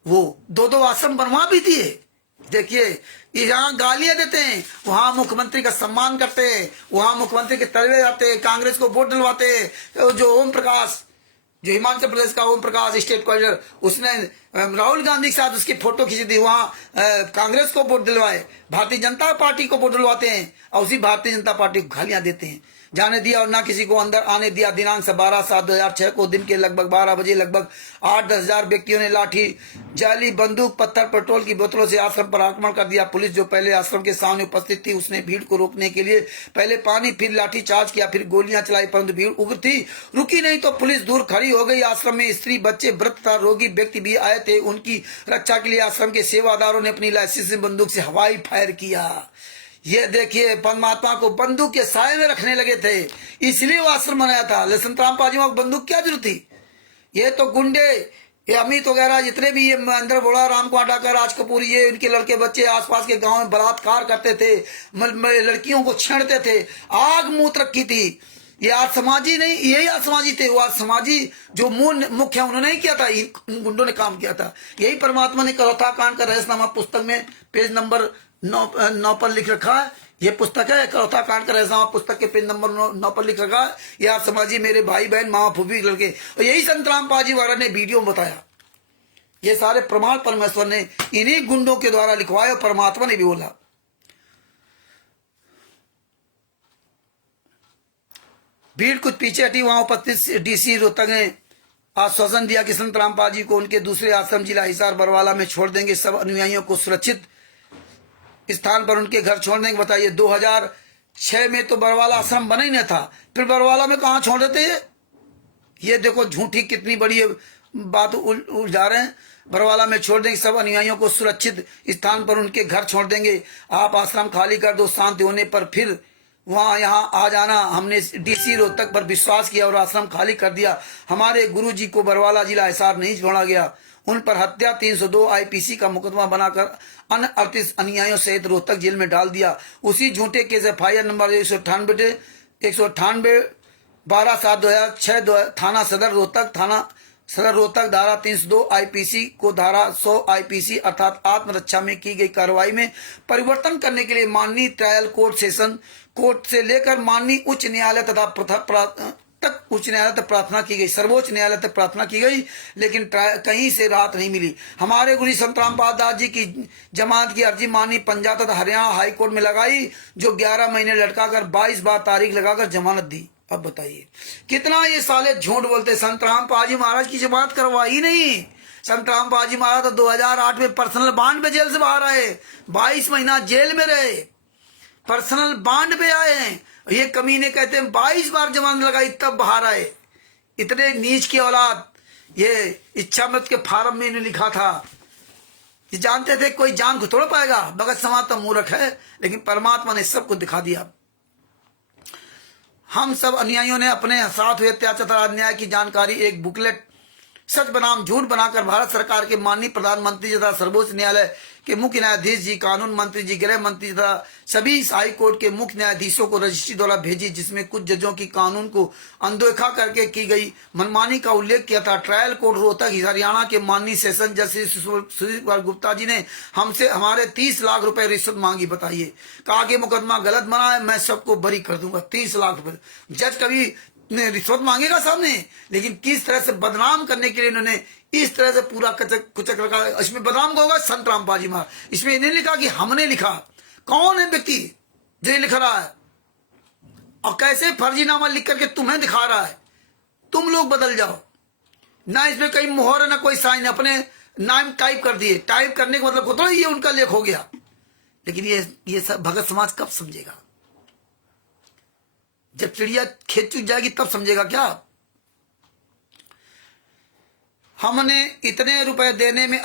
वो 2 आश्रम बनवा भी दिए। देखिए, यहाँ गालियां देते हैं, वहां मुख्यमंत्री का सम्मान करते हैं, वहां मुख्यमंत्री के तलवे जाते हैं, कांग्रेस को वोट दिलवाते हैं। जो ओम प्रकाश, जो हिमाचल प्रदेश का ओम प्रकाश स्टेट कोऑर्डिनेटर, उसने राहुल गांधी के साथ उसकी फोटो खींची थी, वहां कांग्रेस को वोट दिलवाए, भारतीय जनता पार्टी को वोट दिलवाते हैं, और उसी भारतीय जनता पार्टी को गालियां देते हैं। जाने दिया और ना किसी को अंदर आने दिया। दिनांक 12/7/2006 को दिन के लगभग 12 बजे लगभग 8-10 हजार व्यक्तियों ने लाठी, जाली, बंदूक, पत्थर, पेट्रोल की बोतलों से आश्रम पर आक्रमण कर दिया। पुलिस जो पहले आश्रम के सामने उपस्थित थी, उसने भीड़ को रोकने के लिए पहले पानी, फिर लाठी चार्ज किया, फिर गोलियां चलाई, परंतु भीड़ उग्र थी, रुकी नहीं तो पुलिस दूर खड़ी हो गई। आश्रम में स्त्री, बच्चे, वृद्ध तथा रोगी व्यक्ति भी आए थे। उनकी रक्षा के लिए आश्रम के सेवादारों ने अपनी लाइसेंसी बंदूक से हवाई फायर किया। ये देखिए, परमात्मा को बंदूक के साये में रखने लगे थे, इसलिए वो आश्रम बनाया था। लसनतराम पाजीमा को बंदूक क्या जरूरत थी? ये तो गुंडे, ये अमित वगैरह जितने भी, ये महेंद्र बोड़ा, राम क्वाटाकर, राज कपूर, ये इनके लड़के बच्चे आसपास के गांव में बलात्कार करते थे, लड़कियों को छेड़ते थे, आग मूत रखी थी। ये आज समाजी नहीं, यही आज समाजी थे। वो आज समाजी जो मुख्य उन्होंने ही किया था, इन गुंडों ने काम किया था। यही परमात्मा ने करौता कांड का रहस्यनामा पुस्तक में पेज नंबर 9 पर लिख रखा है। ये पुस्तक है, करौता कांड का रहस्यनामा पुस्तक के पेज नंबर 9 पर लिख रखा है। ये आज समाजी मेरे भाई बहन, मामा, फूफी लड़के, और यही संतराम पाजी वाला ने वीडियो में बताया। ये सारे प्रमाण परमेश्वर ने इन्हीं गुंडों के द्वारा लिखवाए, और परमात्मा ने भी बोला। भीड़ कुछ पीछे हटी। वहां उपस्थित डीसी रोहतक ने आश्वासन दिया कि संतराम पाजी को उनके दूसरे आश्रम जिला हिसार बरवाला में छोड़ देंगे। सब अनुयायियों को सुरक्षित स्थान पर उनके घर छोड़ देंगे। बताइए, 2006 में तो बरवाला आश्रम बना ही नहीं था, फिर बरवाला में कहाँ छोड़ देते? ये देखो झूठी कितनी बड़ी बात उलझा रहे हैं। बरवाला में छोड़ देंगे, सब अनुयायियों को सुरक्षित स्थान पर उनके घर छोड़ देंगे। आप आश्रम खाली कर दो, शांति होने पर फिर वहां यहाँ आ जाना। हमने डीसी रोहतक पर विश्वास किया और आश्रम खाली कर दिया। हमारे गुरुजी को बरवाला जिला हिसार नहीं छोड़ा गया। उन पर हत्या 302 IPC का मुकदमा बनाकर अन्य 38 अनुयायियों सहित रोहतक जेल में डाल दिया। उसी झूठे केस FIR नंबर 198 12/7/2006 थाना सदर रोहतक धारा 302 IPC को धारा 100 IPC अर्थात आत्मरक्षा में की गई कार्रवाई में परिवर्तन करने के लिए माननीय ट्रायल कोर्ट सेशन कोर्ट से लेकर माननीय उच्च न्यायालय तक उच्च न्यायालय तक प्रार्थना की गई, सर्वोच्च न्यायालय तक प्रार्थना की गई, लेकिन कहीं से राहत नहीं मिली। हमारे गुरु संतराम दास जी की जमानत की अर्जी माननीय पंजाब तथा हरियाणा हाई कोर्ट में लगाई, जो 11 महीने लटकाकर 22 बार तारीख लगाकर जमानत दी। अब बताइए कितना ये साले झूठ बोलते। संतराम पाजी महाराज की जमानत करवाई नहीं। संतराम पाजी महाराज तो 2008 में पर्सनल बांड पे जेल से बाहर आए, 22 महीना जेल में रहे, पर्सनल बांड पे आए हैं। ये कमीने कहते हैं 22 बार जमानत लगाई तब बाहर आए। इतने नीच की औलाद। ये इच्छा मृत के फार्म में इन्होंने लिखा था, ये जानते थे कोई जान को तोड़ पाएगा। भगत समाज तो मूर्ख है, लेकिन परमात्मा ने सबको दिखा दिया। हम सब अनुयायियों ने अपने साथ हुए अत्याचार तथा अन्याय की जानकारी एक बुकलेट सच बनाम झूठ बनाकर भारत सरकार के माननीय प्रधानमंत्री तथा सर्वोच्च न्यायालय के मुख्य न्यायाधीश जी, कानून मंत्री जी, गृह मंत्री तथा सभी हाई कोर्ट के मुख्य न्यायाधीशों को रजिस्ट्री द्वारा भेजी, जिसमें कुछ जजों की कानून को अनदेखा करके की गई मनमानी का उल्लेख किया था। ट्रायल कोर्ट रोहतक हरियाणा के माननीय सेशन जज श्री सुशील कुमार गुप्ता जी ने हमसे हमारे 30 लाख रुपए रिश्वत मांगी। बताइए, कहा कि मुकदमा गलत बना है, मैं सबको बरी कर दूंगा। 30 लाख रुपए जज कभी रिश्वत मांगेगा सामने? लेकिन किस तरह से बदनाम करने के लिए इन्होंने इस तरह से पूरा कुचक रखा। इसमें बदनाम का होगा संतराम पाजी महाराज। इसमें इन्हें लिखा कि हमने लिखा। कौन है व्यक्ति जो लिख रहा है और कैसे फर्जीनामा लिख करके तुम्हें दिखा रहा है? तुम लोग बदल जाओ ना। इसमें कहीं मोहर है ना कोई साइन, अपने नाम टाइप कर दिए। टाइप करने का मतलब थोड़ा ये उनका लेख हो गया। लेकिन ये सब भगत समाज कब समझेगा? जब चिड़िया खेत चुग जाएगी तब समझेगा क्या? हमने इतने रुपए देने में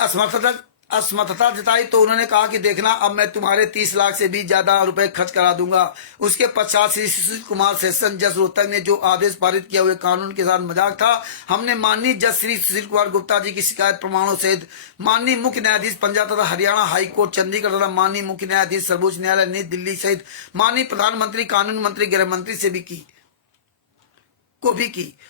असमर्थता जताई तो उन्होंने कहा कि देखना अब मैं तुम्हारे 30 लाख से भी ज्यादा रुपए खर्च करा दूंगा। उसके पश्चात श्री सुशील कुमार सेशन जज रोहतक ने जो आदेश पारित किया हुए कानून के साथ मजाक था। हमने माननीय जज श्री सुशील कुमार गुप्ता जी की शिकायत प्रमाणों सहित माननीय मुख्य न्यायाधीश पंजाब तथा हरियाणा हाई कोर्ट चंडीगढ़ तथा माननीय मुख्य न्यायाधीश सर्वोच्च न्यायालय नई दिल्ली सहित माननीय प्रधानमंत्री, कानून मंत्री, गृह मंत्री से भी की।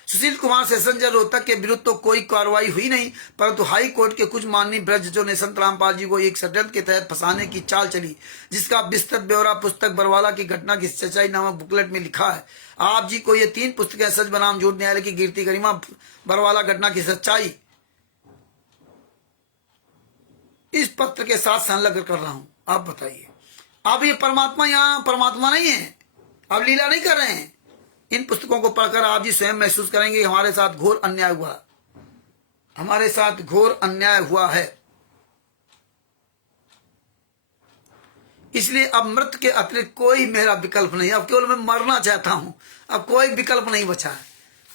सुशील कुमार सेशन जज रोहतक के विरुद्ध तो कोई कार्रवाई हुई नहीं, परंतु हाई कोर्ट के कुछ माननीय ब्रजजों ने संत रामपाल जी को एक षड्यंत्र के तहत फंसाने की चाल चली, जिसका विस्तृत ब्यौरा पुस्तक बरवाला की घटना की सच्चाई नामक बुकलेट में लिखा है। आप जी को ये 3 पुस्तकें सच बनाम झूठ, न्यायालय की कीर्ति गरिमा, बरवाला घटना की सच्चाई इस पत्र के साथ संलग्न कर रहा हूं। आप बताइए, अब ये परमात्मा यहाँ परमात्मा नहीं है, अब लीला नहीं कर रहे हैं। इन पुस्तकों को पढ़कर आप जी स्वयं महसूस करेंगे हमारे साथ घोर अन्याय हुआ, हमारे साथ घोर अन्याय हुआ है। इसलिए अब मृत्यु के अतिरिक्त कोई मेरा विकल्प नहीं, अब केवल मैं मरना चाहता हूं, अब कोई विकल्प नहीं बचा है।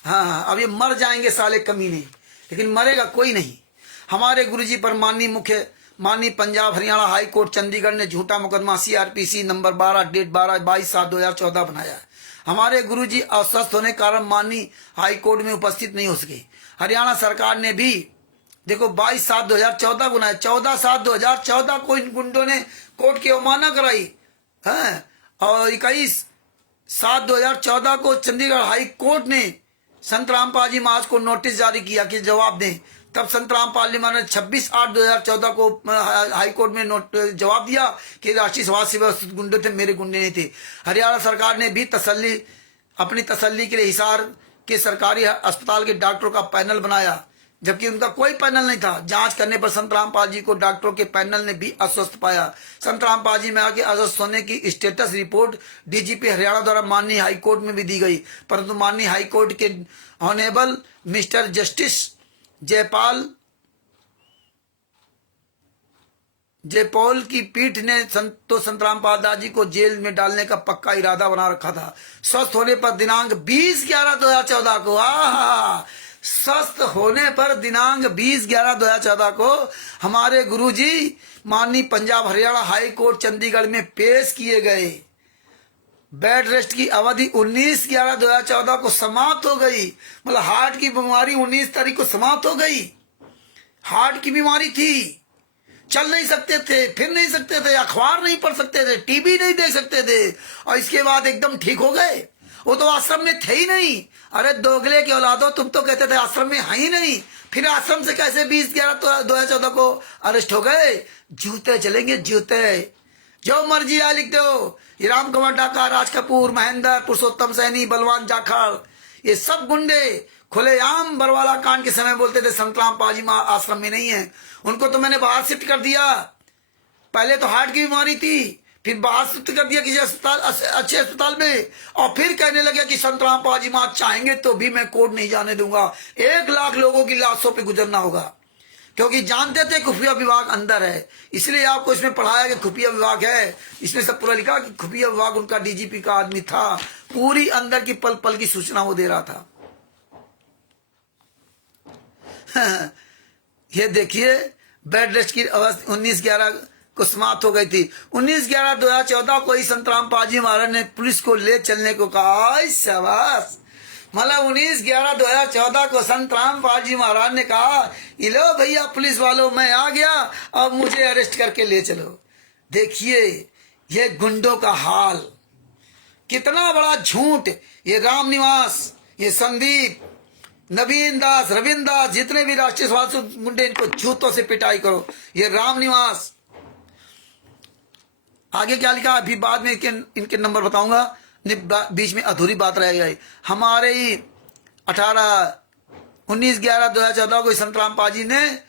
हाँ, अब ये मर जाएंगे साले कमीने, लेकिन मरेगा कोई नहीं। हमारे गुरुजी पर माननीय पंजाब हरियाणा हाई कोर्ट चंडीगढ़ ने झूठा मुकदमा CRPC नंबर 12 डेट 22/7/2014 बनाया। हमारे गुरुजी अस्वस्थ होने के कारण माननीय हाई कोर्ट में उपस्थित नहीं हो सके। हरियाणा सरकार ने भी देखो 22/7/2014 बनाया, 14/7/2014 को इन गुंडों ने कोर्ट की अवमानना कराई है, और 21/7/2014 को चंडीगढ़ हाई कोर्ट ने संत रामपाल जी महाराज को नोटिस जारी किया कि जवाब दें। तब संत रामपाल जी महाराज ने 26/8/2014 को हाई कोर्ट में जवाब दिया कि राष्ट्रीय समाज सेवा गुंडे थे, मेरे गुंडे नहीं थे। हरियाणा सरकार ने भी अपनी तसल्ली के लिए हिसार के सरकारी अस्पताल के डॉक्टरों का पैनल बनाया, जबकि उनका कोई पैनल नहीं था। जांच करने पर संत रामपाल जी को डॉक्टरों के पैनल ने भी अस्वस्थ पाया। संत रामपाल जी में आके अस्वस्थ होने की स्टेटस रिपोर्ट DGP हरियाणा द्वारा माननीय हाई कोर्ट में भी दी गई, परंतु माननीय हाई कोर्ट के ऑनेबल मिस्टर जस्टिस जयपॉल की पीठ ने संत रामपाल दास जी को जेल में डालने का पक्का इरादा बना रखा था। स्वस्थ होने पर दिनांक 20/11/2014 को स्वस्थ होने पर दिनांक 20/11/2014 को हमारे गुरुजी माननीय पंजाब हरियाणा हाई कोर्ट चंडीगढ़ में पेश किए गए। बेड रेस्ट की अवधि 19/11/2014 को समाप्त हो गई। मतलब हार्ट की बीमारी 19 तारीख को समाप्त हो गई। हार्ट की बीमारी थी, चल नहीं सकते थे, फिर नहीं सकते थे, अखबार नहीं पढ़ सकते थे, टीवी नहीं देख सकते थे, और इसके बाद एकदम ठीक हो गए। वो तो आश्रम में थे ही नहीं। अरे दोगले के औलादो, तुम तो कहते थे आश्रम में है ही नहीं, फिर आश्रम से कैसे 20/11/2014 को अरेस्ट हो गए? जूते चलेंगे जूते, जो मर्जी आ लिख दो। ये राम कुमार डाका, राज कपूर, महेंद्र, पुरुषोत्तम सैनी, बलवान जाखड़, ये सब गुंडे खुलेआम बरवाला कांड के समय बोलते थे संत रामपाल जी आश्रम में नहीं है। उनको तो मैंने बाहर शिफ्ट कर दिया। पहले तो हार्ट की बीमारी थी, फिर बाहर शिफ्ट कर दिया किसी अस्पताल, अच्छे अस्पताल में, और फिर कहने लगे कि संत रामपाल जी महाराज चाहेंगे तो भी मैं कोर्ट नहीं जाने दूंगा। 1 लाख लोगों की लाशों पे गुजरना होगा, क्योंकि जानते थे खुफिया विभाग अंदर है। इसलिए आपको इसमें पढ़ाया कि खुफिया विभाग है। इसमें सब पूरा लिखा कि खुफिया विभाग उनका DGP का आदमी था। पूरी अंदर की पल पल की सूचना वो दे रहा था। ये देखिए, बेड रेस्ट की अवस्था 19/11 को समाप्त हो गई थी। 19/11/2014 को ही संत रामपाल जी महाराज ने पुलिस को ले चलने को कहा। शाबाश। मतलब 19/11/2014 को संत रामपाल जी महाराज ने कहा, लो भैया पुलिस वालों, मैं आ गया, अब मुझे अरेस्ट करके ले चलो। देखिए ये गुंडों का हाल, कितना बड़ा झूठ। ये रामनिवास, ये संदीप, नवीन दास, रविंद्र दास, जितने भी राष्ट्रीय स्वास्थ्य गुंडे, इनको जूतों से पिटाई करो। ये रामनिवास, आगे क्या लिखा अभी बाद में इनके नंबर बताऊंगा, बीच में अधूरी बात रह गई। हमारे ही 19/11/2014 को संत रामपाल जी ने,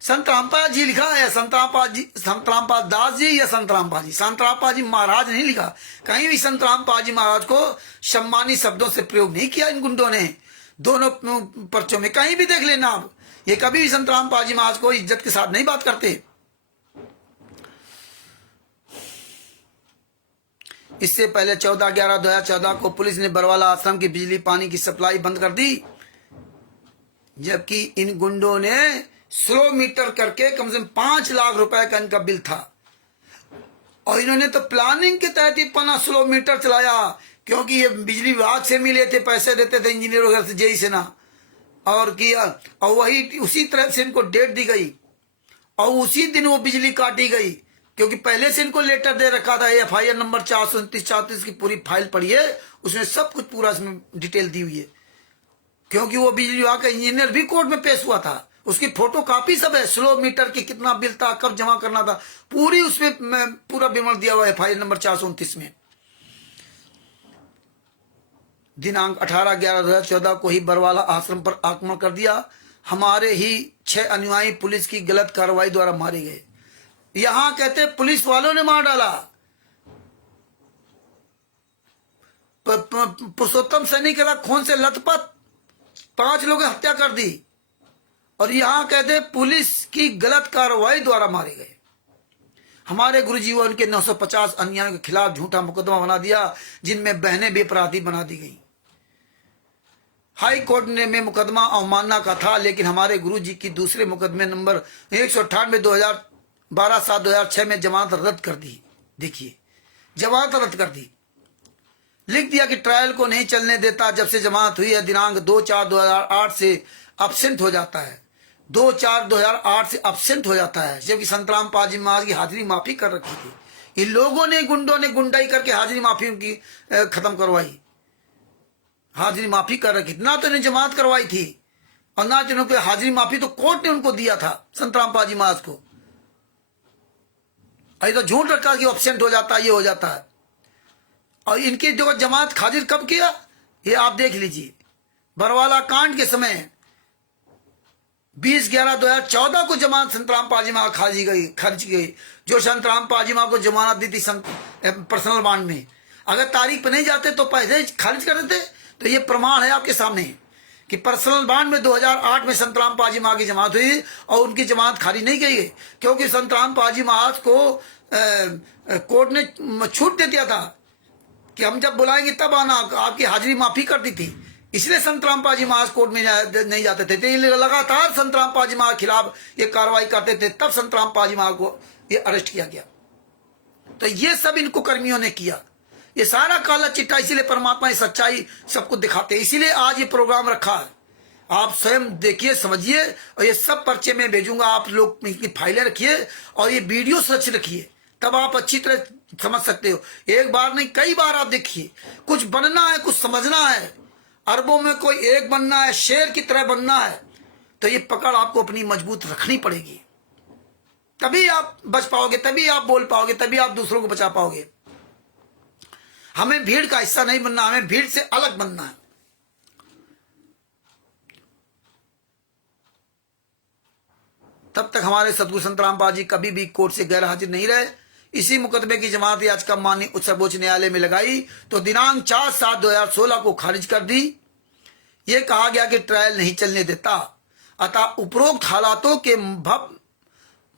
संत रामपाल जी लिखा है, संत रामपाल दास जी या संत रामपाल जी, संत रामपाल जी महाराज नहीं लिखा। कहीं भी संत रामपाल जी महाराज को सम्मानी शब्दों से प्रयोग नहीं किया इन गुंडों ने। दोनों पर्चों में कहीं भी देख लेना आप, ये कभी भी संत रामपाल जी महाराज को इज्जत के साथ नहीं बात करते। इससे पहले 14/11/2014 को पुलिस ने बरवाला आश्रम की बिजली पानी की सप्लाई बंद कर दी, जबकि इन गुंडों ने स्लो मीटर करके कम से कम 5 लाख रुपए का इनका बिल था। और इन्होंने तो प्लानिंग के तहत ही 15 स्लो मीटर चलाया, क्योंकि ये बिजली विभाग से मिले थे, पैसे देते थे इंजीनियर वगैरह से, जेई से ना, और किया। और वही उसी तरह से इनको डेट दी गई और उसी दिन वो बिजली काटी गई, क्योंकि पहले से इनको लेटर दे रखा था। FIR नंबर 429-34 की पूरी फाइल पड़ी है, उसमें सब कुछ पूरा इसमें डिटेल दी हुई है। क्योंकि वो बिजली विभाग का इंजीनियर भी कोर्ट में पेश हुआ था, उसकी फोटो कॉपी सब है, स्लो मीटर की कितना बिल था, कब जमा करना था, पूरी उसमें पूरा विवरण दिया हुआ है FIR नंबर 429 में। दिनांक 18/11/2014 को ही बरवाला आश्रम पर आक्रमण कर दिया। हमारे ही 6 अनुयायी पुलिस की गलत कार्रवाई द्वारा मारे गए। यहां कहते पुलिस वालों ने मार डाला, पुरुषोत्तम सैनी के खून से लथपथ 5 लोगों की हत्या कर दी, और यहां कहते पुलिस की गलत कार्रवाई द्वारा मारे गए। हमारे गुरुजी व उनके 950 अनुयायियों के खिलाफ झूठा मुकदमा बना दिया, जिनमें बहनें भी अपराधी बना दी गई। हाई कोर्ट ने में मुकदमा अवमानना का था, लेकिन हमारे गुरुजी की दूसरे मुकदमे नंबर 198 2012/7/2006 में जमानत रद्द कर दी। देखिए, जमानत रद्द कर दी, लिख दिया कि ट्रायल को नहीं चलने देता। जब से जमानत हुई है, दिनांक 2/4/2008 से अब्सेंट हो जाता है, 2/4/2008 से अब्सेंट हो जाता है, जबकि संतराम पाजी महाराज की हाजिरी माफी कर रखी थी। इन लोगों ने, गुंडों ने गुंडाई करके हाजिरी माफी उनकी खत्म करवाई, हाजिरी माफी कर रखी, ना तो इन्हें जमानत करवाई थी और ना तो उनको हाजिरी माफी तो कोर्ट ने उनको दिया था, संतराम पाजी महाराज को। अरे तो झूठ रखा कि अब्सेंट हो जाता है, ये हो जाता है। और इनकी जो जमानत खारिज कब किया, ये आप देख लीजिए। बरवाला कांड के समय 20/11/2014 को जमानत संतराम पाजी माँ खारिज की गई, जो संतराम पाजी माँ को जमानत दी थी पर्सनल बॉन्ड में। अगर तारीख पे नहीं जाते तो पहले खारिज कर देते। तो ये प्रमाण है आपके सामने कि पर्सनल बॉन्ड में 2008 में संतराम पाजी माँ की जमानत हुई और उनकी जमानत खारिज नहीं की गई, क्योंकि संतराम पाजी महाराज को कोर्ट ने छूट दे दिया था कि हम जब बुलाएंगे तब आना, आपकी हाजिरी माफी कर दी थी। इसलिए संतराम पाजी महाराज कोर्ट में नहीं जाते थे। तो लगातार संतराम पाजी महाराज खिलाफ ये कार्रवाई करते थे, तब संतराम पाजी महाराज को ये अरेस्ट किया गया। तो ये सब इनको कर्मियों ने किया, ये सारा काला चिट्टा। इसीलिए परमात्मा ये सच्चाई सबको दिखाते हैं, इसीलिए आज ये प्रोग्राम रखा है। आप स्वयं देखिए, समझिए, और ये सब पर्चे में भेजूंगा, आप लोग इनकी फाइलें रखिए और ये वीडियो सच रखिए, तब आप अच्छी तरह समझ सकते हो। एक बार नहीं, कई बार आप देखिए। कुछ बनना है, कुछ समझना है, अरबों में कोई एक बनना है, शेर की तरह बनना है, तो ये पकड़ आपको अपनी मजबूत रखनी पड़ेगी, तभी आप बच पाओगे, तभी आप बोल पाओगे, तभी आप दूसरों को बचा पाओगे। हमें भीड़ का हिस्सा नहीं बनना, हमें भीड़ से अलग बनना है। तब तक हमारे सतगुरु संतराम पाजी कभी भी कोर्ट से गैर हाजिर नहीं रहे। इसी मुकदमे की जमानत याचिका माननीय सर्वोच्च न्यायालय में लगाई तो दिनांक 4/7/2016 को खारिज कर दी। ये कहा गया कि ट्रायल नहीं चलने देता, अतः उपरोक्त हालातों के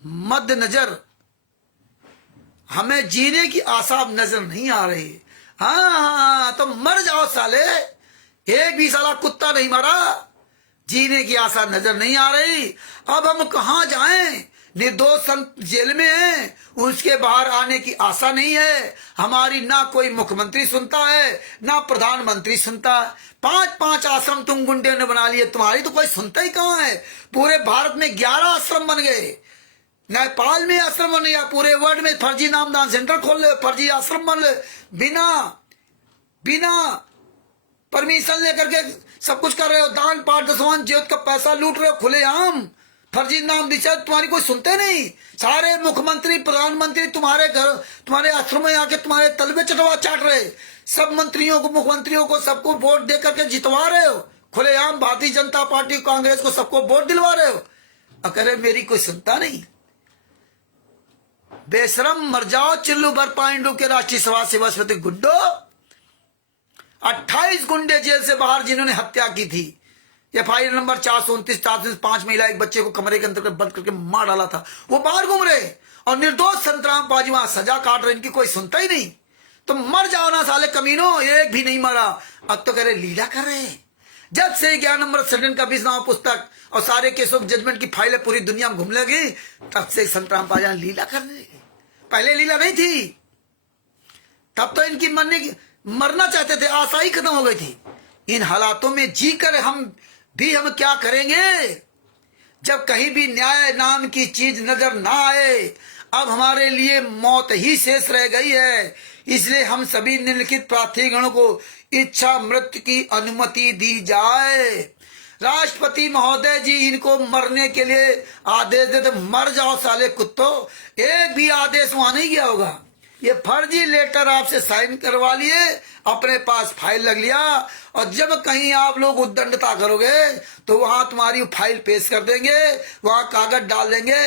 मद्देनजर हमें जीने की आशा नजर नहीं आ रही। हाँ, तो मर जाओ साले, एक भी साला कुत्ता नहीं मरा, जीने की आशा नजर नहीं आ रही। अब हम कहां जाएं? निर्दोष संत जेल में हैं, उसके बाहर आने की आशा नहीं है। हमारी ना कोई मुख्यमंत्री सुनता है, ना प्रधानमंत्री सुनता है। 5-5 आश्रम तुम गुंडे ने बना लिए, तुम्हारी तो कोई सुनता ही कहां है। पूरे भारत में 11 आश्रम बन गए, नेपाल में आश्रम बन गया, पूरे वर्ल्ड में फर्जी नामदान सेंटर खोल ले, फर्जी आश्रम बन ले, बिना परमिशन लेकर के सब कुछ कर रहे हो। दान पाठ दसवान ज्योत का पैसा लूट रहे हो खुलेआम, फर्जी नाम दिशा, तुम्हारी कोई सुनते नहीं। सारे मुख्यमंत्री प्रधानमंत्री तुम्हारे घर, तुम्हारे आश्रम में आके तुम्हारे तलबे चटवा चाट रहे। सब मंत्रियों को, मुख्यमंत्रियों को, सबको वोट दे करके जितवा रहे हो खुलेआम। भारतीय जनता पार्टी, कांग्रेस को सबको वोट दिलवा रहे हो, और कह रहे मेरी कोई सुनता नहीं। बेशरम मर जाओ चिल्लू बर पाइंडू के राष्ट्रीय सभा सेवा समिति गुड्डो। 28 गुंडे जेल से बाहर जिन्होंने हत्या की थी। FIR नंबर 429-435, 5 महिला एक बच्चे को कमरे के अंदर बंद करके मार डाला था, वो बाहर घूम रहे और निर्दोष संतराम पाजी वहां सजा काट रहे। इनकी कोई सुनता ही नहीं। तो मर जाओ ना साले कमीनों, एक भी नहीं मरा। अब तो कह रहे लीला कर रहे हैं। जब से 11 नंबर सदन का 20 पुस्तक और सारे केसों की जजमेंट की फाइलें पूरी दुनिया में घूमने लगी, तब से संत रामपाल जी लीला कर रहे हैं। पहले लीला नहीं थी, तब तो इनकी मरना चाहते थे, आशा ही खत्म हो गई थी। इन हालातों में जी कर हम क्या करेंगे जब कहीं भी न्याय नाम की चीज नजर ना आए। अब हमारे लिए मौत ही शेष रह गई है। इसलिए हम सभी निम्नलिखित प्रार्थीगणों को इच्छा मृत्यु की अनुमति दी जाए। राष्ट्रपति महोदय जी इनको मरने के लिए आदेश देते, मर जाओ साले कुत्तों। एक भी आदेश वहां नहीं गया होगा। ये फर्जी लेटर आपसे साइन करवा लिए, अपने पास फाइल लग लिया, और जब कहीं आप लोग उद्दंडता करोगे तो वहां तुम्हारी फाइल पेश कर देंगे, वहां कागज डाल देंगे।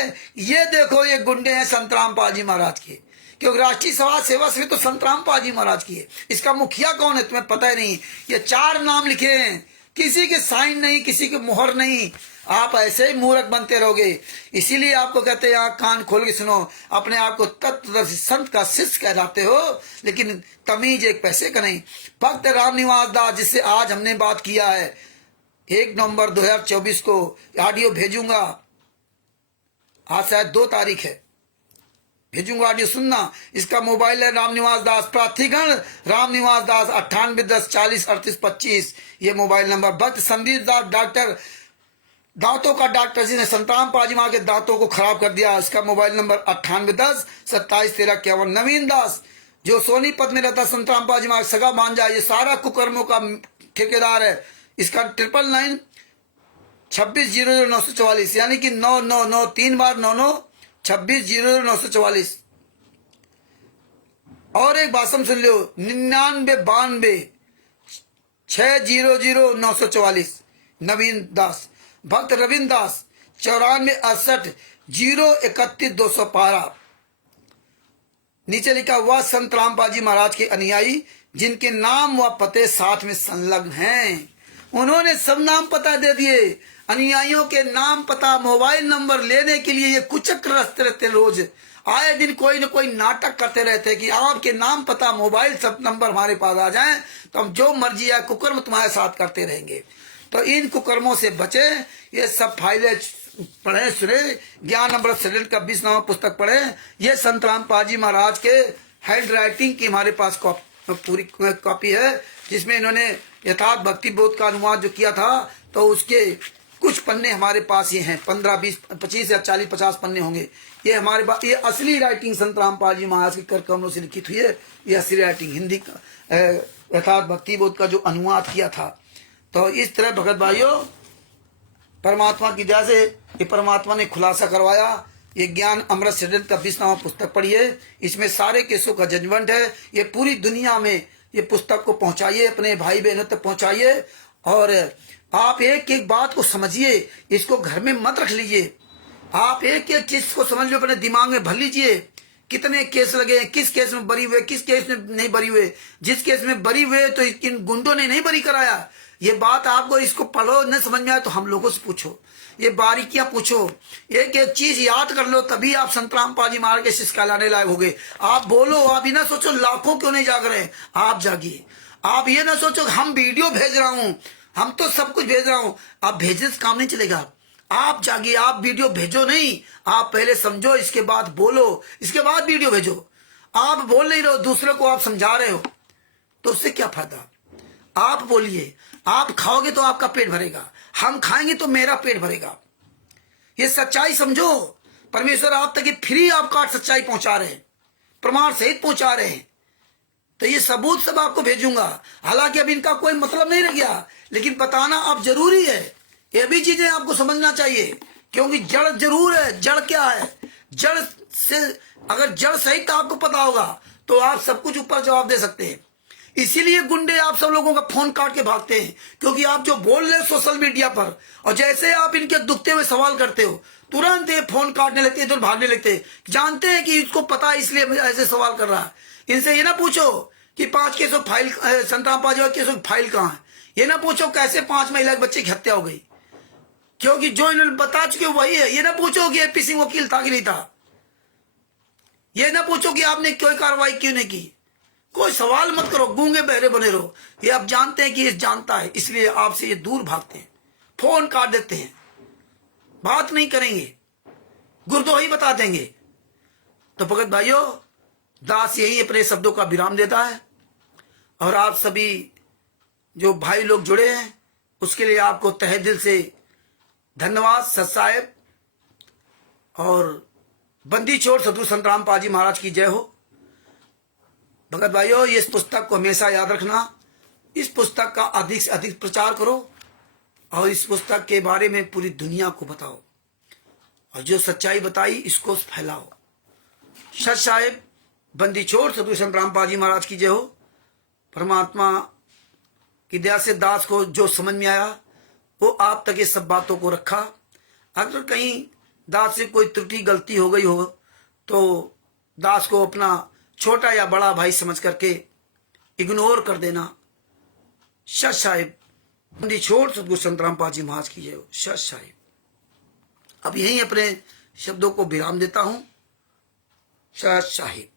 ये देखो ये गुंडे हैं संत रामपाल जी महाराज के, क्योंकि राष्ट्रीय समाज सेवा से तो संत रामपाल जी महाराज की है। इसका मुखिया कौन है तुम्हें पता ही नहीं। ये 4 नाम लिखे हैं, किसी के साइन नहीं, किसी के मोहर नहीं। आप ऐसे ही मूर्ख बनते रहोगे। इसीलिए आपको कहते हैं आंख कान खोल के सुनो। अपने आप को तत्वदर्शी संत का शिष्य कहलाते हो, लेकिन तमीज एक पैसे का नहीं। भक्त रामनिवास दास जिससे आज हमने बात किया है, 1 नवंबर 2024 को ऑडियो भेजूंगा। आज शायद 2 तारीख है, भेजूंगा ऑडियो सुनना। इसका मोबाइल है रामनिवास दास प्रार्थीगण, रामनिवास दास 9810 40 38 25, ये मोबाइल नंबर। भक्त संदीप दास डॉक्टर, दांतों का डॉक्टर जिसने संत रामपाल जी महाराज के दांतों को खराब कर दिया, इसका मोबाइल नंबर 9810 27 13 51। नवीन दास जो सोनीपत में रहता, संत रामपाल जी महाराज सगा भांजा, ये सारा कुकर्मों का ठेकेदार है। इसका 999 26 00 944, यानी कि 999 3 बार 99 26 00 944। और एक बात सुन लो, 99 92 6 00 944 नवीन दास। भक्त रविंद्र दास 94 68 0 31 212। नीचे लिखा वह संत रामपाल जी महाराज के अनुयायी जिनके नाम व पते साथ में संलग्न हैं। उन्होंने सब नाम पता दे दिए। अनुयायियों के नाम पता मोबाइल नंबर लेने के लिए ये कुचक्र रचते रहते, रोज आए दिन कोई न कोई नाटक करते रहते कि आपके नाम पता मोबाइल सब नंबर हमारे पास आ जाएं तो हम जो मर्जी है कुकर्म तुम्हारे साथ करते रहेंगे। तो इन कुकर्मों से बचे। ये सब फाइलें पढ़े सुने, 11 नंबर सदन का 20 पुस्तक पढ़े। ये संत रामपाल जी महाराज के हैंड राइटिंग की हमारे पास पूरी कॉपी है, जिसमें इन्होंने यथार्थ भक्ति बोध का अनुवाद जो किया था, तो उसके कुछ पन्ने हमारे पास ये हैं। 15 20 25 या 40 50 पन्ने होंगे। ये हमारे पास ये असली राइटिंग संत रामपाल जी महाराज के कर कमलों से लिखित हुई है। ये असली राइटिंग हिंदी यथार्थ भक्ति बोध का जो अनुवाद किया था। तो इस तरह भगत भाइयों, परमात्मा की दया से ये परमात्मा ने खुलासा करवाया। ये ज्ञान अमृत सदन का 20 पुस्तक पढ़िए, इसमें सारे केसों का जजमेंट है। ये पूरी दुनिया में ये पुस्तक को पहुंचाइए, अपने भाई बहनों तक पहुंचाइए, और आप एक एक बात को समझिए। इसको घर में मत रख लीजिए, आप एक एक चीज को समझ लो, अपने दिमाग में भर लीजिए। कितने केस लगे, किस केस में बरी हुए, किस केस में नहीं बरी हुए। जिस केस में बरी हुए तो इन गुंडों ने नहीं बरी कराया। ये बात आपको इसको पढ़ो, न समझ में आए तो हम लोगों से पूछो, ये बारीकियां पूछो, एक एक चीज याद कर लो, तभी आप संत रामपाल जी महाराज के शिष्य कहलाने लायक होगे। आप बोलो, आप ये ना सोचो लाखों क्यों नहीं जाग रहे, आप जागिए। आप ये ना सोचो हम वीडियो भेज रहा हूं, हम तो सब कुछ भेज रहा हूं, आप भेजने से काम नहीं चलेगा। आप जागिए, आप वीडियो भेजो नहीं, आप पहले समझो, इसके बाद बोलो, इसके बाद वीडियो भेजो। आप बोल नहीं रहे हो, दूसरे को आप समझा रहे हो, तो उससे क्या फायदा। आप बोलिए, आप खाओगे तो आपका पेट भरेगा, हम खाएंगे तो मेरा पेट भरेगा। ये सच्चाई समझो। परमेश्वर आप तक फ्री आपका सच्चाई पहुंचा रहे हैं, प्रमाण सहित पहुंचा रहे हैं। तो ये सबूत सब आपको भेजूंगा। हालांकि अब इनका कोई मतलब नहीं रह गया, लेकिन बताना अब जरूरी है। ये भी चीजें आपको समझना चाहिए, क्योंकि जड़ जरूर है। जड़ क्या है, जड़ से अगर जड़ सहित आपको पता होगा तो आप सब कुछ ऊपर जवाब दे सकते हैं। इसीलिए गुंडे आप सब लोगों का फोन काट के भागते हैं, क्योंकि आप जो बोल रहे हो सोशल मीडिया पर, और जैसे आप इनके दुखते हुए सवाल करते हो, तुरंत ये फोन काटने लगते, इधर भागने लगते। जानते हैं कि इसको पता है, इसलिए ऐसे सवाल कर रहा है। इनसे ये ना पूछो कि 5 केसों फाइल, संत रामपाल जी केसों की फाइल कहाँ है। ये ना पूछो कैसे 5 महिला के बच्चे की हत्या हो गई, क्योंकि जो इन्होंने बता चुके वही है। ये ना पूछो कि एपी सिंह वकील था कि नहीं था। ये ना पूछो कि आपने कोई कार्रवाई क्यों नहीं की। कोई सवाल मत करो, गूंगे बहरे बने रहो। ये आप जानते हैं कि ये जानता है, इसलिए आपसे ये दूर भागते हैं, फोन काट देते हैं, बात नहीं करेंगे, गुरदोही बता देंगे। तो भगत भाइयों, दास यही अपने शब्दों का विराम देता है। और आप सभी जो भाई लोग जुड़े हैं उसके लिए आपको तहे दिल से धन्यवाद। सत साहेब और बंदी छोड़ सदगुरु संत रामपाल जी महाराज की जय हो। भगत भाइयों, इस पुस्तक को हमेशा याद रखना, इस पुस्तक का अधिक से अधिक प्रचार करो और इस पुस्तक के बारे में पूरी दुनिया को बताओ और जो सच्चाई बताई इसको फैलाओ। सत साहेब, बंदी छोड़ सदगुरु संत रामपाल जी महाराज की जय हो। परमात्मा की दया से दास को जो समझ में आया वो आप तक ये सब बातों को रखा। अगर कहीं दास से कोई त्रुटि गलती हो गई हो तो दास को अपना छोटा या बड़ा भाई समझ करके इग्नोर कर देना। सत साहिब, बंदी छोड़ सदगुरु संत रामपाल जी महाराज की जय हो। सत साहिब। अब यहीं अपने शब्दों को विराम देता हूं। सत साहिब।